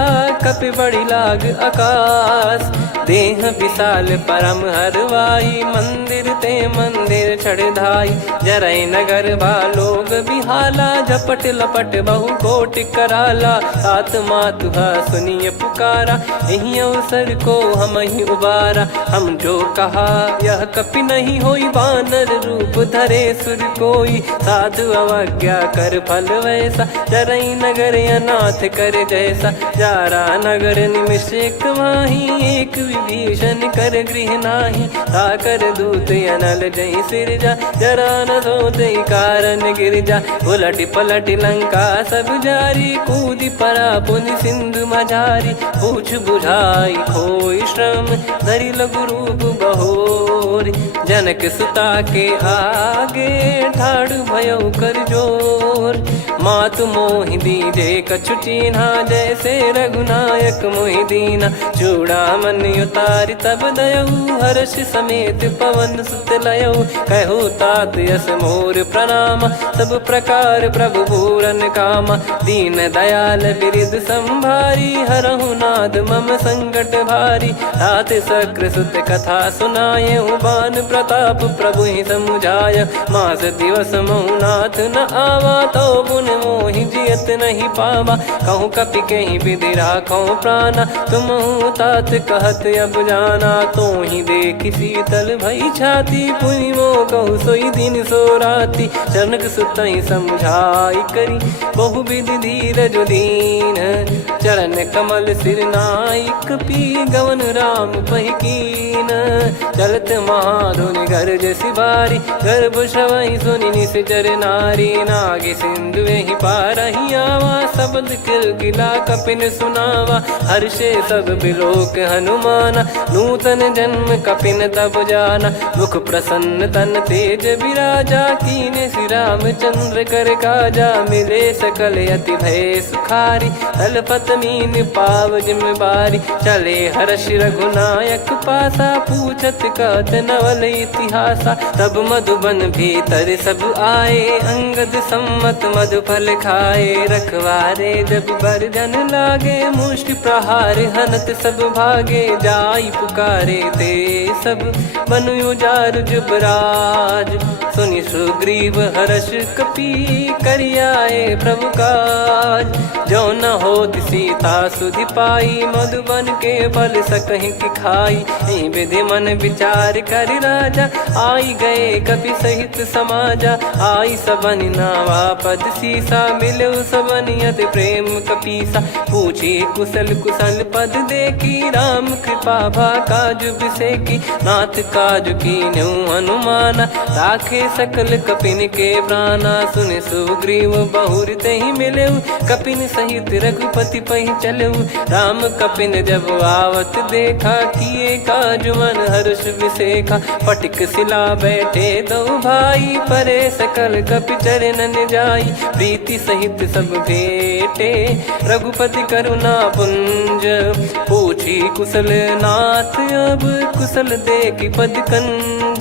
कपि बड़ी लाग आकाश देह विशाल परम हरवाई मंदिर ते मंदिर चढ़ाई जरई नगर बालोग बिहाला झपट लपट बहु कोट कराला सात मातुहा सुनिय पुकारा यही अवसर को हम ही उबारा हम जो कहा यह कपि नहीं होई बानर रूप धरे सुर कोई साधु अवज्ञा कर फल वैसा जरई नगर अनाथ कर जैसा जारा नगर निमिष एक माही एक विभीषण कर गृह नाही ताकर दूत अनल जय सिरजा जरा न सोते कारण गिरजा उलट पलट लंका सब जारी कूदी परा पुनि सिंधु मझारी पूछ बुझाई खोई श्रम धरि लघु रूप बहोरी जनक सुता के आगे ठाड़ भयो कर जोर मातु मोहि दीजे कछु चिन्हा जैसे रघुनायक मोहि दीना चूड़ामन उतारि तब दयऊ हर्ष समेत पवन सुत लयऊ कहु तात यस मोर प्रणाम सब प्रकार प्रभु पूरन कामा दीन दयाल बिरिद संभारी हरहु नाद मम संकट भारी तात सक्र सुत कथा सुनाये बान प्रताप प्रभु ही समुझाय मास दिवस मौनाथ न आवा तो पुन मोहि जियत नहीं पावा कहूँ कपि कहीं विधि राखो प्राणा तुम तात कहत अब जाना तो ही देख शीतल भई छाती पुनि मो कहु सोई दिन सो राती जनक सुतई समझाई करी बहु विधि धीरज दीन चरण कमल सिर नाइक पी गवन राम पहिकीन चलत महाधुनि गर्ज सिबारी गर्भ श्रवई सुनि निश्चर नारी नागे सिंधु ही पारही आवा शब्द किलकिला कपिन सुनावा हर्षे सब बिलोक हनुमाना नूतन जन्म कपिन तब जाना मुख प्रसन्न तन तेज विराजा कीने श्री राम चंद्र कर काजा मिले सकल अति भय सुखारी तलपत मीन पाव जिम्मेवारी चले हर्ष रघुनायक पासा पूछत कहत नवल इतिहासा तब मधुबन भीतर सब आए अंगद सम्मत मधु फल खाए रखवारे जब बरजन लागे मुष्टि प्रहार हनत सब भागे जाई पुकारे ते सब बनु उजार जुबराज सुनि सुग्रीव हर्ष कपि करियाए प्रभु काज जो न होत सीता सुधि पाई मधुबन के फल सकहि की खाई विधि मन विचार कर राजा आई गए कपि सहित समाजा आई सबन नावा पद सीसा मिलो सबन करत प्रेम कपीसा। पूछी कुशल कुशल पद देखी राम कृपा भा काज बिसेकी। नाथ काज कीन्हु हनुमाना राखे सकल कपिन के प्राणा। सुन सुग्रीव बहुर तेहि मिलेउ कपिन सहित रघुपति पहि चलेउ। राम कपिन जब आवत देखा किए काज मन हर्ष विसेखा। फटिक सिला बैठे दो भाई परे सकल कपि चरणन जाई। प्रीति सहित सब भेटे रघुपति करुणा पुंज। पूछी कुशल नाथ अब कुशल देखी पद कंज।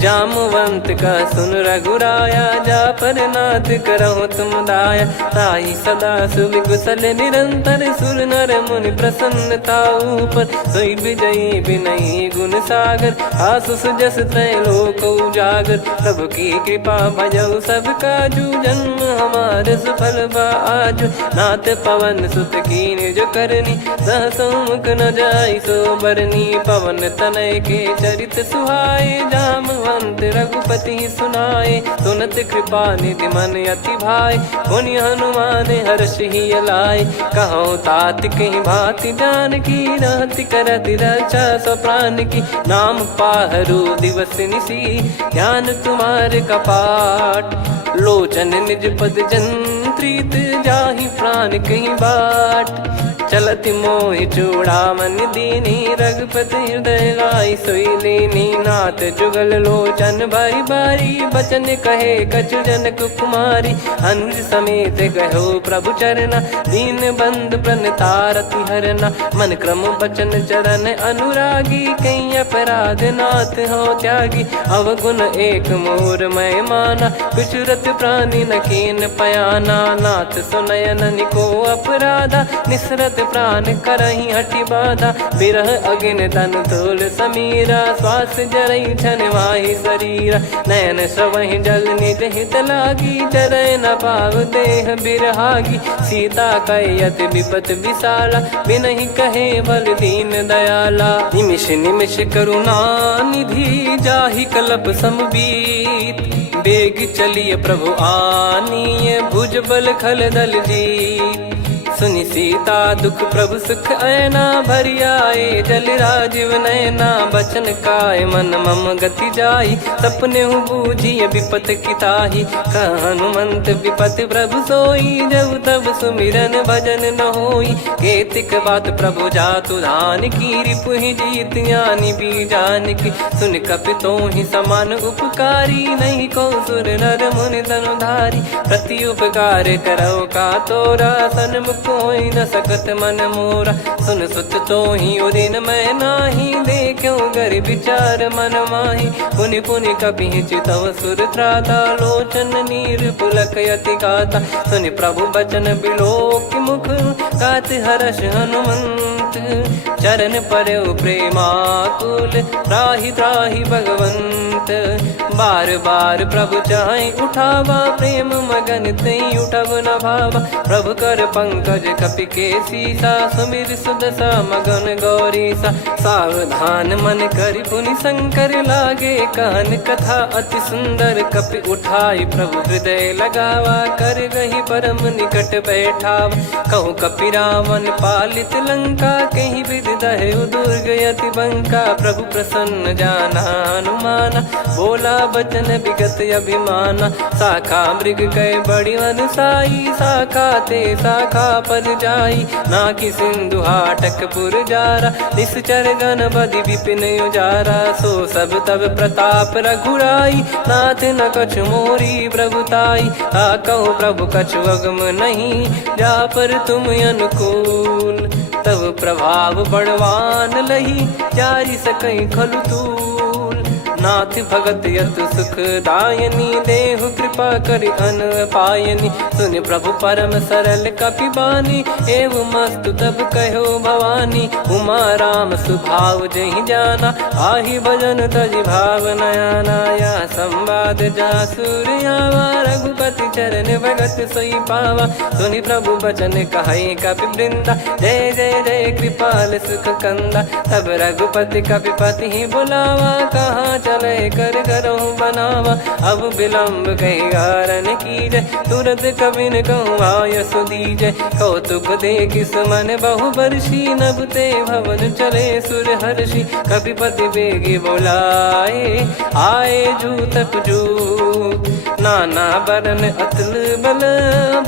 जामवंत का सुन रघुराया जा पर नाथ करहु तुम दाया। ताई सदा सुविकुशल निरंतर सुर नर मुनि प्रसन्नता ऊपर। सोई विजयी विनयी गुण सागर आसु सुजस त्रैलोक उजागर। प्रभु की कृपा भजऊ सब काजू जन्म हमारे सफल बा आजु। नाथ पवन सुत कीन्ह जो करनी सहसो मुख न जाई सो बरनी। पवन तनय के चरित सुहाए जामवंत रघुपति सुनाए। सुनत कृपा निधि मन अति भाई पुनि हनुमान हर्ष ही लाए। कहो तात कहीं भांति जान की रहति करति रक्षा सो प्राण की। नाम पाहरु दिवस निसी ध्यान तुम्हारे कपाट। लोचन निज पद जंत्रित जाहि प्राण कहीं बाट। चलति मोहि चूड़ामन दीनी रघुपति हृदय लाई सोई लीनी। नाथ जुगल लोचन बारी बारी बचन कहे कछु जनक कुमारी। अनुज समेत गहो प्रभु चरना दीन बंद प्रणतारति हरना। मन क्रम बचन चरण अनुरागी कहीं अपराध नाथ हो त्यागी। अवगुण एक मोर मैं माना कुछुरत प्राणी न कीन पयाना। नाथ सुनयन निको अपराधा निसरत प्राण करही हटि बाधा। बिरह अगिन तन तोल समीरा श्वास जरई छन वाहि शरीरा। नयन श्रवहि जल निज हित लागी चरय न पाव देह बिरहागी। सीता कयत विपत विशाला बिनहि कहे बल दीन दयाला। निमिष निमिष करुणा निधि जाहि कलप समबीत। बेग चलिए प्रभु आनीय भुज बल खल दल जीत। सुनि सीता दुख प्रभु सुख ऐना भरि आए। जल राजीव नयना बचन काय मन मम गति जाई। सपने हूँ बूझिए विपत किताही हनुमंत विपत प्रभु सोई। जब तब सुमिरन भजन न होई केतिक बात प्रभु जातु धान की। रिपु ही जीत ज्ञानी बीजान की सुन कपि तो ही समान उपकारी। नहीं को सुर नर मुनि धनुधारी प्रति उपकार करो का तोरा। सन्मुख कोई न सकत मन मोरा सुन सुत तो ही उदिन मैं नाही। देखो गर विचार मन माही पुनि पुनि कपि चितव सुर त्राता। लोचन नीर पुलक यति गाता सुनि प्रभु बचन बिलोक मुख। गात हर्ष हनुमंत चरण परउ प्रेमाकुल। त्राहि त्राहि भगवंत बार बार प्रभु चाहि उठावा। प्रेम मगन तई उठब न भावा। प्रभु कर पंकज कपि के सीसा सुमिर सुदशा मगन गौरीसा। सावधान मन करि पुनि शंकर लागे कहन कथा अति सुंदर। कपि उठाई प्रभु हृदय लगावा कर गही परम निकट बैठावा। कहु कपि रावण पालित लंका कहीं विधि दहु दुर्ग यति बंका। प्रभु प्रसन्न जाना हनुमाना बोला बचन विगत अभिमाना। शाखा मृग कय बड़ी अनुसाई शाखा ते शाखा पर जाई। नाकि सिंधु हाटक पुर जारा निश्चर गण बदि विपिन उजारा। सो सब तब प्रताप रघुराई नाथ न कछु मोरी प्रभुताई। कहो प्रभु कछु अगम नहीं जा पर तुम अनुकूल। तब प्रभाव बड़वान लही जारी सकई खलु तूल। नाथ भगत यतु सुख दायनी देहु कृपा करि अन पायनी। सुन प्रभु परम सरल कपि बानी एवं मस्तु तब कहो भवानी। उमा राम सुभाव जहि जाना आहि भजन तजि भाव नयाना। या संवाद जासुर आवा रघुपति चरण भगत सोई पावा। सुनि प्रभु बचन कहै कपि वृंदा जय जय जय कृपाल सुख कंदा। तब रघुपति कपिपति बुलावा कहाँ चले कर करहु बनावा। अब विलम्ब कही कारण कीजय, तुरत कबिन कहूँ आयस दीजय। कौतुक देखिस मन बहु बरसी, नभ ते भवन चले सुर हर्षि। कपिपति बेगी बोलाए, आए जूतक जूत। नाना बरन अतुल बल,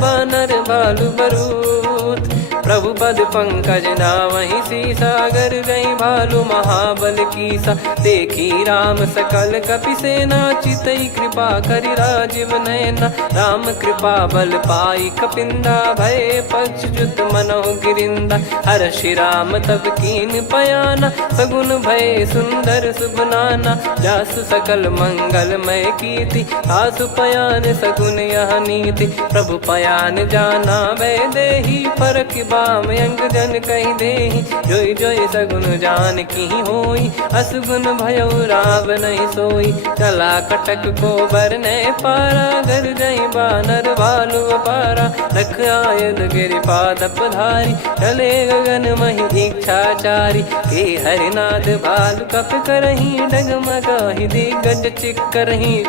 बानर भालु बरूत। प्रभु पद पंकज नावहि सीसा, गर गई भालु महाबल कीसा। देखी राम सकल कपि सेना, चितई कृपा करि राजीव नयना। राम कृपा बल पाई कपिंदा, भय पक्ष जुत मनोह गिरिंदा। हर्षि राम तब कीन पयाना, सगुन भय सुंदर शुभ नाना। जासु सकल मंगलमय कीर्ति, आसु पयान सगुन यह नीति। प्रभु पयान जाना वै देहि, फरक बाम अंग जन कहि देहि। जोई जोई सगुन जान की होई, असगुन भयो राव नहीं सोई। चला कटक को बरने पारा, घर जई बानर भालु अपारा। रख आयद गिरिपाद पधारी, चले गगन महि इच्छाचारी। के हरिनाथ भालु कप करही, डगमगाहि दिग्गज चिक्करही।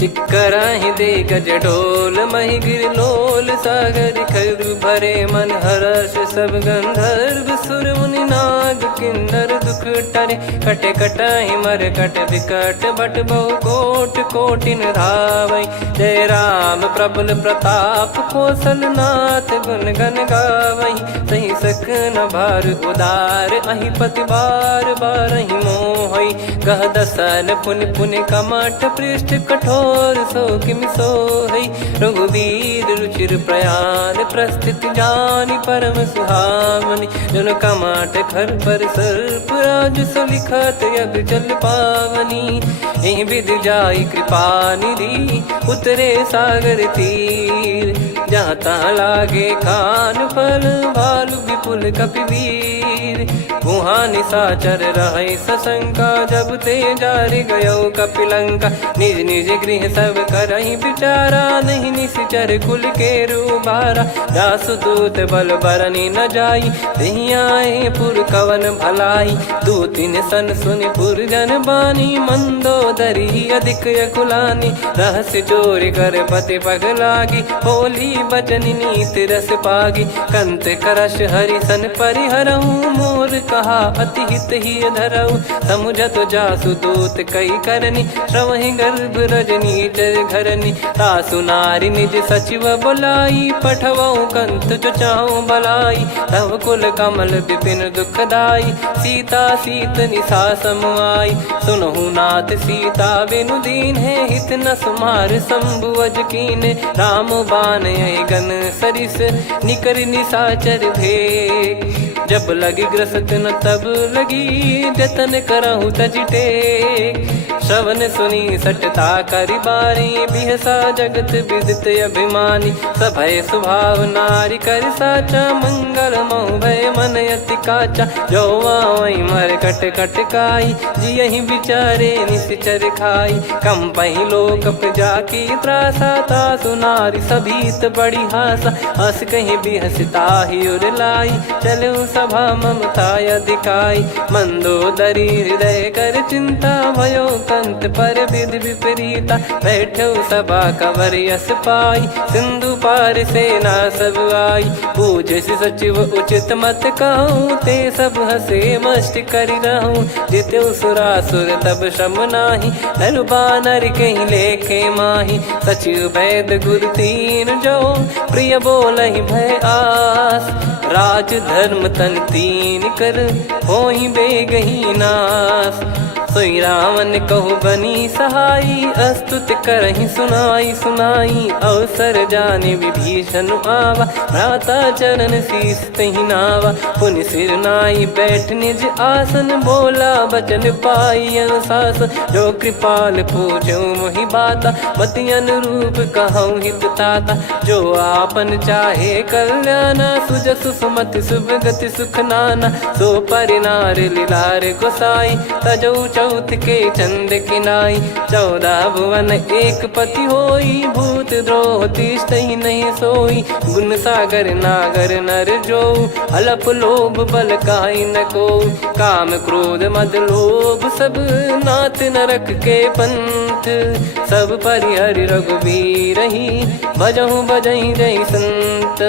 चिक्कराहि दे गज ढोल, महि गिर लोल। सागर खर भरे मन हर्ष, सब गंधर्व सुर मुनि नाग किन्नर दुख टरे। कटे कटाहि मर कट विकट, बट बहु कोट कोटिन धावै। जय राम प्रबल प्रताप, कौशल नाथ गुण गन गावै। सही सकन भार उदार, अहि पति बार बारहि मोहै। गह दसन पुन पुन कमठ, पृष्ठ कठोर सो किमि सोहै। रघुवीर रुचिर प्रयाण, प्रस्थित जानि परम सुहावनि। जन कमाट खर पर सर्प, राज सलिखत यग जल पावनी। एहि विधि जाई कृपा निधि, उतरे सागर तीर। जहाँ तहाँ लागे खान फल, भालु विपुल कपिवीर। गुहा निशाचर रहै सशंका, जब ते जारि गयो कपिलंका। निज निज गृह सब करहि विचारा, नहीं निश्चर कुल के रूबारा। जासुदूत बल बरनि न जाई, तेहि आए पुर कवन भलाई। दूतिन सन सुनि पुर जन बानी, मंदोदरी अधिक यकुलानी। रहस्य चोरी कर पति पग लागी, होली बचन नीत रस पागी। कंत करश हरिसन परिहरहु, मोर कहा अति हित ही धरऊ। समुझत जासुदूत कई करनी, श्रवहि गर्भ रजनी चर घरनी। तासु नारी निज सचिव बोलाई, पठवऊ कंत जो चाहूं बलाई। तव कुल कमल विपिन दुखदाई, सीता सीत निशा समाई। सुनहु नाथ सीता बिनु दीन है, हित न सुमार शंभु अज कीने। राम बान गन सरिस, निकर निशाचर भेग। जब लगी ग्रसत न तब लगी, जतन करहु तज टेक। श्रवण सुनी सटता करि बारी, बिहसा जगत विदित अभिमानी। सभय स्वभाव नारी कर साचा, मंगल महु भय मन अति काचा। जो आवै मर कट कट काई, जियहि विचारे निश्चर खाई। कम पहि लोक जाकी त्रासा, तासु नारी सभीत बड़ी हासा। हस कहीं बिहसता ही उर लाई, चलऊ सभा ममता अधिकाई। मंदोदरी हृदय कर चिंता, भयो कंत पर विधि विपरीता। बैठो सभा कवर यस पाई, सिंधु पार सेना सब आई। पूज्य सचिव उचित मत कहूँ, ते सब हसे मस्त करि रहूं। जित्यु सुरासुर तब श्रम नाही, नर बानर कहीं लेखे माही। सचिव वैद गुरु तीन जो, प्रिय बोलहि भय आस। राज धर्म तन तीन कर, होहि बेगहि नास। सोई रावण कहु बनी सहाई, अस्तुत करहि सुनाई सुनाई। अवसर जाने विभीषण आवा, भ्राता चरण शीस तहि नावा। पुनि सिर नाई बैठ निज आसन, बोला बचन पाई अनुशासन। जो कृपाल पूछो मोहि बाता, मति अनुरूप कहूँ हित ताता। जो आपन चाहे कल्याणा, सुजसु सुमति शुभ गति सुख नाना। सो परिनार लीलार गोसाई, तजौ चौथ के चंद किनाई 14 भुवन एक पति होई भूत द्रोह तिष्ठ ही नहीं सोई गुण सागर नागर नर जो अलप लोभ बल काई न को काम क्रोध मद लोभ सब नाथ नरक के पंथ सब परिहरि रघुबीर ही भजहु भजहि जय संत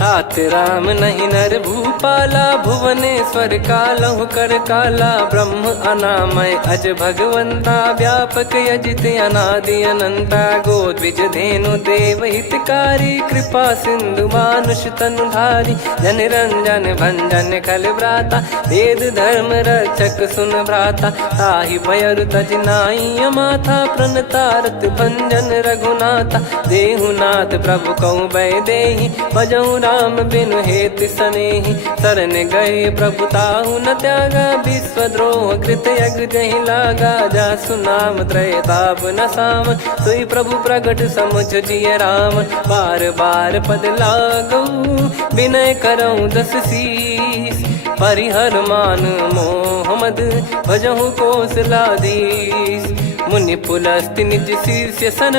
तात राम नहीं नर भूपाला भुवनेश्वर कालहु कर काला ब्रह्म अनामय अज भगवंता व्यापक यजित अनादि अनंता गोद्विज धेनु देव हितकारी कृपा सिंधु मानुष तनुधारी जन रंजन भंजन खल भ्राता वेद धर्म रक्षक सुन भ्राता ताहि भयर तज नाई माथा प्रणतारत भंजन रघुनाथा देहुनाथ प्रभु कहु बै देहि भजहु राम बिनु हेत सनेहि शरण गए प्रभु ताहु न त्यागा विश्वद्रोह कृत यज्ञ जहि लागा जासु नाम त्रय ताप न साम सोई प्रभु प्रगट समुझ जिय राम बार बार पद लागऊ विनय करऊँ दस शीस परिहर मान मोह मद भजहु कौशलाधीश मुनि पुलस्ति निज शीर्ष सन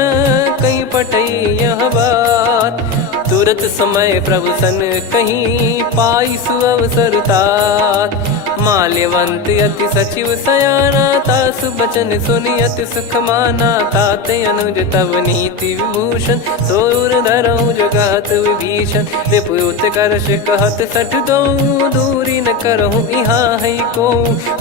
कहीं पटई यह बात तुरत समय प्रभु सन कहीं पाई सुअवसर तात माल्यवंत अति सचिव सयाना तासु बचन सुनि अति सुख माना ताते अनुज तव नीति विभूषण सोर धरहु जगत विभीषण रिपुत करश कहत सठ दो दूरी न करहु इहाँ है को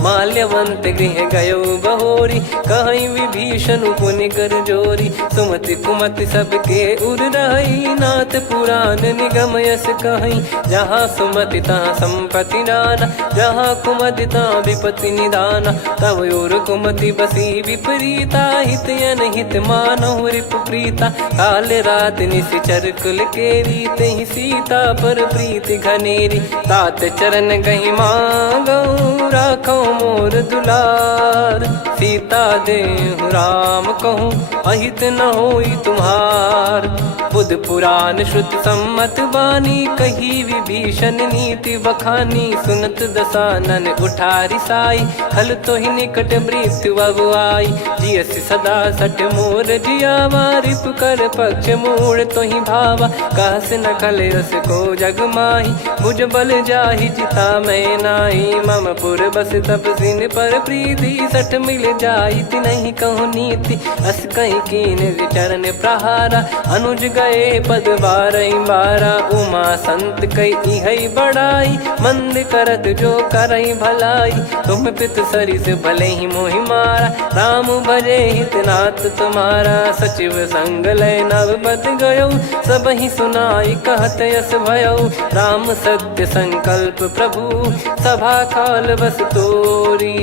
माल्यवंत गृह गयो बहोरी कहीं विभीषण पुनि कर जोरी सुमति कुमति सबके उर रही नाथ पुराण निगम यस कहीं जहाँ सुमति तहाँ संपत्ति नाना जहाँ कुमति तहाँ विपत्ति निदाना तव और कुमति बसी विपरीता हित अनहित मानहु रिप प्रीता काल रात निशिचर कुल केरी तेहि सीता पर प्रीति घनेरी तात चरण गहि मांगऊ राखो मोर दुलार सीता देहु राम कहूँ अहित न होई तुम्हार बुध पुराण श्रुत सम्मत वाणी कही विभीषण नीति बखानी सुनत दसानन उठारी साई खल तो ही निकट मृत्यु अब आई जियसि सदा सट मोर जियावा रिप कर पक्ष मूड़ तो ही भावा कहस न खल रस को जग माही मुझ बल जाहि जिता मैं नाही मम पुर बस तपसिन पर प्रीति सठ मिल जाई नहीं कहूँ नीति अस कहीं कीन विचरण प्रहारा अनुज गए पद बारा उमा संत कई है बड़ाई मंद करत जो करई भलाई तुम पित सरिस भले ही मोहि मारा राम भजे हितनाथ तुम्हारा सचिव संग लय नवपत गयो सब ही सुनाई कहत यस भयो राम सत्य संकल्प प्रभु सभा काल बस तोरी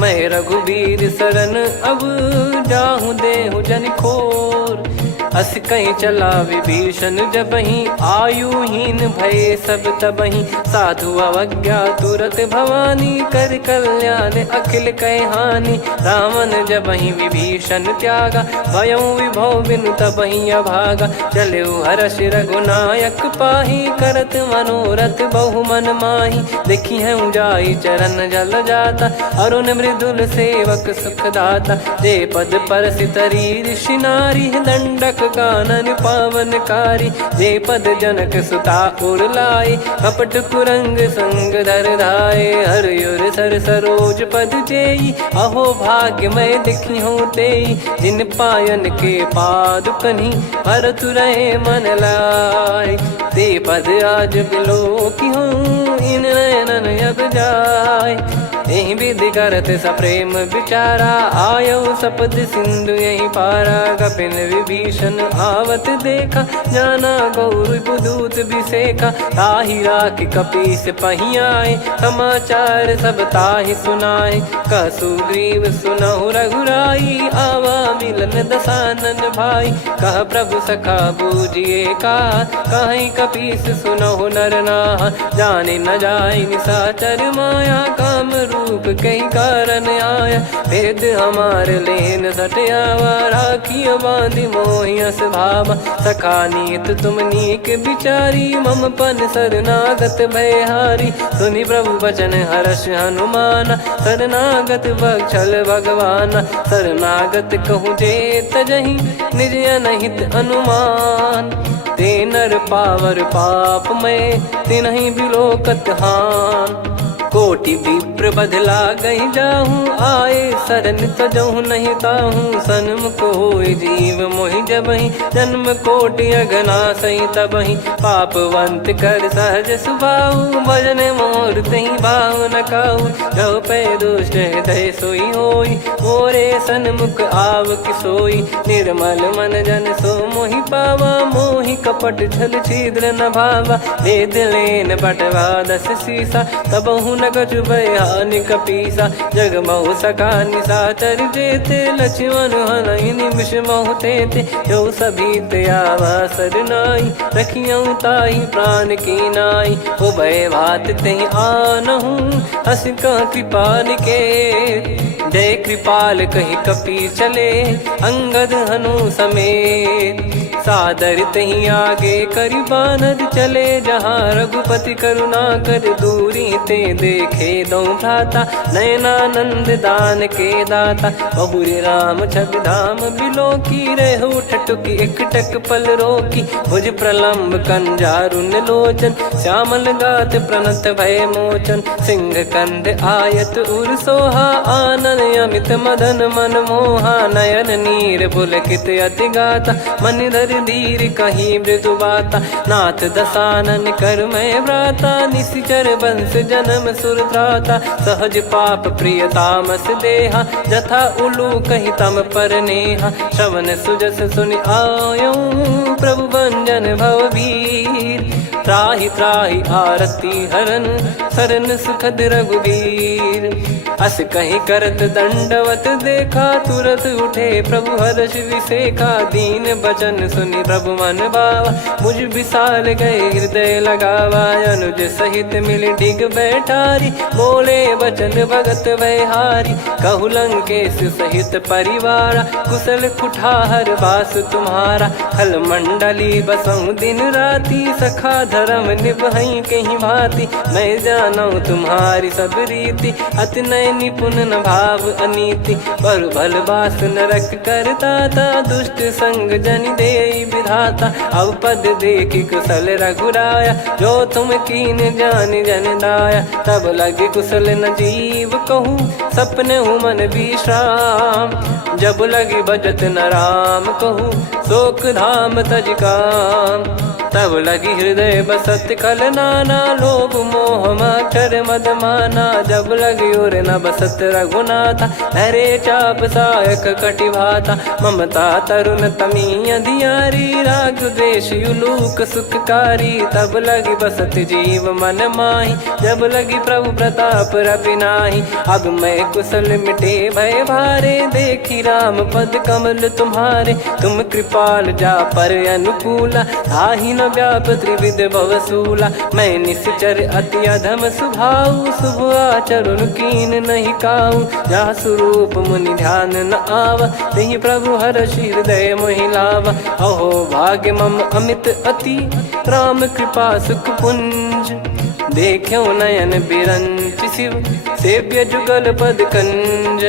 मैं रघुबीर शरण अब जाहूँ देहु जन खोर अस कहीं चला विभीषण जबहि आयुहीन भय सब तबहि साधु अवज्ञा तुरत भवानी कर कल्याण अखिल कह हानि रावण जबहि विभीषण त्यागा भयउ विभव बिनु तबहि अभागा चलऊ हर्ष रघुनायक पाही करत मनोरथ बहु मन माही देखी है जाई चरण जल जाता अरुण मृदुल सेवक सुख दाता जे पद पर सितरी ऋषि नारी दंडक कानन पावनकारी जे पद जनक सुता उर लाई कपट कुरंग संग धर धाये हरियुर सर सरोज पद जेई अहो भाग्य मैं दिखी हूँ तेई जिन पायन के पाद कन्ही भरत रहे मन लाय ते पद आज बिलो की हूँ इन नयनन अब जाय यही विधि करत सप्रेम विचारा आयो सपद सिंधु यही पारा कपिन विभीषण आवत देखा जाना गौर बुदूत बिसेखा ताहि राख कपीस पहियाए समाचार सब ताहि सुनाए कसु ग्रीव सुनहु रघुराई आवा मिलन दसानन भाई कह प्रभु सखा बूझिए का कहीं कपीस सुनहु नर नाह जाने न जाय निशाचर माया काम रूप कई कारण आया, भेद हमारे लेन सटयावा, राखिया बांधी मोहियस भावा, सखा नीत तुम नीक बिचारी, मम पन शरणागत भयहारी, सुनि प्रभु वचन हर्ष हनुमाना, शरणागत बक्षल भगवाना, शरणागत कहूँ जे तजहि निज अनहित अनुमान, ते नर पावर पाप में तिन्हि बिलोकत हान, कोटि विप्र बदला गई जाहूँ, आए शरण तजहु नहीं ताहूँ, सन्मुख होय जीव मोहि जबहि, जन्म कोटि अगना सही तबहि, पापवंत कर सहज सुभाऊ, भजन मोर तहि भाव न काहू, जो पै दुष्ट हृदय सोई होई, मोरे सन्मुख आव किसोई, निर्मल मन जन सो मोहि पावा, मोहि कपट छल छिद्र न भावा, वेद लेन बटवा दस सीसा, तबहु न कछु बयान कपीसा, जग महु सका निशाचर जेते, लक्ष्मण हनहि निमिष महु तेते, जो सभी त्यावा सरनाई, रखियऊ ताहि प्राण की नाई, उभय भात तेहि आनहु, हस कह कृपाल के, जय कृपाल कहि कपि चले, अंगद हनु समेत, सादर तही आगे करि बानर चले, जहाँ रघुपति करुणा कर दूरी ते देखे दो भ्राता, नयनानंद दान के दाता, बहुरी राम छवि धाम बिलो की, रेहु ठटुकी एकटक पल रोकी, भुज प्रलम्ब कंजारुन लोचन, श्यामल गात प्रणत भय मोचन, सिंह कंद आयत उर सोहा, आनन अमित मदन मन मोहा, नयन नीर पुलकित अति गाता, मन धर धीर कहीं मृदु बाता, नाथ दसानन कर मैं भ्राता, निशिचर वंश जन्म सुर त्राता, सहज पाप प्रिय तामस देहा, जथा उलू कहि तम पर नेहा, श्रवण सुजस सुनि आयो, प्रभु भंजन भवभीर, त्राहि त्राहि आरती हरन, शरण सुखद रघुबीर, अस कहीं करत दंडवत देखा, तुरत उठे प्रभु हर्ष विसेखा, दीन बचन सुनि प्रभु मन भावा, मुझ विशाल गए हृदय लगावा, अनुज सहित मिल डिग बैठारी, बोले बचन भगत वैहारी, कहु लंकेश सहित परिवारा, कुशल कुठार बास तुम्हारा, खल मंडली बसऊं दिन राती, सखा धर्म निभई कहीं भांति, मैं जानू तुम्हारी सब रीति, अति नय निपुण न भाव अनीति, पर भल बास नरक करता था, दुष्ट संग जन दे विधाता, अब पद देखी कुशल रघुराया, जो तुम कीन जान जन दाया, तब लगे कुशल न जीव कहूँ, सपने हूँ मन विश्राम, जब लगी बजत न राम कहूँ, शोक धाम तज काम, तब लगी हृदय बसत खल नाना, लोभ मोह मक्षर मद माना, जब लगी उर न बसत रघुनाथा, हरे चाप सायक कटि भाता, ममता तरुण तमी अधियारी, राग द्वेष युलूक सुखकारी, तब लगी बसत जीव मन माही, जब लगी प्रभु प्रताप रवि नाही, अब मैं कुशल मिटे भय भारे, देखी राम पद कमल तुम्हारे, तुम कृपाल जा पर अनुकूला, आही न व्याप त्रिविध भवसूला, मैं निश्चर अति अधम सुभाऊ, शुभ आचरण कीन नहीं काऊ, जहाँ स्वरूप मुनि ध्यान न आवा, तहि प्रभु हर्ष हृदय मोहि लावा, अहो भाग्य मम अमित अति, राम कृपा सुख पुंज, देखो नयन बिरंच शिव, सेव्य जुगल पद कंज,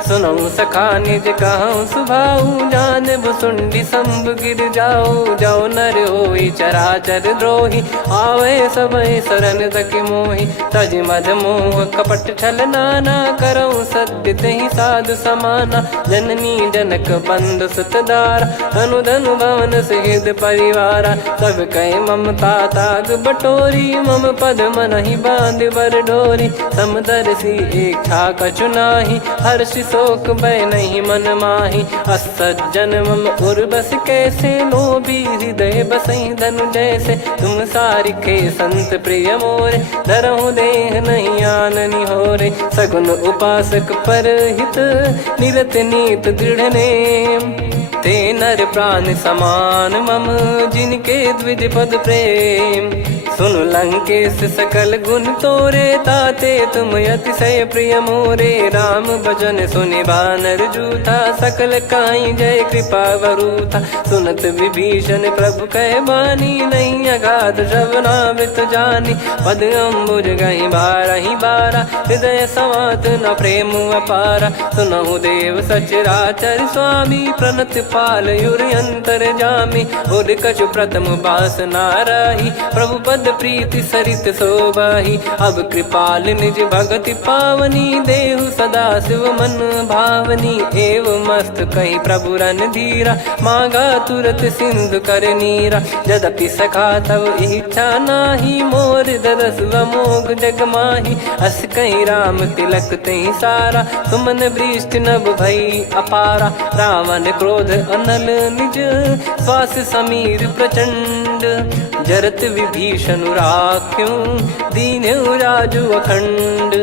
सुनऊ सखा निज कहूँ सुभाऊ, जान भुसुंडी शंभ गिर जाओ, जाओ नर होई चराचर द्रोही, आवे सबय शरण तक मोहि, तज मद मोह कपट छल नाना, करऊँ सत्य तहि साधु समाना, जननी जनक बंधु सुतदारा, धनु धनु भवन सहित परिवारा, सब कहे ममता ताग बटोरी, मम पद मनहि बांध बर डोरी, समदर्शी इच्छा कछु नाही, हर्ष शोक भय नहीं मन माही, असज्जन मम उर्वश कैसे, लोभी हृदय बसई धनु जैसे, तुम सारिखे संत प्रिय मोरे, धरहु देह नहीं आननि होरे, सगुन उपासक पर हित, निरत नीत दृढ़ नेम, ते नर प्राण समान मम, जिनके द्विज पद प्रेम, सुन लंकेश सकल गुण तोरे, ताते तुम अतिशय प्रिय मोरे। राम भजन सुनि बानर जूथा, सकल काई जय कृपा वरूथा। सुनत विभीषण प्रभु कह बानी, नहीं अगाध श्रवणामृत जानी। पद अम्बुज गहि बारहि बारा, हृदय समात न प्रेम अपारा। सुनहु देव सचराचर स्वामी, प्रणत पाल युर अंतर जामी। उर कछु प्रथम बास नाराही, प्रभु पद प्रीति सरित शोभाही। अब कृपाल निज भगति पावनी, देहु सदा शिव मन भावनी। एव मस्त कही प्रभु रन धीरा, मांगा तुरत सिंधु कर नीरा। यद्यपि सखा तब इच्छा नाही, मोर दरस मोग जग माही। अस कहीं राम तिलक तही सारा, सुमन वृष्टि नभ भई अपारा। रावण क्रोध अनल निज, श्वास समीर प्रचंड। जरत विभीषण राख्यों, दीन्हु राजु अखंड।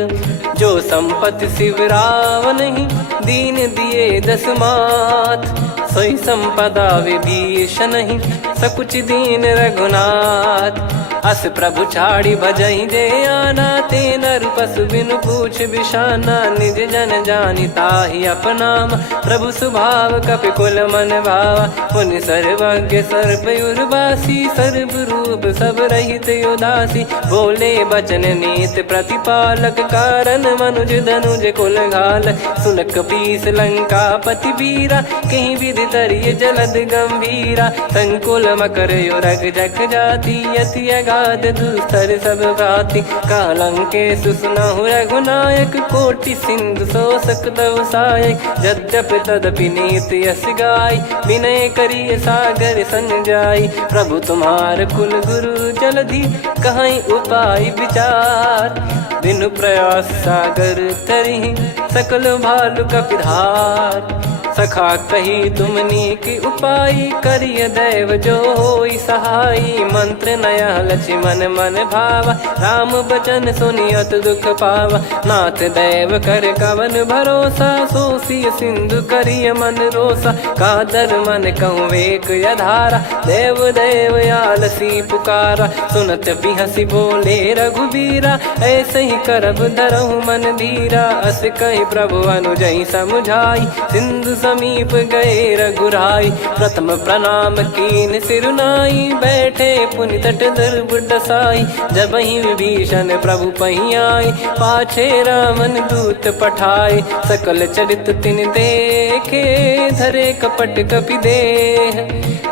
जो संपत्ति शिव रावण ही, दीन दिए दस मात। सोई संपदा विभीषण ही, सकुच दीन रघुनाथ। अस प्रभु छाड़ी भजई जे आना, ते नर पशु बिनु पूछ बिशाना। निज जन जानि ताहि अपनाम, प्रभु स्वभाव कपि कुल मन भावा। मुनि सर्वज्ञ सर्वयुर्वासी, सर्व रूप सब रहित उदासी। बोले बचन नीत प्रतिपालक, कारण मनुज धनुज कुल घाल। सुन कपीस लंका पति वीरा, कहीं विधि तरिय जलद गंभीरा। संकुल मकर युरग जख जाति, यति अगाध दुस्तर सब भाति। कालंकेश सुनहु रघुनायक, कोटि सिंधु शोषक तव सहायक। यद्यपि तदपि नीति यस गाय, विनय करिय सागर सन जाई। प्रभु तुम्हार कुल गुरु जलधि, कहीं उपाय विचार। बिनु प्रयास सागर तरिहि, सकल भालु कपिधार। सखा कही तुमनी की उपाय, करिय दैव जो होई सहाई। मंत्र नया लक्ष्मण मन भावा, राम बचन सुनियत दुख पावा। नाथ दैव कर कवन भरोसा, सोसिय सिंधु करिय मन रोसा। कादर मन कहूँ वेक यधारा, देव देव आलसी पुकारा। सुनत बिहसी बोले रघुबीरा, ऐसे ही करब धरहु मन धीरा। अस कही प्रभु अनुजई समुझाई, सिंधु समीप गए रघुराई। प्रथम प्रणाम कीन सिरुनाई, बैठे पुनि तट दर्भ डसाई। जब ही विभीषण प्रभु पही आई, पाछे रावण दूत पठाए। सकल चरित तिन देखे, धरे कपट कपि देह।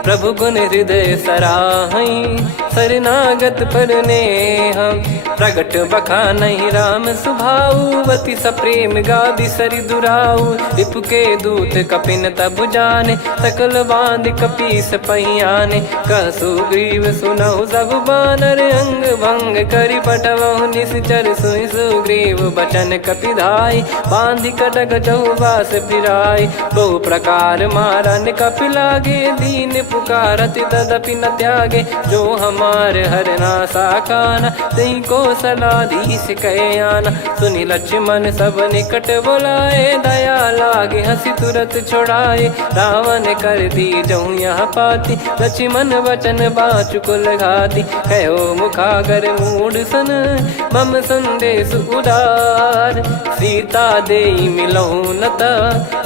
प्रभु गुण हृदय सराहई, शरणागत पर नेह। प्रगट बखानहि राम सुभाऊ, अति सप्रेम गादि सरि दुराऊ। रिपु के दूत कपिन तब जाने, सकल बांध कपीस पहियाने। कह सुग्रीव सुनहु सब बानर, अंग भंग करि पठवहु निश्चर। सुनि सुग्रीव बचन कपिधाई, बांधि कटक चहुबास फिराई। बहु प्रकार मारन कपि लागे, दीन पुकारति तदपि न त्यागे। जो हमार हरना साकाना, तई को सलाधीश कहे आना। सुनि लक्ष्मण सब निकट बुलाए, दया लागे हंसी तुरत छुड़ाए। रावण कर दी जऊँ यहाँ पाती, लक्ष्मण वचन बाचु कुल घाती। कहो मुखागर मूढ़ सन, मम संदेश उदार। सीता देई मिलहु नता,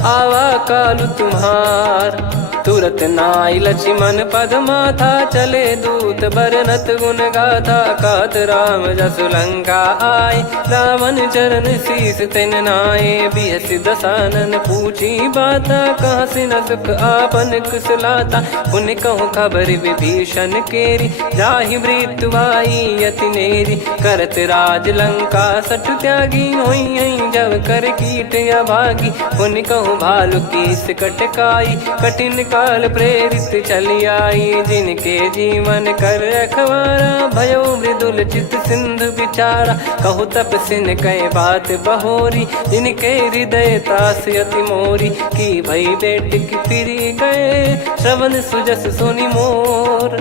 आवा कालु तुम्हार। तुरत नाई लक्ष्मण पद माथा, चले दूत बरनत गुण गाथा। कात राम जसु लंका आए, रावण चरण शीस तिन नाये। बिहसि दसानन पूछी बाता, कहाँ से न सुख आपन कुशलाता। पुन कहूँ खबर विभीषण केरी, जाहि मृत्यु आई अति नेरी। करत राज लंका सठ त्यागी, होई जब कर कीट अभागी। पुन कहूँ भालु कीस कटकाई, कठिन काल प्रेरित चली आई। जिनके जीवन कर रखवारा, भयो मृदुल चित सिंधु विचारा। कहु तपसिन कई बात बहोरी, जिनके हृदय तास अति मोरी। की भई बेट की फिरी गए, श्रवण सुजस सुनि मोर।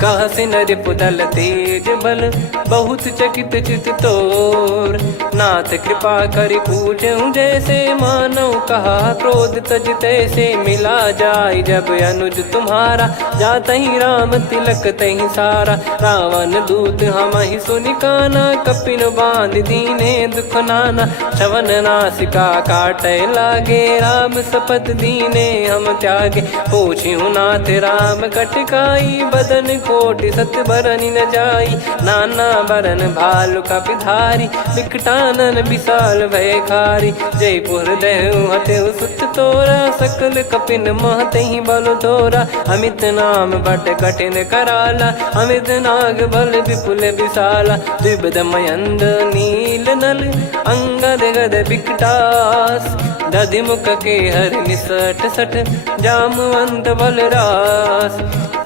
कह से नर पुदल तेज बल बहुत चकित चित तोर। नाथ कृपा कर पूछूं जैसे मानव कहा क्रोध तज तैसे मिला जाय जब अनुज तुम्हारा जात ही राम तिलक तही सारा। रावण दूत हम ही सुनि काना कपिन बांध दीने दुख नाना। श्रवण नासिका काटे लागे राम शपथ दीने हम त्यागे। पूछ्यू नाथ राम कटकाई बदन कोटि सत बरनि न जाई। नाना बरन भालु कपिधारी विकटानन विशाल भयखारी। जयपुर देहु हतेउ सुत तोरा सकल कपिन महतहि बल तोरा। अमित नाम बट कठिन कराला अमित नाग बल विपुल विशाला। द्विबद मयंद नील नल अंगद गद विकटास। दधि मुख के हर निसठ सठ जामवंत बलरास।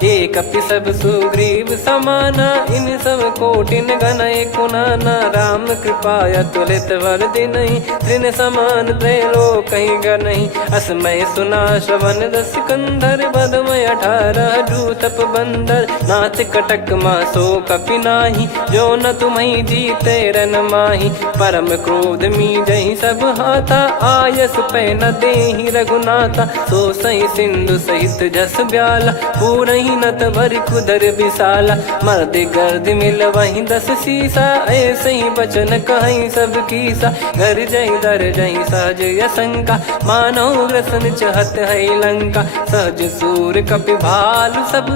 एक कपि सब सुग्रीव समाना इन सब कोटिन गनय कुनाना। राम कृपा अतुलित बल दिनहि तृण समान त्रैलोक गनहि। असमय सुना श्रवण दस कंधर बदमय 18 जूतप बंदर। नाथ कटक मासो कपि नाही जो न तुम्हि जीते रन माही। परम क्रोध मी जहि सब हाथा आयस पै न देहि रघुनाथा। सो सही सिंधु सहित जस ब्याला पूरहि नत भर कुदर विशाला। मर्द गर्द मिल वहीं 10 सीसा ऐसे ही बचन कहीं सब कीसा। घर जय दर जय सहज यसंका मानव ग्रसन चहत है लंका। सहज सूर कपि भालु सब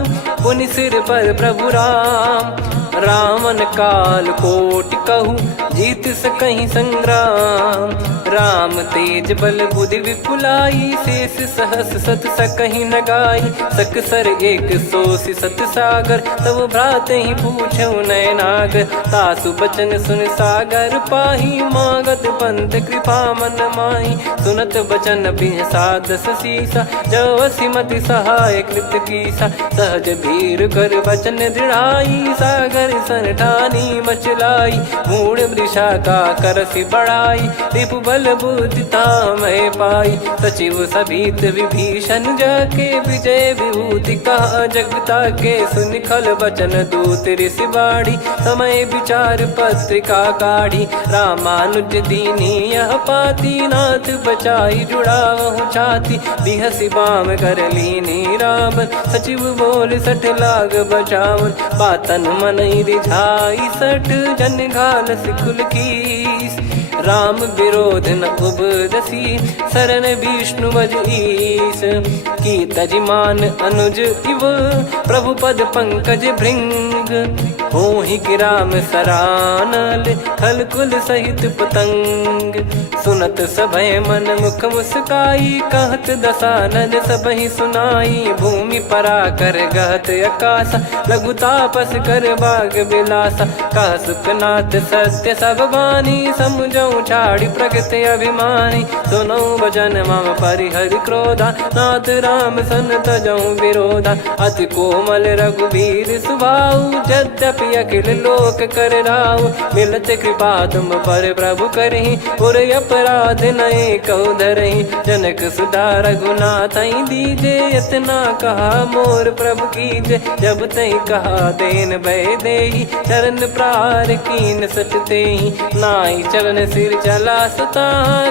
पुनि सिर पर प्रभु राम। रामन काल कोटि कहु जीत सकहि संग्राम। राम तेज बल बुद्धि विपुलाई शेष सहस सत सकहि न गाई। सकसर एक सोसि सत सागर तब भ्रात ही पूछौ नयनागर। तासु बचन सुन सागर पाही मागत पंथ कृपा मन माही। सुनत बचन बिहसा 10 सीसा जवसि मति सहाय कृत कीसा। सहज भीर कर बचन दृढ़ाई सागर सन ठानी मचलाई। मूढ़ वृषा का करसि बढ़ाई रिपु बल बुद्धि तामय पाई। सचिव सभीत विभीषण जाके विजय विभूति कहा जगता के। सुनि खल बचन दूत ऋषि बाड़ी समय विचार पत्रिका काढ़ी। रामानुज दीनी यह पाती नाथ बचाई जुड़ावहु छाती। बिहसि बाम कर लीनी राम सचिव बोल 60 लाग बचावन। बातन मन रिझाई 60 जन घाल सिकुल कीस। राम विरोध न उपदसी शरण विष्णु बज ईस। की तजिमान अनुज इव प्रभु पद पंकज भृंग। होहि कि राम सरानल खल कुल सहित पतंग। सुनत सभय मन मुख मुस्काई कहत दसानन सबहि सुनाई। भूमि परा कर गहत आकाशा लघु तापस कर बाग बिलासा। कह सुखनाथ सत्य सब बानी समुझौ छाड़ी प्रकृति अभिमानी। सुनो भजन मम परिहरि क्रोधा नाथ राम सन तजौ विरोधा। अति कोमल रघुवीर सुभाऊ यद्यपि अखिल लोक कर राऊ। मिलत कृपा तुम पर प्रभु करहि पुर अपराध नए कहु धरहि। जनक सुधा रघुनाथ दीजे इतना कहा मोर प्रभु कीजे। जब तई कहा देन भय देहि चरण प्रार कीन सटतेहि। नाई चरण सिर चला सता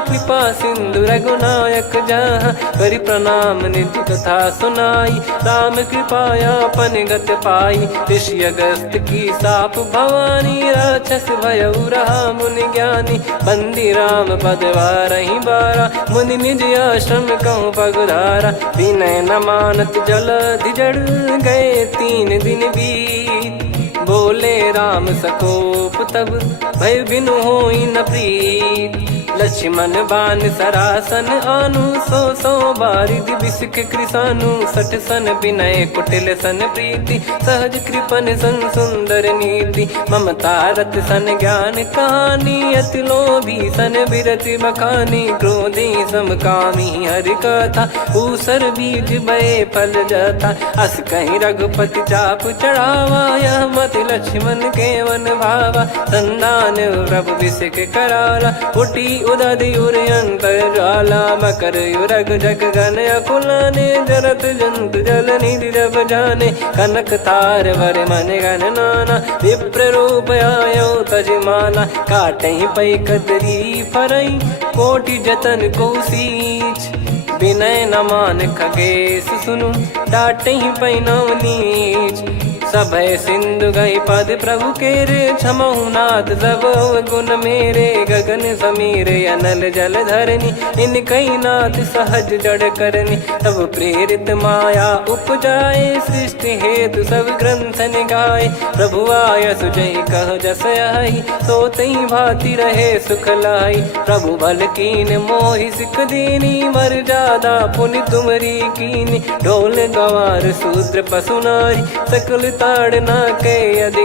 कृपा सिंधु रघुनायक जहाँ। करि प्रणाम नित्य कथा सुनाई राम कृपाया पन गत पाई। ऋषि अगस्त की साप भवानी राक्षस भयउ रहा मुनि ज्ञानी। बंदी राम पद वारहि बारा मुनि निज आश्रम कहूँ पगुधारा। विनय न मानत जल जड़ गए 3 दिन बीत। बोले राम सकोप तब भय बिनु होई न प्रीत। लक्ष्मण बान सरासन आनु 100 बारिधि बिसिख कृसानु। 60 सन विनय कुटिल सन प्रीति सहज कृपन सन सुंदर नीति। ममता रत सन ज्ञान कहानी अति लोभी सन बिरति बखानी। क्रोधी समकामी हरि कथा ऊसर बीज भय फल जाता। अस कहीं रघुपति चाप चढ़ावा यह मत लक्ष्मण के वन भावा। संदान प्रभु बिसिख कराला उठी बुदधि उर अंतर ज्वाला मकर युरग जग गन अकुलाने जरत जंत जल निधि जब जाने कनक तार वर मन गण नाना विप्र रूप आयो तजमाना काटई पै कदरी फरई कोटि जतन को सींच विनय न मान खगेश सुनु डाटई पै नव नीच सभय सिंधु गई पद प्रभु केरे क्षमहु नाथ सब गुण मेरे गगन समीरे अनल जल धरनी इन कई नाथ सहज जड़ करनी तब प्रेरित माया उपजाए सृष्टि हेतु सब ग्रंथ निगाए प्रभु आय सुजय कह जस आई सो तई भांति रहे सुख लाई प्रभु भल कीन मोहि सिख दीनी मर जादा पुनि तुमरी कीनी ढोल गवार शूद्र पशु नारी सकल ताड़ना के अधिक